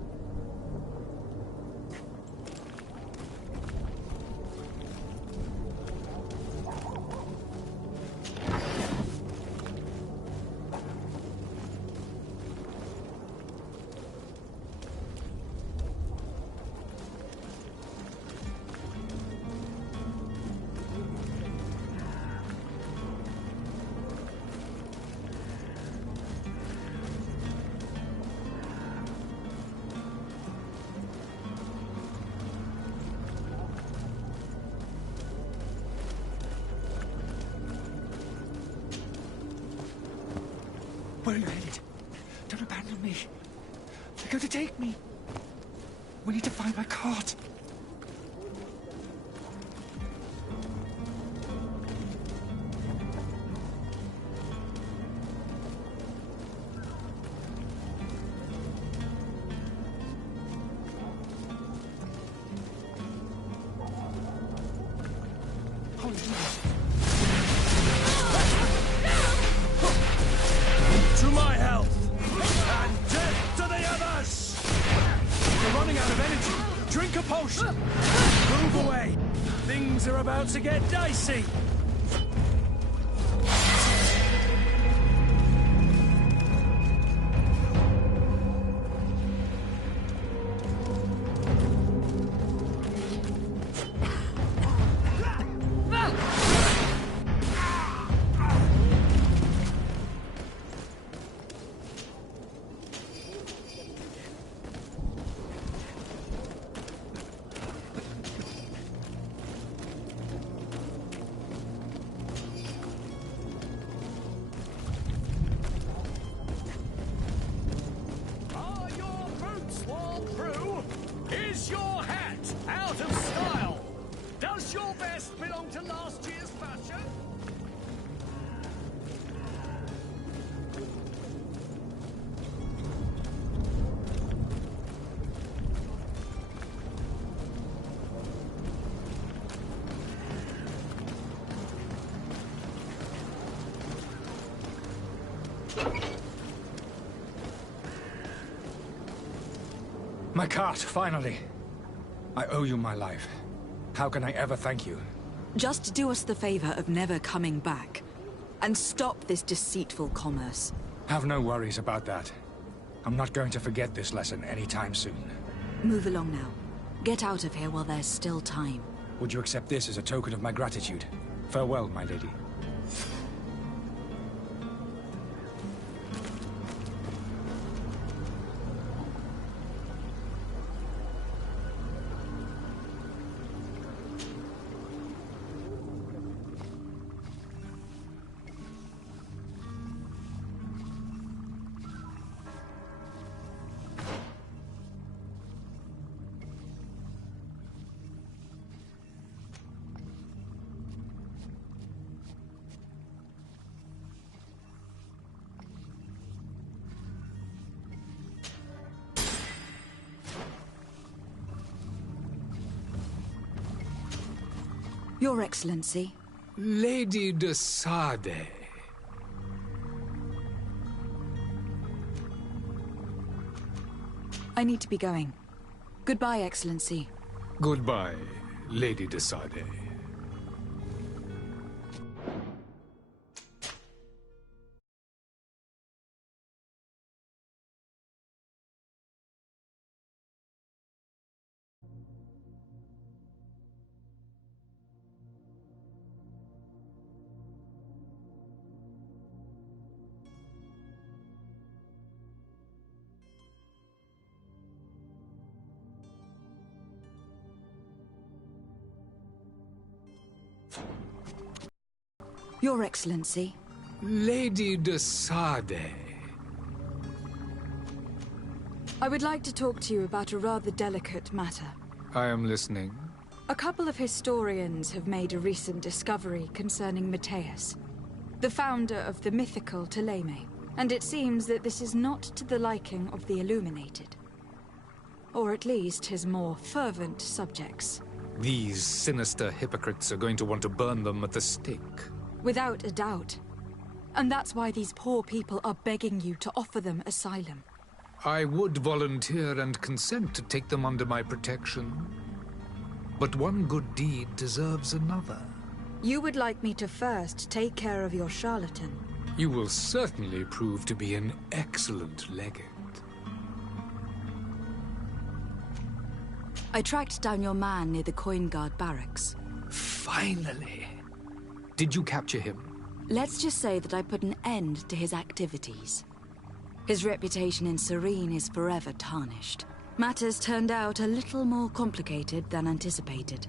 Where are you headed? Don't abandon me. They're going to take me. We need to find my cart. Holy Jesus. To my health! And death to the others! You're running out of energy. Drink a potion. Move away. Things are about to get dicey. Is your hat out of style? Does your vest belong to last year's fashion? My cart, finally. I owe you my life. How can I ever thank you? Just do us the favor of never coming back. And stop this deceitful commerce. Have no worries about that. I'm not going to forget this lesson anytime soon. Move along now. Get out of here while there's still time. Would you accept this as a token of my gratitude? Farewell, my lady. Your Excellency, Lady de Sade. I need to be going. Goodbye, Excellency. Goodbye, Lady de Sade. Your Excellency. Lady de Sade. I would like to talk to you about a rather delicate matter. I am listening. A couple of historians have made a recent discovery concerning Matthias, the founder of the mythical Teleme, and it seems that this is not to the liking of the Illuminated. Or at least his more fervent subjects. These sinister hypocrites are going to want to burn them at the stake. Without a doubt. And that's why these poor people are begging you to offer them asylum. I would volunteer and consent to take them under my protection. But one good deed deserves another. You would like me to first take care of your charlatan. You will certainly prove to be an excellent legate. I tracked down your man near the Coin Guard barracks. Finally! Did you capture him? Let's just say that I put an end to his activities. His reputation in Serene is forever tarnished. Matters turned out a little more complicated than anticipated.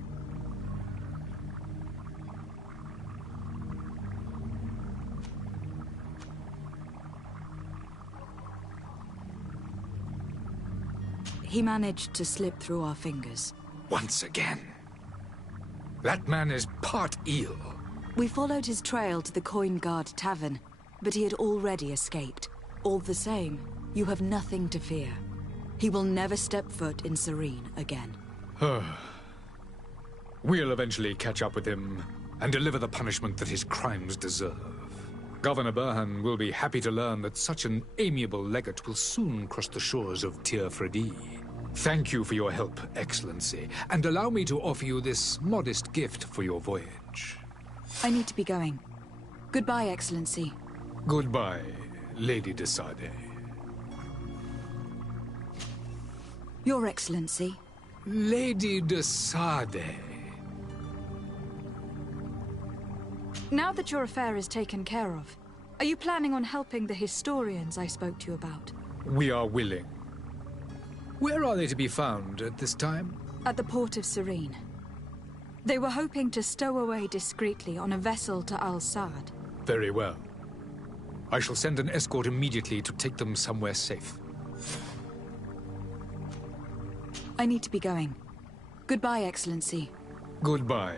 He managed to slip through our fingers. Once again. That man is part eel. We followed his trail to the Coin Guard Tavern, but he had already escaped. All the same, you have nothing to fear. He will never step foot in Serene again. We'll eventually catch up with him and deliver the punishment that his crimes deserve. Governor Burhan will be happy to learn that such an amiable legate will soon cross the shores of Tir Fredi. Thank you for your help, Excellency, and allow me to offer you this modest gift for your voyage. I need to be going. Goodbye, Excellency. Goodbye, Lady de Sade. Your Excellency. Lady de Sade. Now that your affair is taken care of, are you planning on helping the historians I spoke to you about? We are willing. Where are they to be found at this time? At the port of Serene. They were hoping to stow away discreetly on a vessel to Al-Sad. Very well. I shall send an escort immediately to take them somewhere safe. I need to be going. Goodbye, Excellency. Goodbye,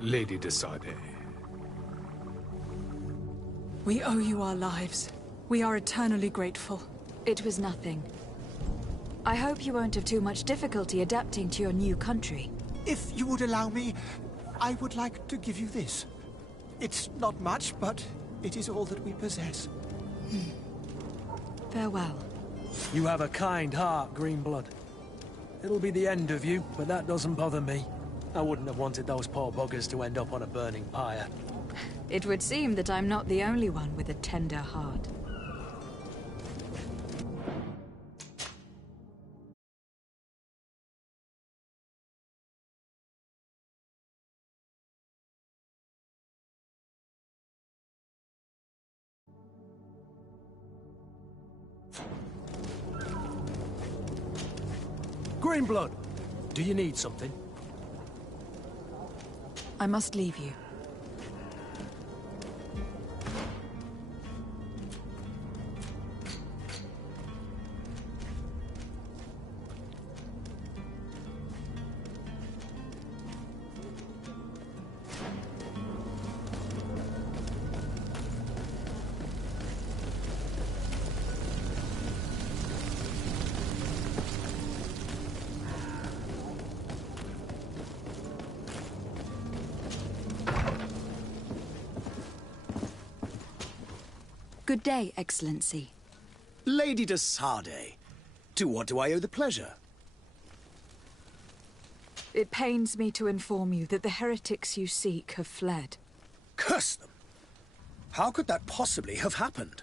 Lady de Sade. We owe you our lives. We are eternally grateful. It was nothing. I hope you won't have too much difficulty adapting to your new country. If you would allow me, I would like to give you this. It's not much, but it is all that we possess. Farewell. You have a kind heart, Greenblood. It'll be the end of you, but that doesn't bother me. I wouldn't have wanted those poor buggers to end up on a burning pyre. It would seem that I'm not the only one with a tender heart. Greenblood, do you need something? I must leave you. Good day, Excellency. Lady de Sardet, to what do I owe the pleasure? It pains me to inform you that the heretics you seek have fled. Curse them! How could that possibly have happened?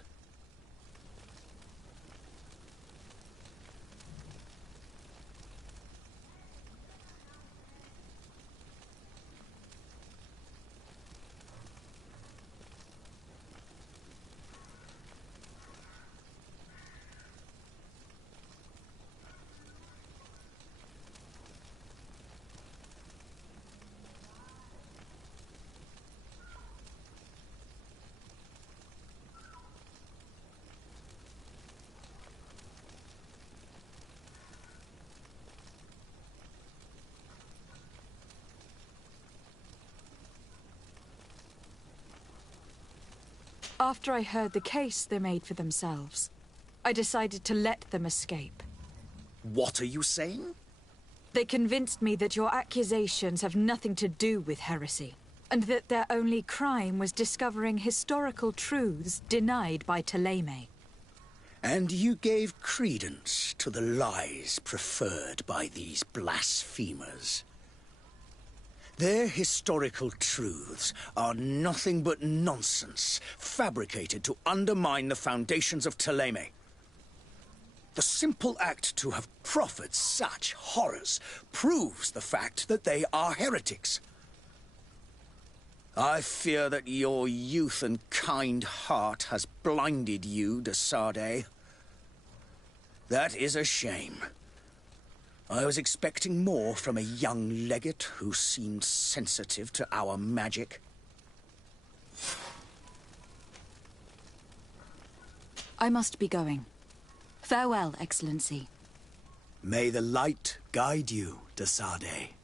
After I heard the case they made for themselves, I decided to let them escape. What are you saying? They convinced me that your accusations have nothing to do with heresy, and that their only crime was discovering historical truths denied by Ptolemy. And you gave credence to the lies preferred by these blasphemers. Their historical truths are nothing but nonsense, fabricated to undermine the foundations of Ptolemy. The simple act to have proffered such horrors proves the fact that they are heretics. I fear that your youth and kind heart has blinded you, de Sardet. That is a shame. I was expecting more from a young legate who seemed sensitive to our magic. I must be going. Farewell, Excellency. May the light guide you, de Sardet.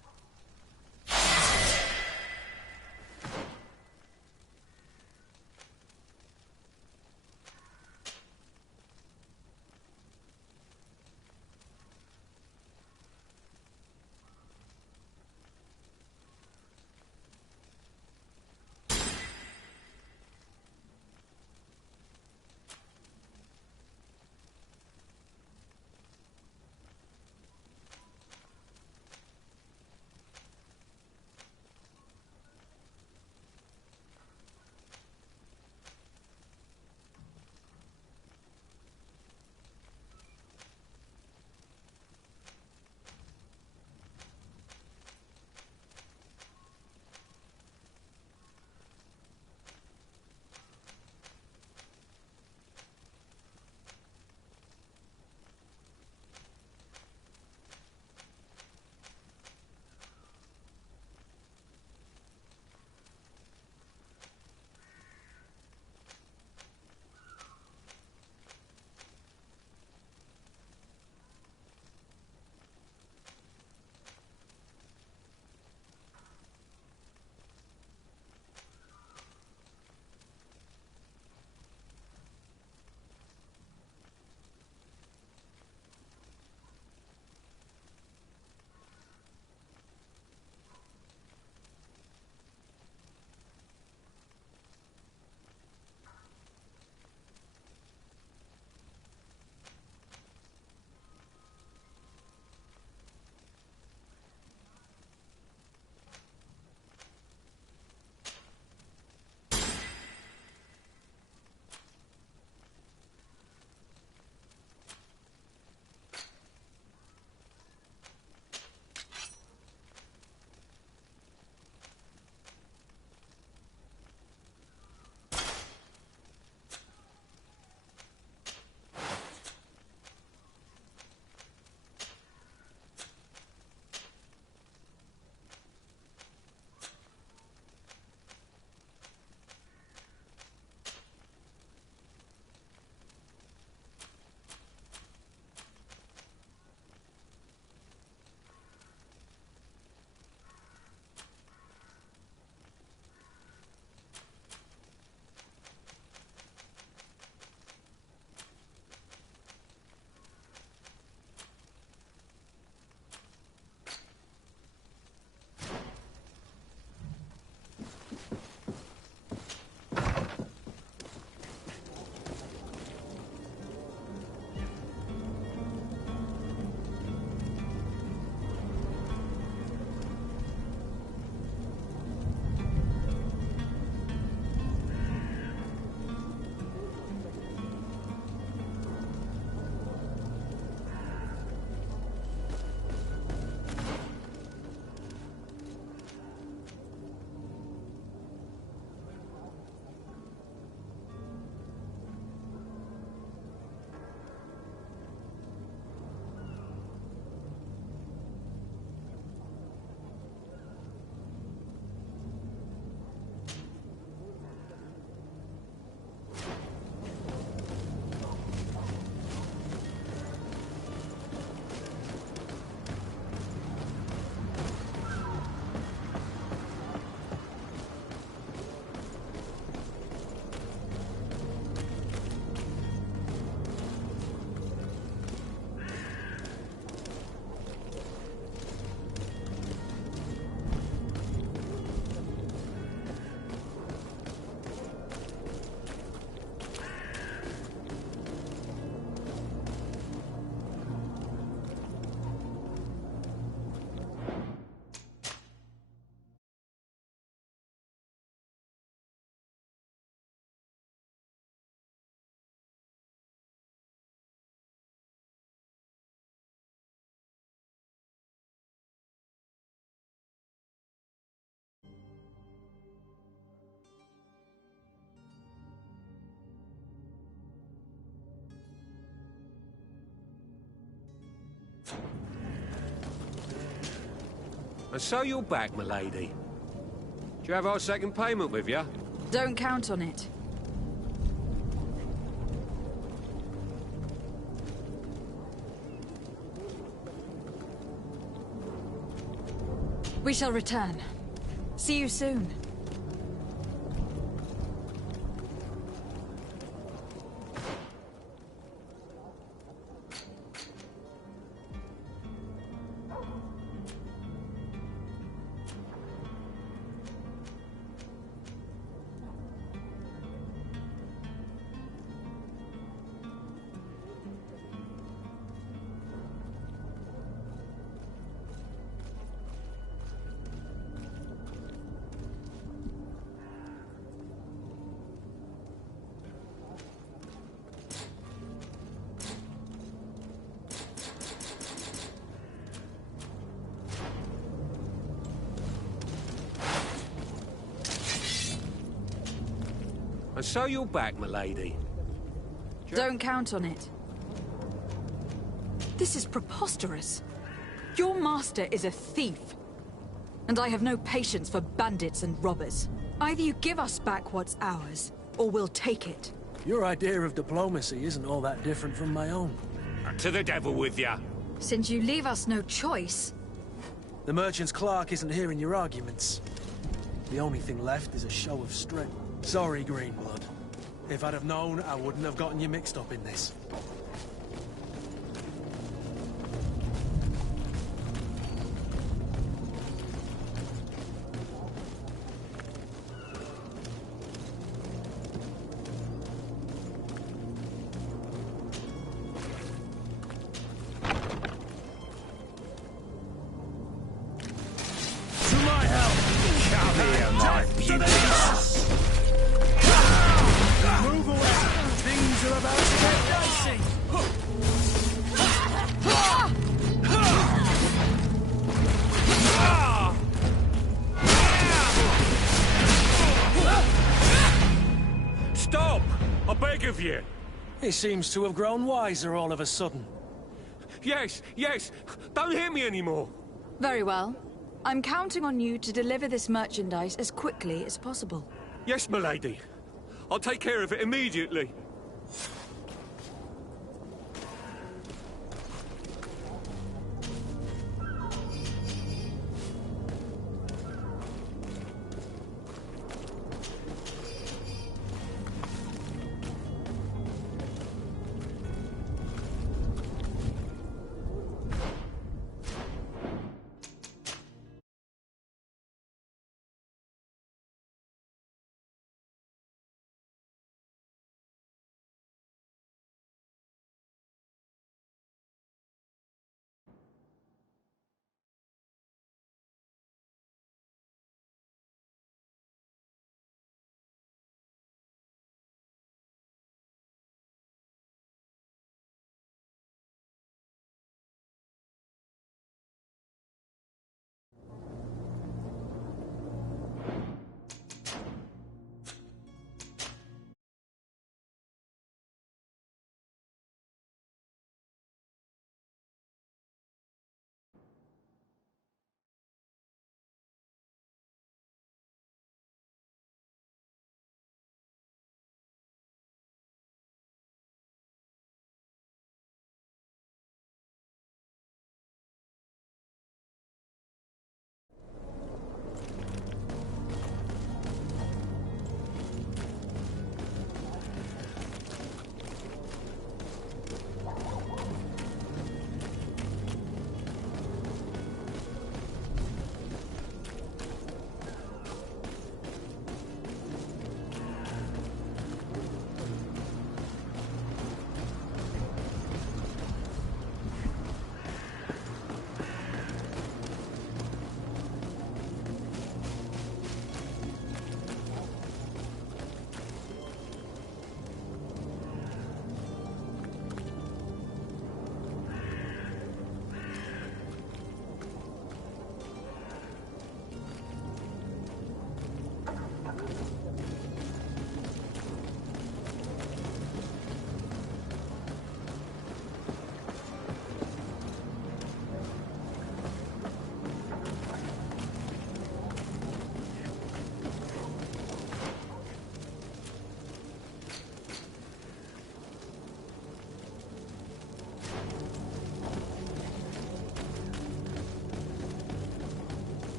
And so you're back, milady. Do you have our second payment with you? Don't count on it. We shall return. See you soon. And so you're back, milady. Don't count on it. This is preposterous. Your master is a thief. And I have no patience for bandits and robbers. Either you give us back what's ours, or we'll take it. Your idea of diplomacy isn't all that different from my own. To the devil with ya. Since you leave us no choice... The merchant's clerk isn't hearing your arguments. The only thing left is a show of strength. Sorry, Greenblood. If I'd have known, I wouldn't have gotten you mixed up in this. To my help! Come here, my beauty! Move away! Things are about to get dicey! Stop! I beg of you! He seems to have grown wiser all of a sudden. Yes, yes! Don't hit me anymore! Very well. I'm counting on you to deliver this merchandise as quickly as possible. Yes, milady. I'll take care of it immediately.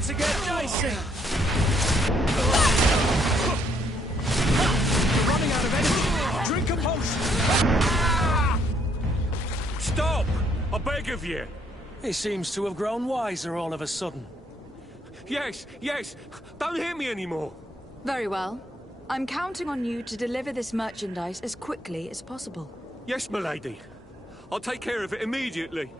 about to get dicey. You're running out of energy. Drink a potion. Stop! I beg of you. He seems to have grown wiser all of a sudden. Yes, yes. Don't hit me anymore. Very well. I'm counting on you to deliver this merchandise as quickly as possible. Yes, m'lady. I'll take care of it immediately.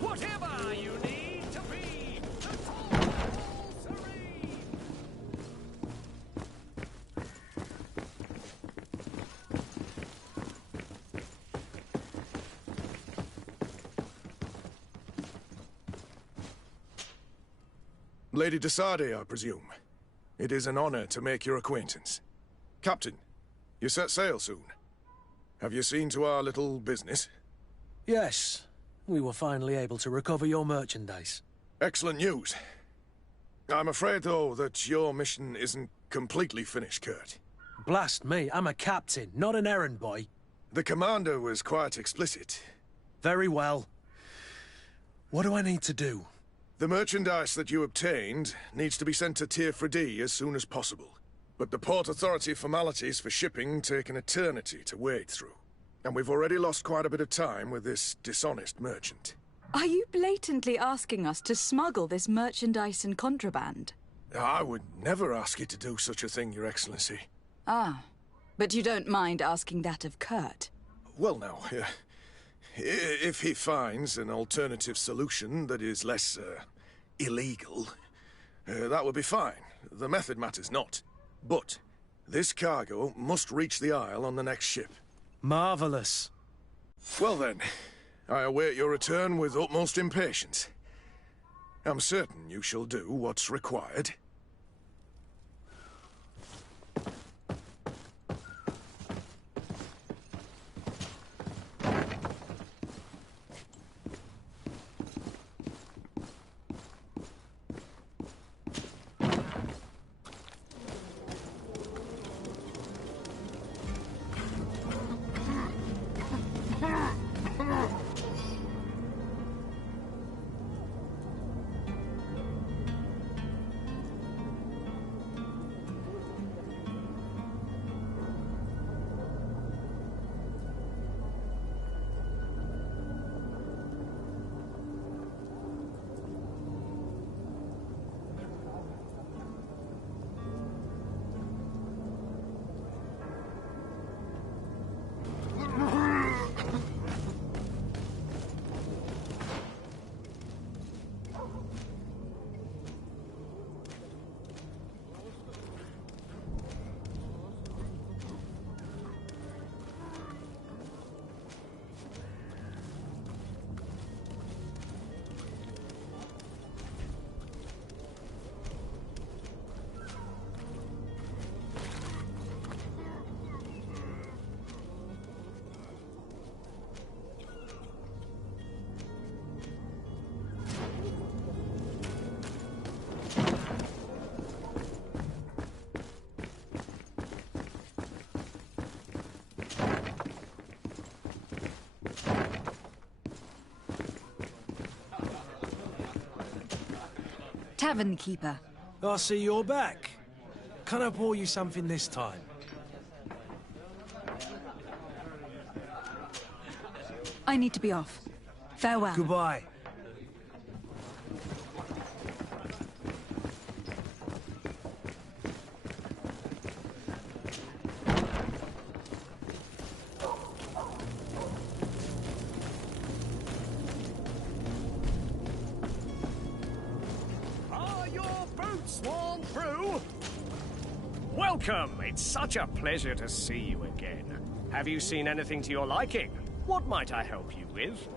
Whatever you need to be the tall serene. Lady Desade, I presume. It is an honor to make your acquaintance. Captain, you set sail soon. Have you seen to our little business? Yes. We were finally able to recover your merchandise. Excellent news. I'm afraid, though, that your mission isn't completely finished, Kurt. Blast me, I'm a captain, not an errand boy. The commander was quite explicit. Very well. What do I need to do? The merchandise that you obtained needs to be sent to Tier D as soon as possible. But the Port Authority formalities for shipping take an eternity to wade through. And we've already lost quite a bit of time with this dishonest merchant. Are you blatantly asking us to smuggle this merchandise and contraband? I would never ask you to do such a thing, Your Excellency. Ah, but you don't mind asking that of Kurt? Well, now, if he finds an alternative solution that is less, illegal, that would be fine. The method matters not. But this cargo must reach the Isle on the next ship. Marvelous. Well then, I await your return with utmost impatience. I'm certain you shall do what's required. Tavern keeper. I see you're back. Can I pour you something this time? I need to be off. Farewell. Goodbye. Sworn through? Welcome! It's such a pleasure to see you again. Have you seen anything to your liking? What might I help you with?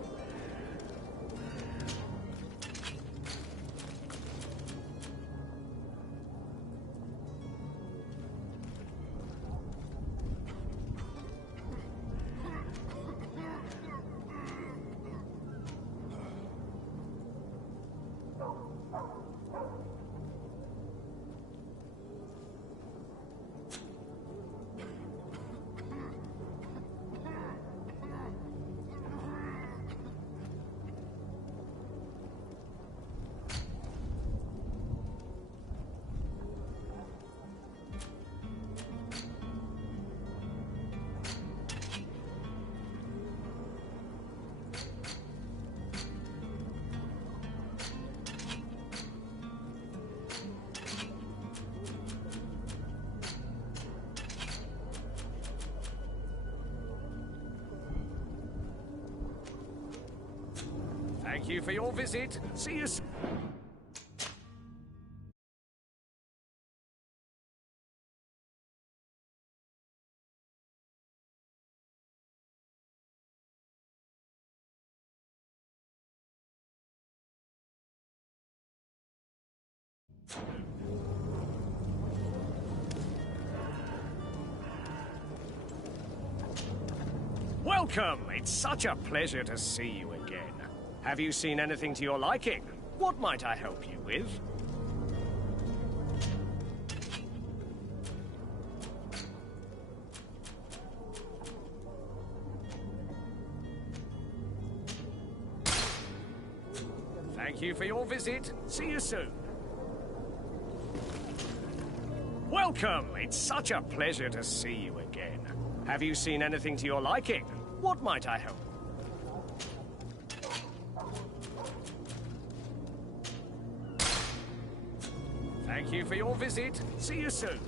Thank you for your visit. See you soon. Welcome! It's such a pleasure to see you again. Have you seen anything to your liking? What might I help you with? Thank you for your visit. See you soon. Welcome! It's such a pleasure to see you again. Have you seen anything to your liking? What might I help? Thank you for your visit. See you soon.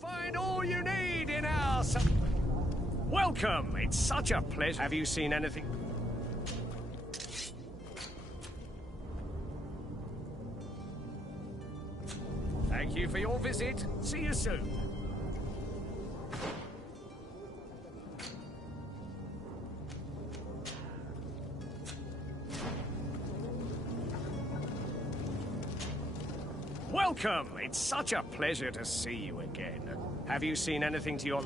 Find all you need in our... Welcome! It's such a pleasure. Have you seen anything? Thank you for your visit. See you soon. Welcome! It's such a pleasure to see you again. Have you seen anything to your...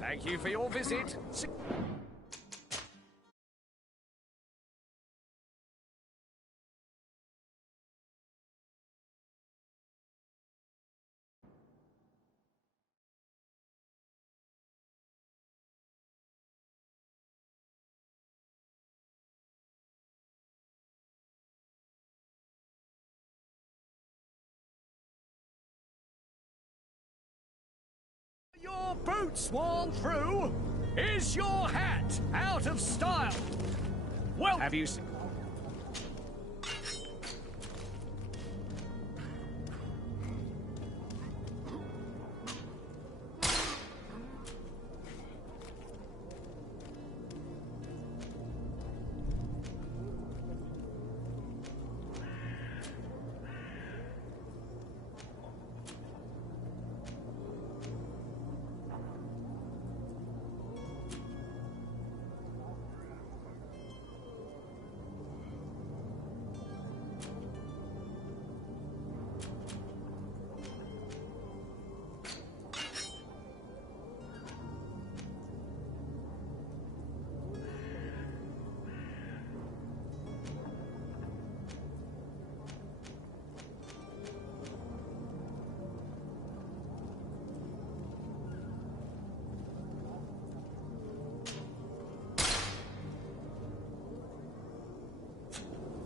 Thank you for your visit. Your boots worn through? Is your hat out of style? Well, have you seen...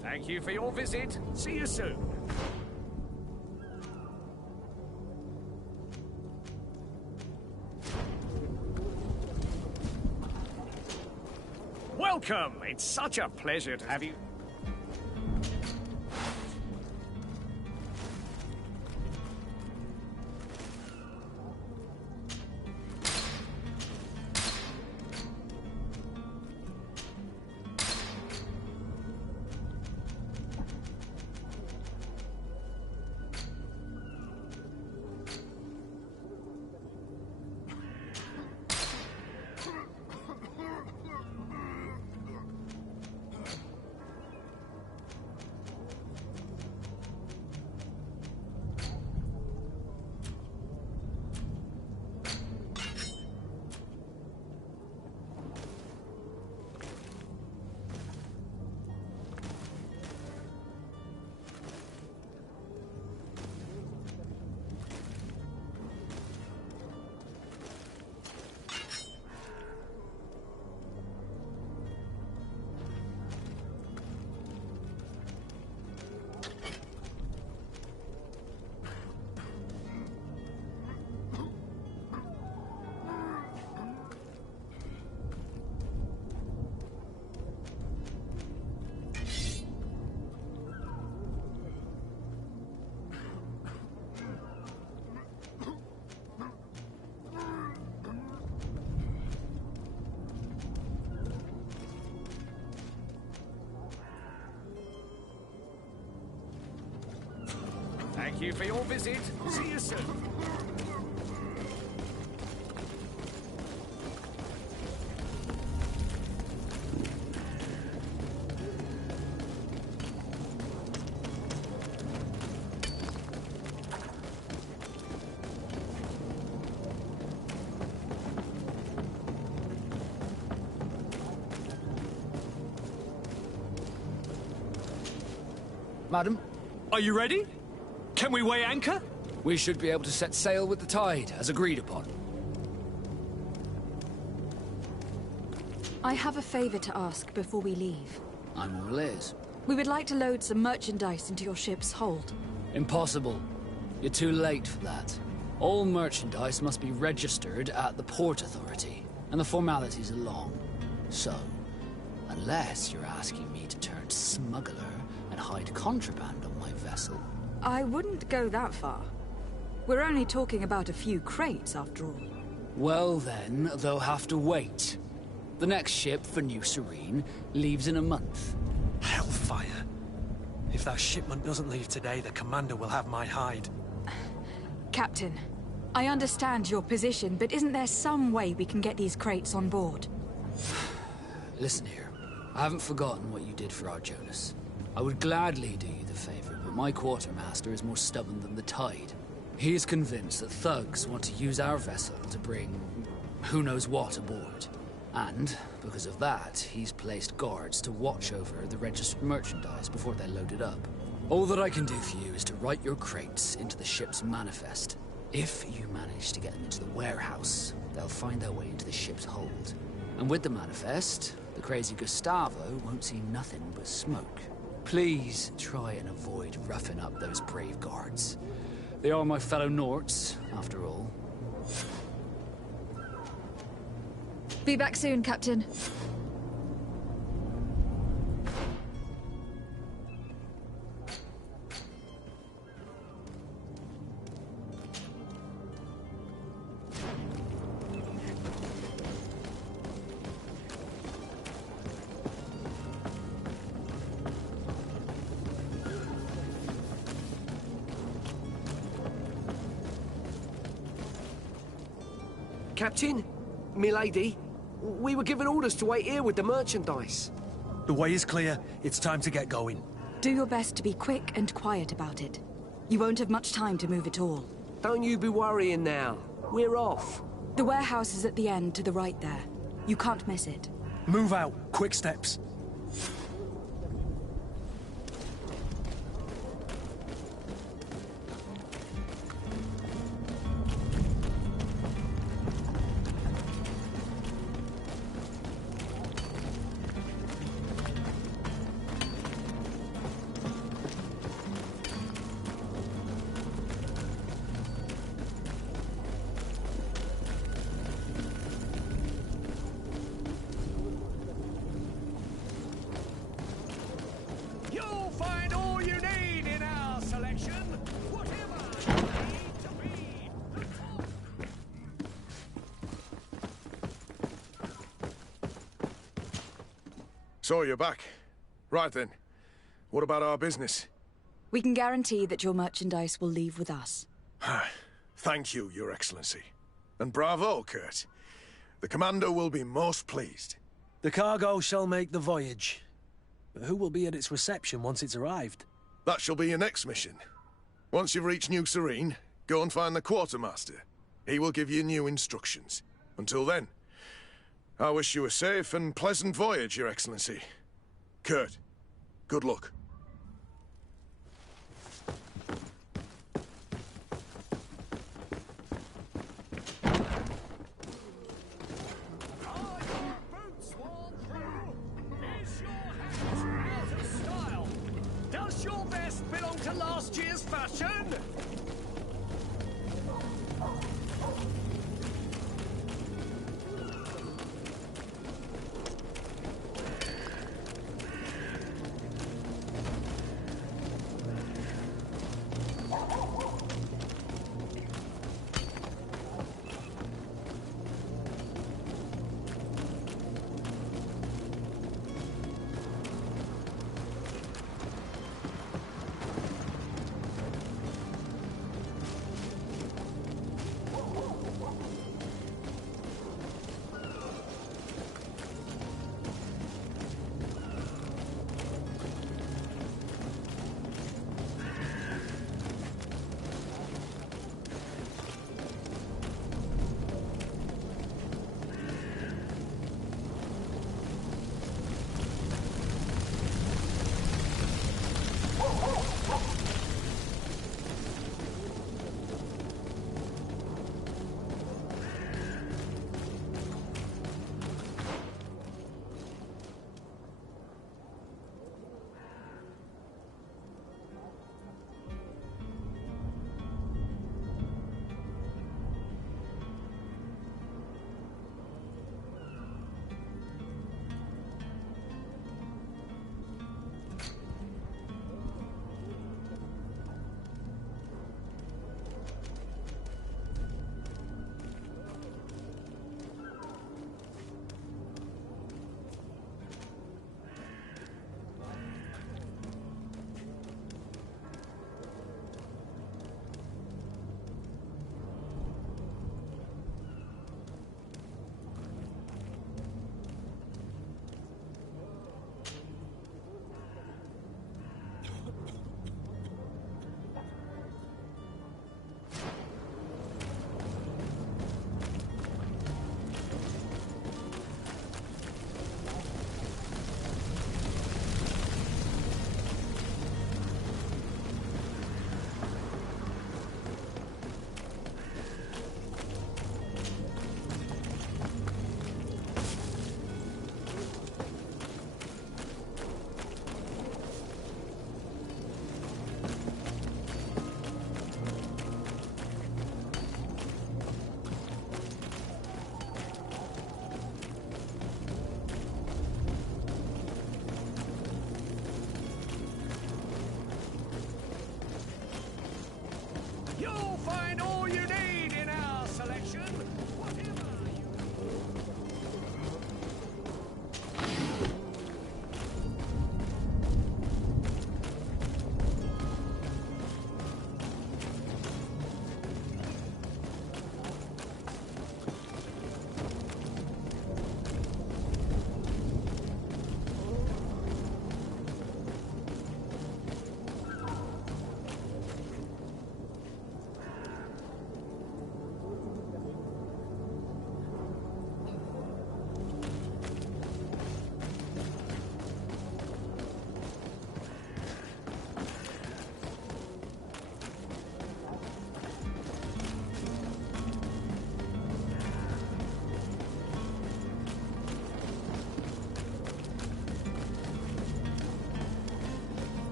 Thank you for your visit. See you soon. Welcome! It's such a pleasure to have you... Thank you for your visit. See you soon. Madam? Are you ready? Can we weigh anchor? We should be able to set sail with the tide, as agreed upon. I have a favor to ask before we leave. I'm all ears. We would like to load some merchandise into your ship's hold. Impossible. You're too late for that. All merchandise must be registered at the Port Authority, and the formalities are long. So, unless you're asking me to turn smuggler and hide contraband on my vessel... I wouldn't go that far. We're only talking about a few crates, after all. Well then, they'll have to wait. The next ship for New Serene leaves in a month. Hellfire. If that shipment doesn't leave today, the commander will have my hide. Captain, I understand your position, but isn't there some way we can get these crates on board? Listen here. I haven't forgotten what you did for our Jonas. I would gladly do you the favor, but my quartermaster is more stubborn than the tide. He is convinced that thugs want to use our vessel to bring who knows what aboard. And, because of that, he's placed guards to watch over the registered merchandise before they're loaded up. All that I can do for you is to write your crates into the ship's manifest. If you manage to get them into the warehouse, they'll find their way into the ship's hold. And with the manifest, the crazy Gustavo won't see nothing but smoke. Please try and avoid roughing up those brave guards. They are my fellow Norts, after all. Be back soon, Captain. Captain, milady, we were given orders to wait here with the merchandise. The way is clear. It's time to get going. Do your best to be quick and quiet about it. You won't have much time to move at all. Don't you be worrying now. We're off. The warehouse is at the end to the right there. You can't miss it. Move out. Quick steps. You'll find all you need in our selection. Whatever you need to be. So you're back. Right then. What about our business? We can guarantee that your merchandise will leave with us. Thank you, Your Excellency. And bravo, Kurt. The commander will be most pleased. The cargo shall make the voyage. But who will be at its reception once it's arrived? That shall be your next mission. Once you've reached New Serene, go and find the quartermaster. He will give you new instructions. Until then, I wish you a safe and pleasant voyage, Your Excellency. Kurt, good luck. Does your vest belong to last year's fashion?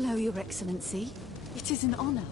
Hello, Your Excellency. It is an honor.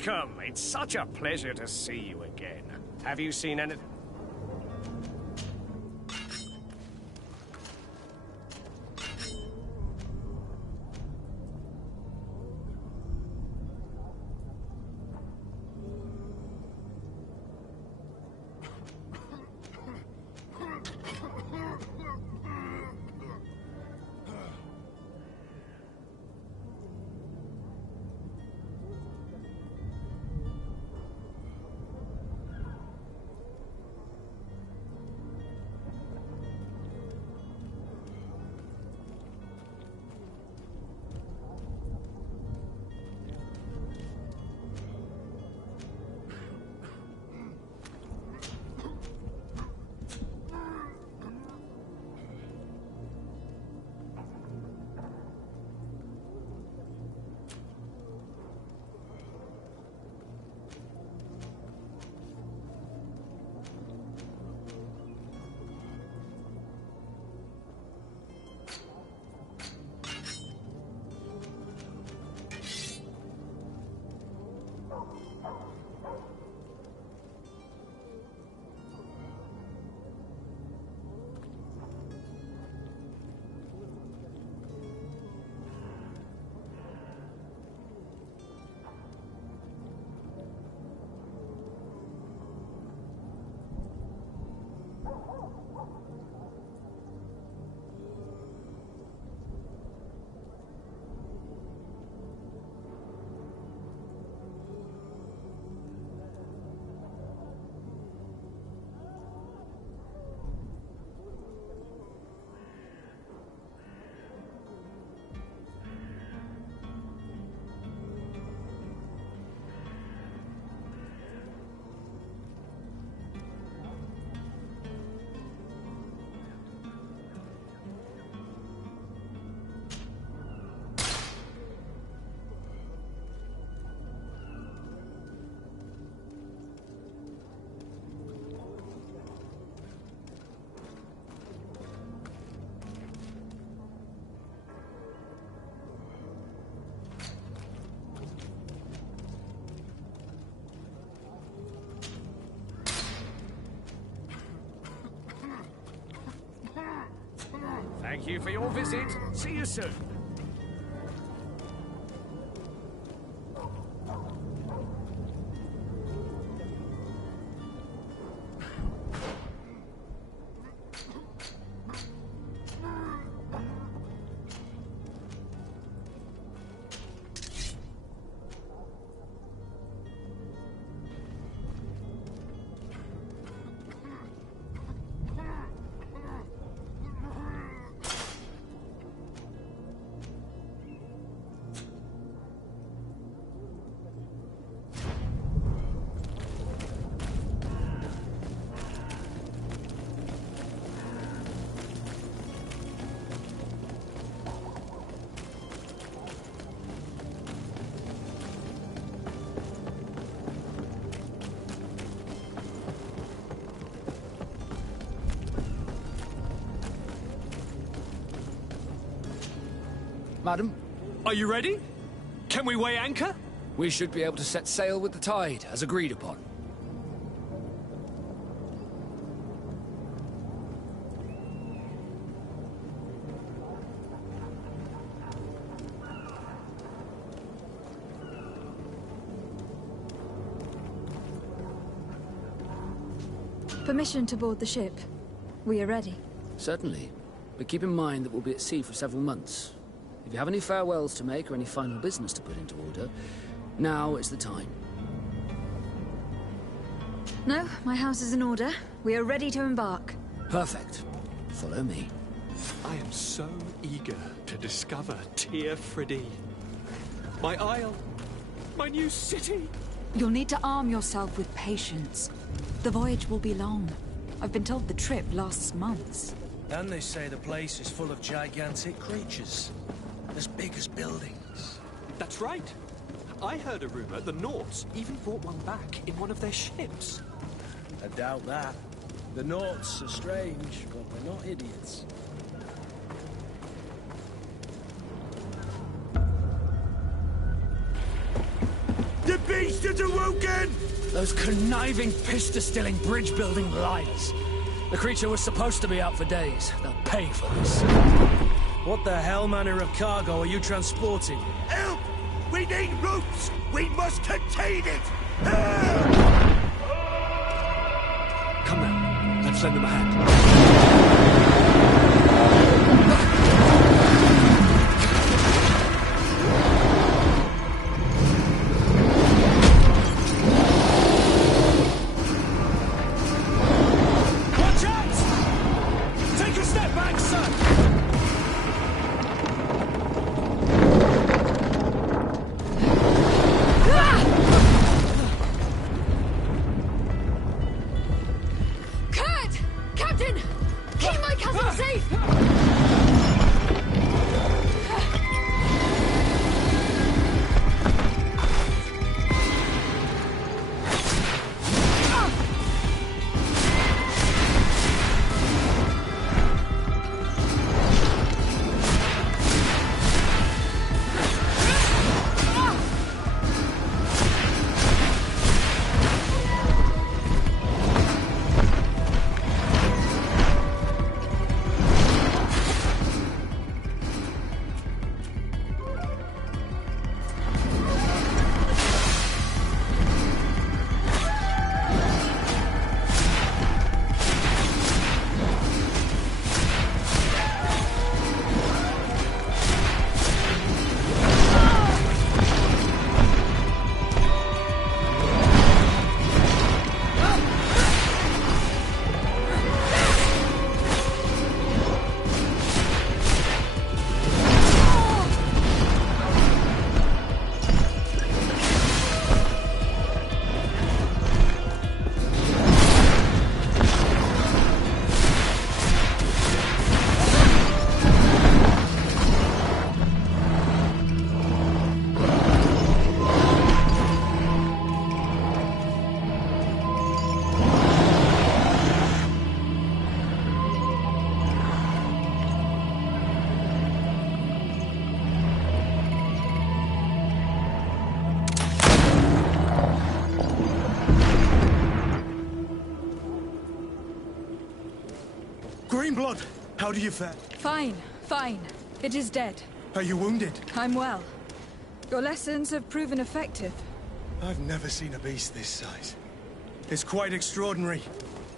Welcome! It's such a pleasure to see you again. Have you seen any... you for your visit. See you soon. Madam? Are you ready? Can we weigh anchor? We should be able to set sail with the tide, as agreed upon. Permission to board the ship. We are ready. Certainly. But keep in mind that we'll be at sea for several months. If you have any farewells to make or any final business to put into order, now is the time. No, my house is in order. We are ready to embark. Perfect. Follow me. I am so eager to discover Tir Friddy. My isle. My new city. You'll need to arm yourself with patience. The voyage will be long. I've been told the trip lasts months. And they say the place is full of gigantic creatures. As big as buildings. That's right. I heard a rumor the Nauts even brought one back in one of their ships. I doubt that. The Nauts are strange, but we're not idiots. The beast is awoken! Those conniving, pista-stilling, bridge-building liars. The creature was supposed to be out for days. They'll pay for this. What the hell manner of cargo are you transporting? Help! We need ropes! We must contain it! Come now, let's lend them a hand. Watch out! Take a step back, son! Greenblood, how do you fare? Fine. Fine. It is dead. Are you wounded? I'm well. Your lessons have proven effective. I've never seen a beast this size. It's quite extraordinary.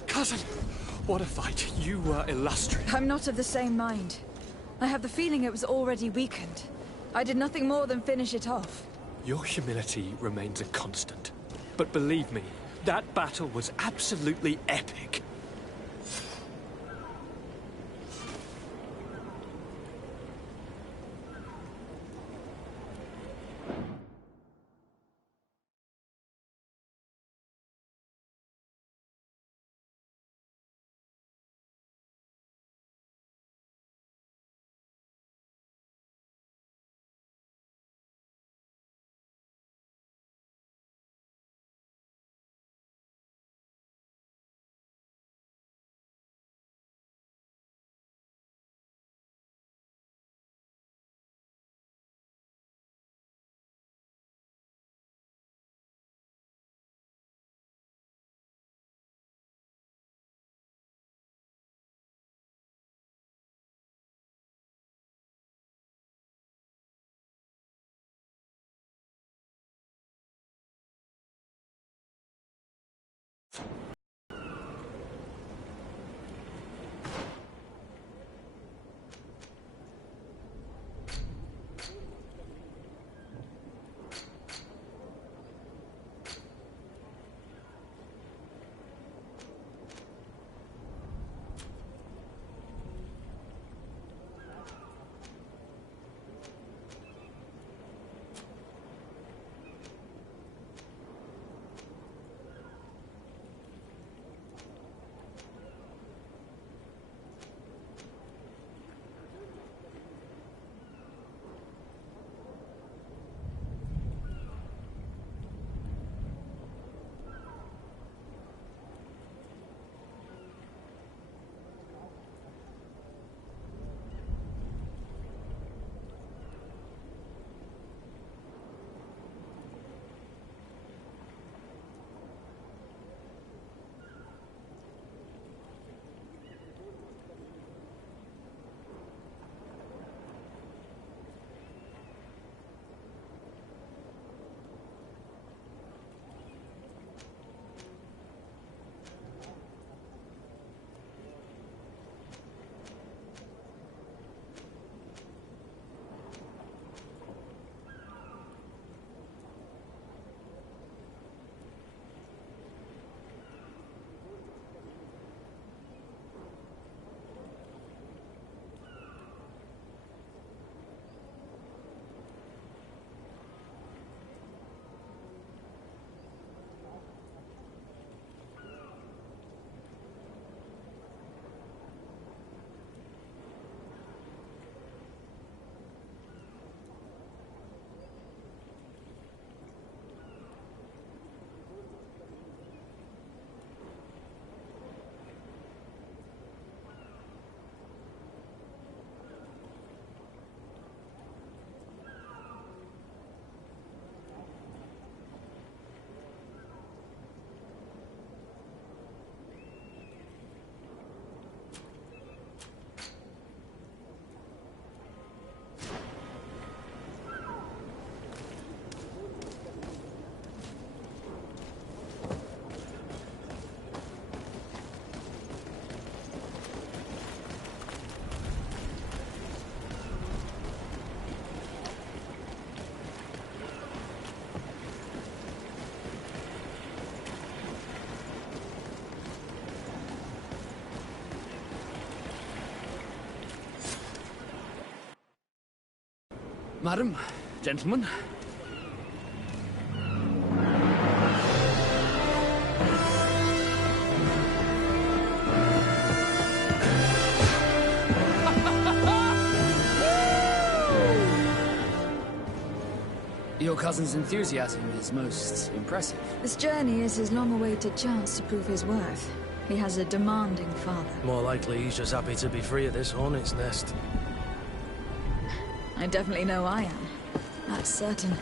Cousin, what a fight. You were illustrious. I'm not of the same mind. I have the feeling it was already weakened. I did nothing more than finish it off. Your humility remains a constant. But believe me, that battle was absolutely epic. Madam, gentlemen. Your cousin's enthusiasm is most impressive. This journey is his long-awaited chance to prove his worth. He has a demanding father. More likely he's just happy to be free of this hornet's nest. I definitely know I am. That's certain.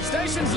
Stations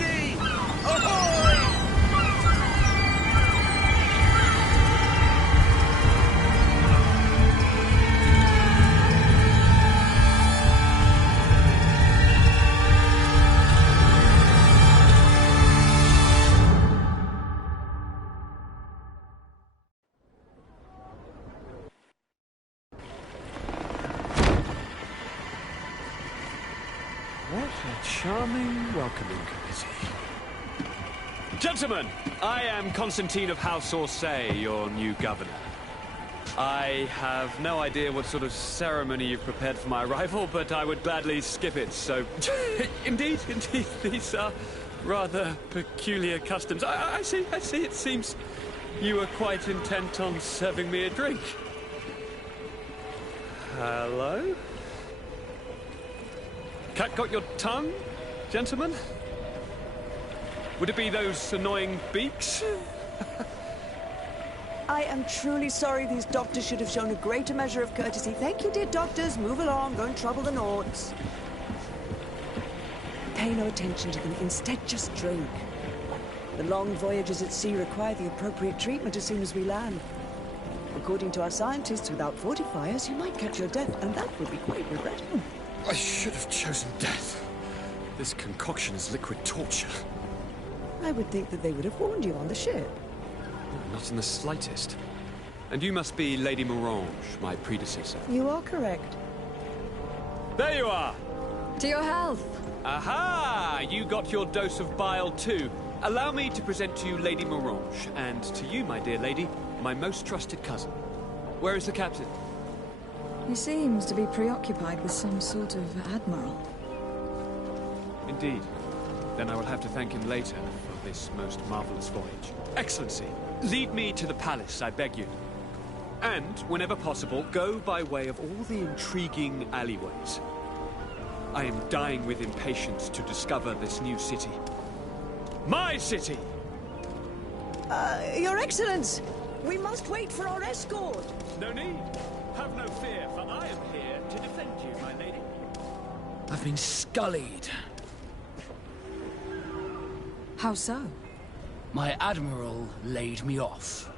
ready! Ahoy! What a charming welcoming committee. Gentlemen, I am Constantine of House Orsay, your new governor. I have no idea what sort of ceremony you've prepared for my arrival, but I would gladly skip it, so... Indeed, these are rather peculiar customs. I see, it seems you were quite intent on serving me a drink. Hello? Cat got your tongue, gentlemen? Would it be those annoying beaks? I am truly sorry. These doctors should have shown a greater measure of courtesy. Thank you, dear doctors. Move along. Don't trouble the Nords. Pay no attention to them. Instead, just drink. The long voyages at sea require the appropriate treatment as soon as we land. According to our scientists, without fortifiers, you might catch your death, and that would be quite regrettable. I should have chosen death. This concoction is liquid torture. I would think that they would have warned you on the ship. Not in the slightest. And you must be Lady Morange, my predecessor. You are correct. There you are! To your health! Aha! You got your dose of bile too. Allow me to present to you Lady Morange, and to you, my dear lady, my most trusted cousin. Where is the captain? He seems to be preoccupied with some sort of admiral. Indeed. Then I will have to thank him later for this most marvelous voyage. Excellency, lead me to the palace, I beg you. And, whenever possible, go by way of all the intriguing alleyways. I am dying with impatience to discover this new city. My city! Your Excellence! We must wait for our escort! No need. Have no fear, for I am here to defend you, my lady. I've been scullied. How so? My admiral laid me off.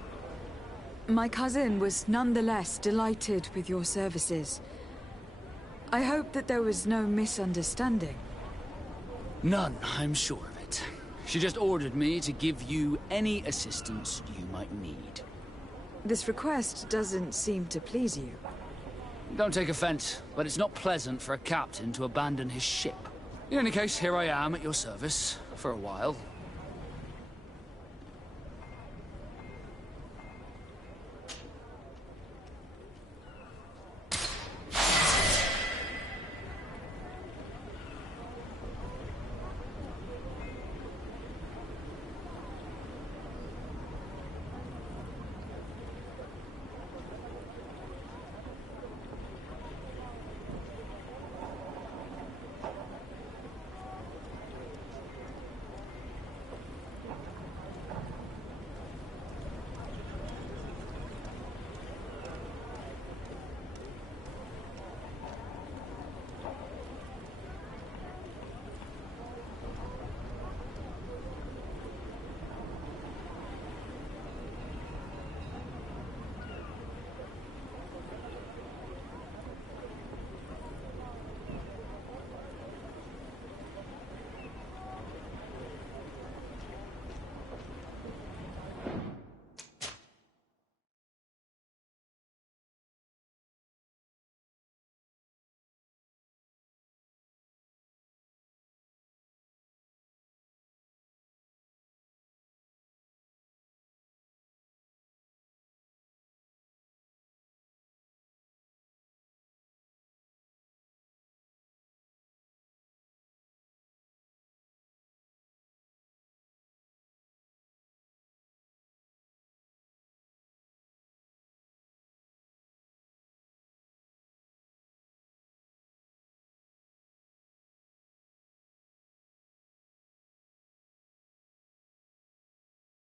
My cousin was nonetheless delighted with your services. I hope that there was no misunderstanding. None, I'm sure of it. She just ordered me to give you any assistance you might need. This request doesn't seem to please you. Don't take offense, but it's not pleasant for a captain to abandon his ship. In any case, here I am at your service, for a while.